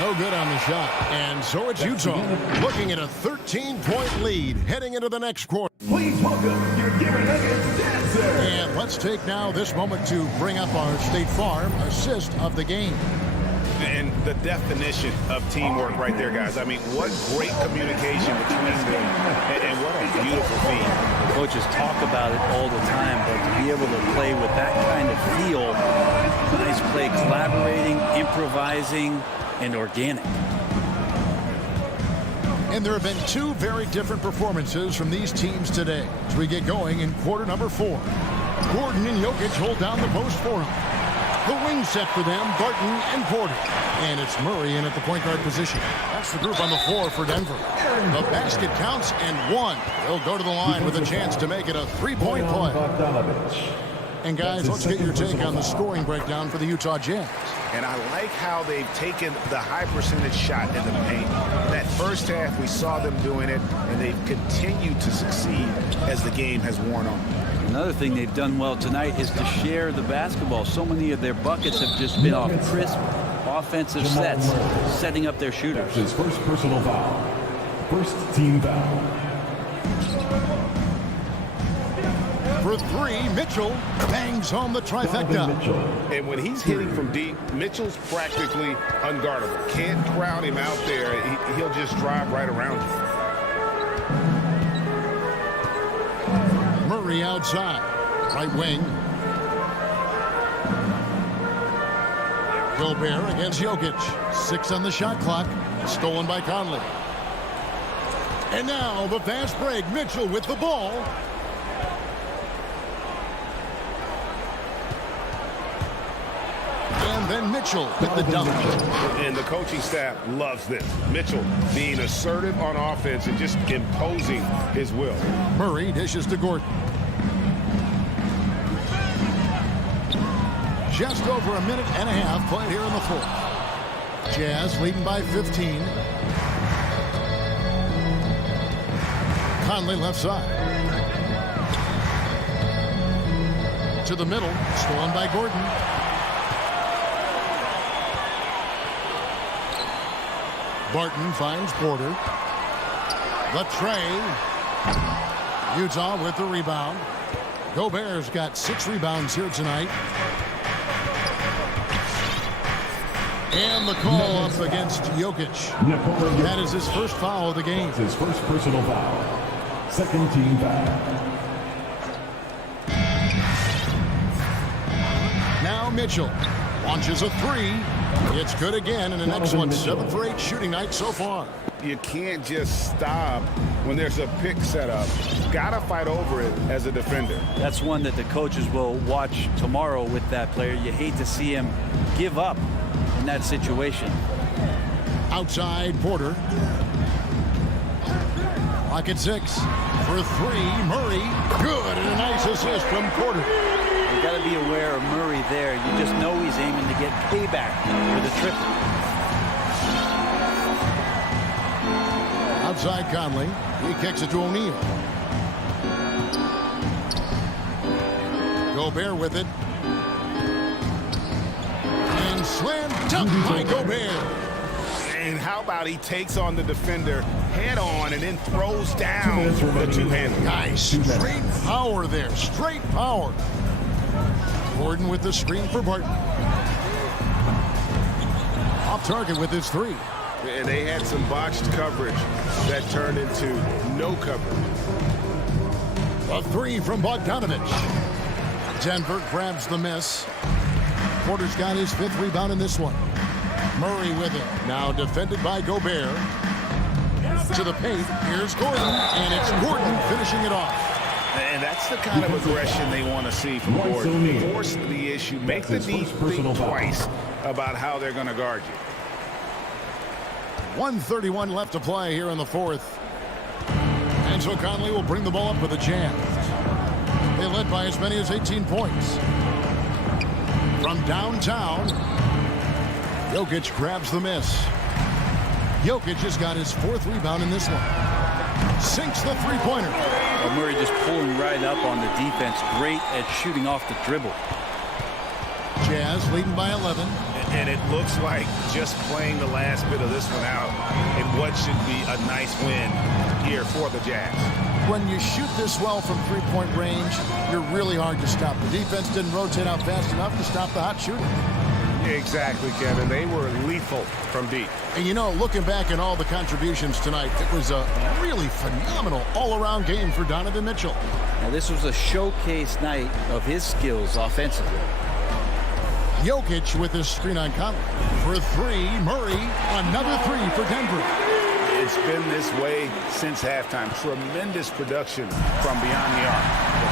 No good on the shot. And so it's Utah looking at a 13-point lead heading into the next quarter. Please welcome your Denver Nuggets dancer. And let's take now this moment to bring up our State Farm assist of the game. And the definition of teamwork right there, guys. I mean, what great communication between them, and what a beautiful feat. Coaches talk about it all the time, but to be able to play with that kind of feel, nice play, collaborating, improvising, and organic. And there have been 2 very different performances from these teams today as we get going in quarter number 4. Gordon and Jokic hold down the post for him. The wing set for them, Barton and Porter. And it's Murray in at the point guard position. That's the group on the floor for Denver. The basket counts and 1. They'll go to the line with a chance to make it a 3-point play. And guys, let's get your take on the scoring breakdown for the Utah Jazz. And I like how they've taken the high percentage shot in the paint. That first half, we saw them doing it, and they've continued to succeed as the game has worn on. Another thing they've done well tonight is to share the basketball. So many of their buckets have just been off crisp offensive sets, setting up their shooters. His first personal foul. First team foul. For 3, Mitchell bangs home the trifecta. And when he's hitting from deep, Mitchell's practically unguardable. Can't crowd him out there. He'll just drive right around you. Murray outside. Right wing. Gobert against Jokic. 6 on the shot clock. Stolen by Conley. And now the fast break. Mitchell with the ball. And then Mitchell with the dunk. And the coaching staff loves this. Mitchell being assertive on offense and just imposing his will. Murray dishes to Gordon. just over a minute and a half played here in the fourth. Jazz leading by 15. Conley left side. To the middle, stolen by Gordon. Barton finds Porter. The tray. Utah with the rebound. Gobert's got 6 rebounds here tonight. And the call up against Jokic. That is his first foul of the game. His first personal foul. Second team foul. Now Mitchell launches a 3. It's good again, and an excellent 7 for 8 shooting night so far. You can't just stop when there's a pick set up. Got to fight over it as a defender. That's one that the coaches will watch tomorrow with that player. You hate to see him give up in that situation. Outside Porter. Clock at 6. For 3, Murray. Good, and a nice assist from Porter. You got to be aware of Murray there. You just know he's aiming to get payback for the triple. Outside Conley. He kicks it to O'Neal. Gobert with it. And slam dunk by Gobert. And how about he takes on the defender head on and then throws down the two-hander. Nice. Straight power there. Straight power. Gordon with the screen for Barton. Off target with his 3. And they had some botched coverage that turned into no coverage. A 3 from Bogdanovich. Denver grabs the miss. Porter's got his 5th rebound in this one. Murray with it. Now defended by Gobert. To the paint. Here's Gordon. And it's Gordon finishing it off. And that's the kind of aggression they want to see from Gordon. Force the issue. Make the D think twice about how they're going to guard you. 1:31 left to play here in the fourth. And so Conley will bring the ball up for the Jazz. They led by as many as 18 points. From downtown, Jokic grabs the miss. Jokic has got his 4th rebound in this one. Sinks the three-pointer. Well, Murray just pulling right up on the defense. Great at shooting off the dribble. Jazz leading by 11. And it looks like just playing the last bit of this one out in what should be a nice win here for the Jazz. When you shoot this well from three-point range, you're really hard to stop. The defense didn't rotate out fast enough to stop the hot shooting. Exactly, Kevin. They were lethal from deep. And you know, looking back at all the contributions tonight, it was a really phenomenal all-around game for Donovan Mitchell. Now, this was a showcase night of his skills offensively. Jokic with his screen on Conley. For 3, Murray. Another 3 for Denver. It's been this way since halftime. Tremendous production from beyond the arc.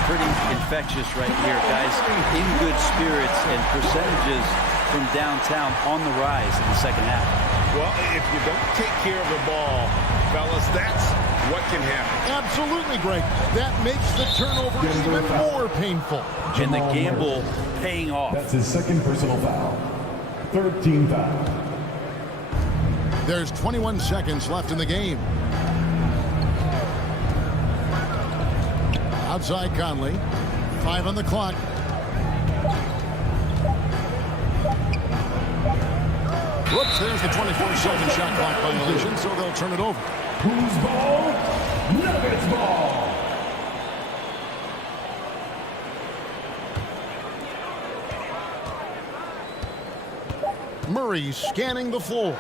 Pretty infectious right here, guys. In good spirits and percentages from downtown on the rise in the second half. Well, if you don't take care of the ball, fellas, that's what can happen. Absolutely, Greg. That makes the turnover even more painful. And the gamble paying off. That's his 2nd personal foul. 3rd team foul. There's 21 seconds left in the game. Outside Conley. 5 on the clock. Whoops, there's the 24-second shot clock violation, so they'll turn it over. Whose ball? Nuggets ball. Murray scanning the floor.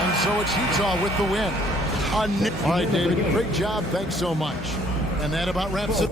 And so it's Utah with the win. All right, David, great job. Thanks so much. And that about wraps it.